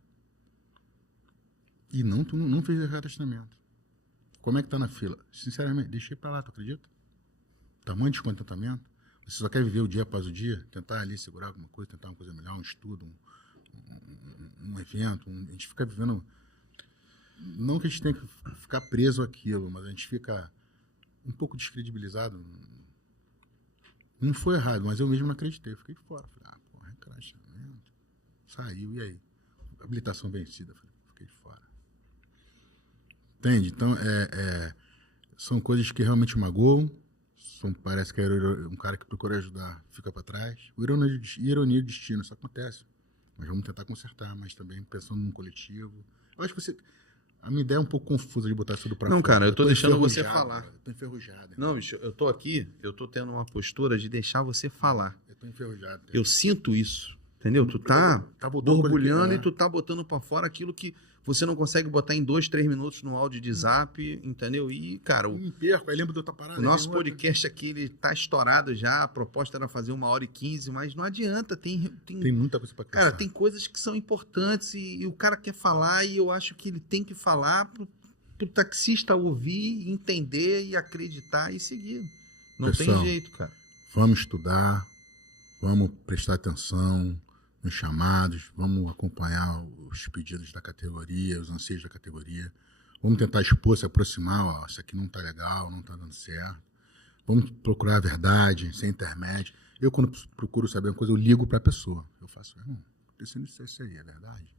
E tu não fez o recadastramento. Como é que tá na fila? Sinceramente, deixei para lá, tu acredita? Tamanho de descontentamento. Você só quer viver o dia após o dia, tentar ali segurar alguma coisa, tentar uma coisa melhor, um estudo, um evento. A gente fica vivendo... Não que a gente tenha que ficar preso àquilo, mas a gente fica um pouco descredibilizado. Não foi errado, mas eu mesmo não acreditei. Fiquei fora. Falei, recadastramento. Saiu, e aí? Habilitação vencida. Fiquei fora. Entende? Então, São coisas que realmente magoam. Parece que um cara que procura ajudar fica para trás. Ironia do destino, isso acontece. Mas vamos tentar consertar, mas também pensando num coletivo. Eu acho que a minha ideia é um pouco confusa de botar isso tudo pra fora. Não, cara, eu tô deixando você falar. Eu tô enferrujado. Não, bicho, eu tô tendo uma postura de deixar você falar. Eu tô enferrujado. Eu sinto isso, entendeu? Tu tá borbulhando e tu tá botando pra fora aquilo que você não consegue botar em 2, 3 minutos no áudio de zap, entendeu? E, cara, Eu me perco, aí lembro de outra parada. o nosso podcast aqui, ele tá estourado já, a proposta era fazer 1h15, mas não adianta, tem muita coisa pra cara, tem coisas que são importantes e o cara quer falar e eu acho que ele tem que falar pro taxista ouvir, entender e acreditar e seguir. Não Pessoal, tem jeito, cara. Vamos estudar, vamos prestar atenção nos chamados, vamos acompanhar os pedidos da categoria, os anseios da categoria. Vamos tentar expor, se aproximar, ó, isso aqui não tá legal, não tá dando certo. Vamos procurar a verdade, sem intermédio. Eu, quando procuro saber uma coisa, eu ligo para a pessoa. Eu faço, acontecendo isso aí, é verdade?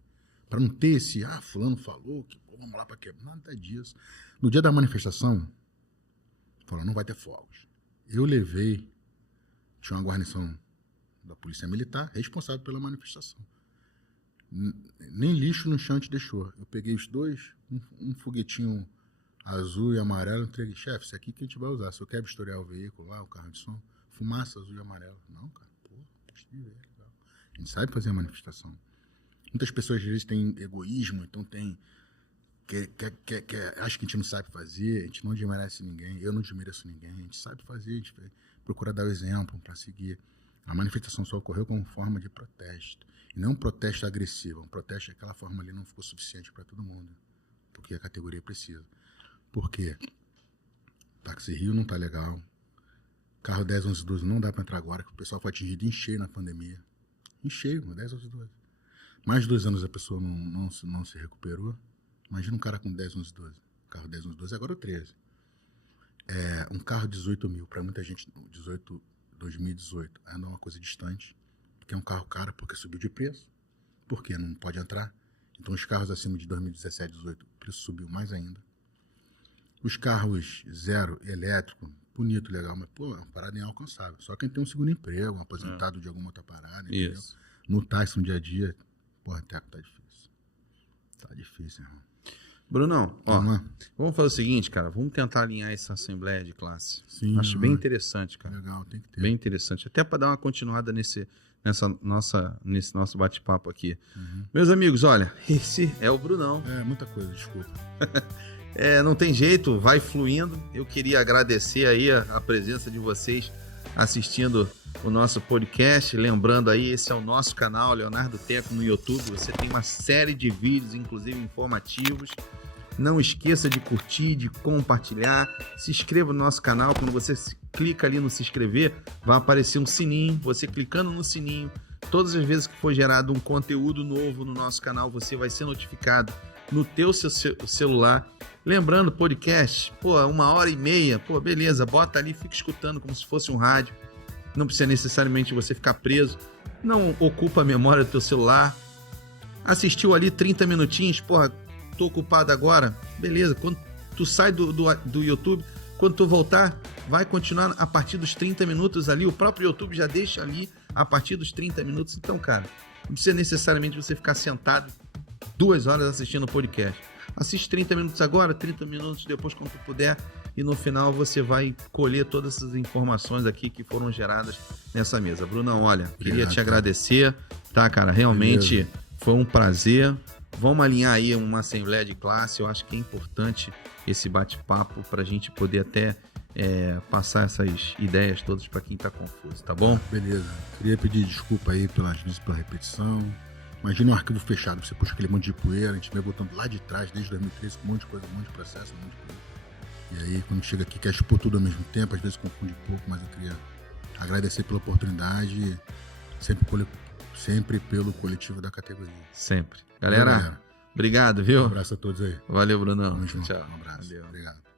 Para não ter esse, fulano falou, que pô, vamos lá para quebrar. Nada disso. No dia da manifestação, falou, não vai ter fogos. Eu levei, tinha uma guarnição da Polícia Militar, responsável pela manifestação. Nem lixo no chão te deixou. Eu peguei os dois, um foguetinho azul e amarelo, entreguei, chefe, isso aqui que a gente vai usar. Se eu quero vistoriar o veículo lá, o carro de som, fumaça azul e amarelo. Não, cara, legal. A gente sabe fazer a manifestação. Muitas pessoas às vezes têm egoísmo, então acho que a gente não sabe fazer, a gente não desmerece ninguém, eu não desmereço ninguém, a gente sabe fazer, a gente procura dar o exemplo para seguir. A manifestação só ocorreu como forma de protesto. E não um protesto agressivo, um protesto daquela forma ali não ficou suficiente para todo mundo. Porque a categoria precisa. Por quê? Táxi Rio não tá legal. Carro 10, 11, 12 não dá para entrar agora, que o pessoal foi atingido em cheio na pandemia. Em cheio, 10, 11, 12. Mais de 2 anos a pessoa não se recuperou. Imagina um cara com 10, 11, 12. Carro 10, 11, 12, agora é o 13. Um carro 18 mil, para muita gente, 2018, ainda é uma coisa distante, porque é um carro caro, porque subiu de preço, porque não pode entrar. Então os carros acima de 2017, 2018, o preço subiu mais ainda. Os carros zero, elétrico, bonito, legal, mas pô, é uma parada inalcançável. Só quem tem um segundo emprego, um aposentado de alguma outra parada, entendeu? Isso. No táxi, no dia a dia, porra, Teco, tá difícil. Tá difícil, irmão. Brunão, vamos fazer o seguinte, cara, vamos tentar alinhar essa assembleia de classe. Sim, acho bem interessante, cara. Legal, tem que ter. Bem interessante. Até para dar uma continuada nesse nosso bate-papo aqui. Meus amigos, olha, esse é o Brunão. Muita coisa, desculpa. Não tem jeito, vai fluindo. Eu queria agradecer aí a presença de vocês assistindo o nosso podcast. Lembrando aí, esse é o nosso canal, Leonardo Teco, no YouTube. Você tem uma série de vídeos, inclusive informativos. Não esqueça de curtir, de compartilhar. Se inscreva no nosso canal. Quando você clica ali no se inscrever, vai aparecer um sininho. Você clicando no sininho, todas as vezes que for gerado um conteúdo novo no nosso canal, você vai ser notificado no teu celular. Lembrando, podcast, 1h30, beleza, bota ali, fica escutando como se fosse um rádio. Não precisa necessariamente você ficar preso. Não ocupa a memória do teu celular. Assistiu ali 30 minutinhos, tô ocupado agora, beleza. Quando tu sai do YouTube, quando tu voltar, vai continuar a partir dos 30 minutos ali. O próprio YouTube já deixa ali a partir dos 30 minutos. Então, cara, não precisa necessariamente você ficar sentado 2 horas assistindo o podcast. Assiste 30 minutos agora, 30 minutos depois, quando tu puder. E no final você vai colher todas essas informações aqui que foram geradas nessa mesa. Brunão, olha, queria te agradecer, tá, cara? Realmente foi um prazer. Vamos alinhar aí uma assembleia de classe. Eu acho que é importante esse bate-papo para a gente poder até passar essas ideias todas para quem está confuso, tá bom? Beleza. Queria pedir desculpa aí pela repetição. Imagina um arquivo fechado, você puxa aquele monte de poeira, a gente vai voltando lá de trás, desde 2013, com um monte de coisa, um monte de processo, um monte de coisa. E aí, quando chega aqui, quer expor tudo ao mesmo tempo, às vezes confunde um pouco, mas eu queria agradecer pela oportunidade, sempre pelo coletivo da categoria. Sempre. Galera, obrigado, viu? Um abraço a todos aí. Valeu, Brunão. Tamo junto. Tchau. Um abraço. Valeu. Obrigado.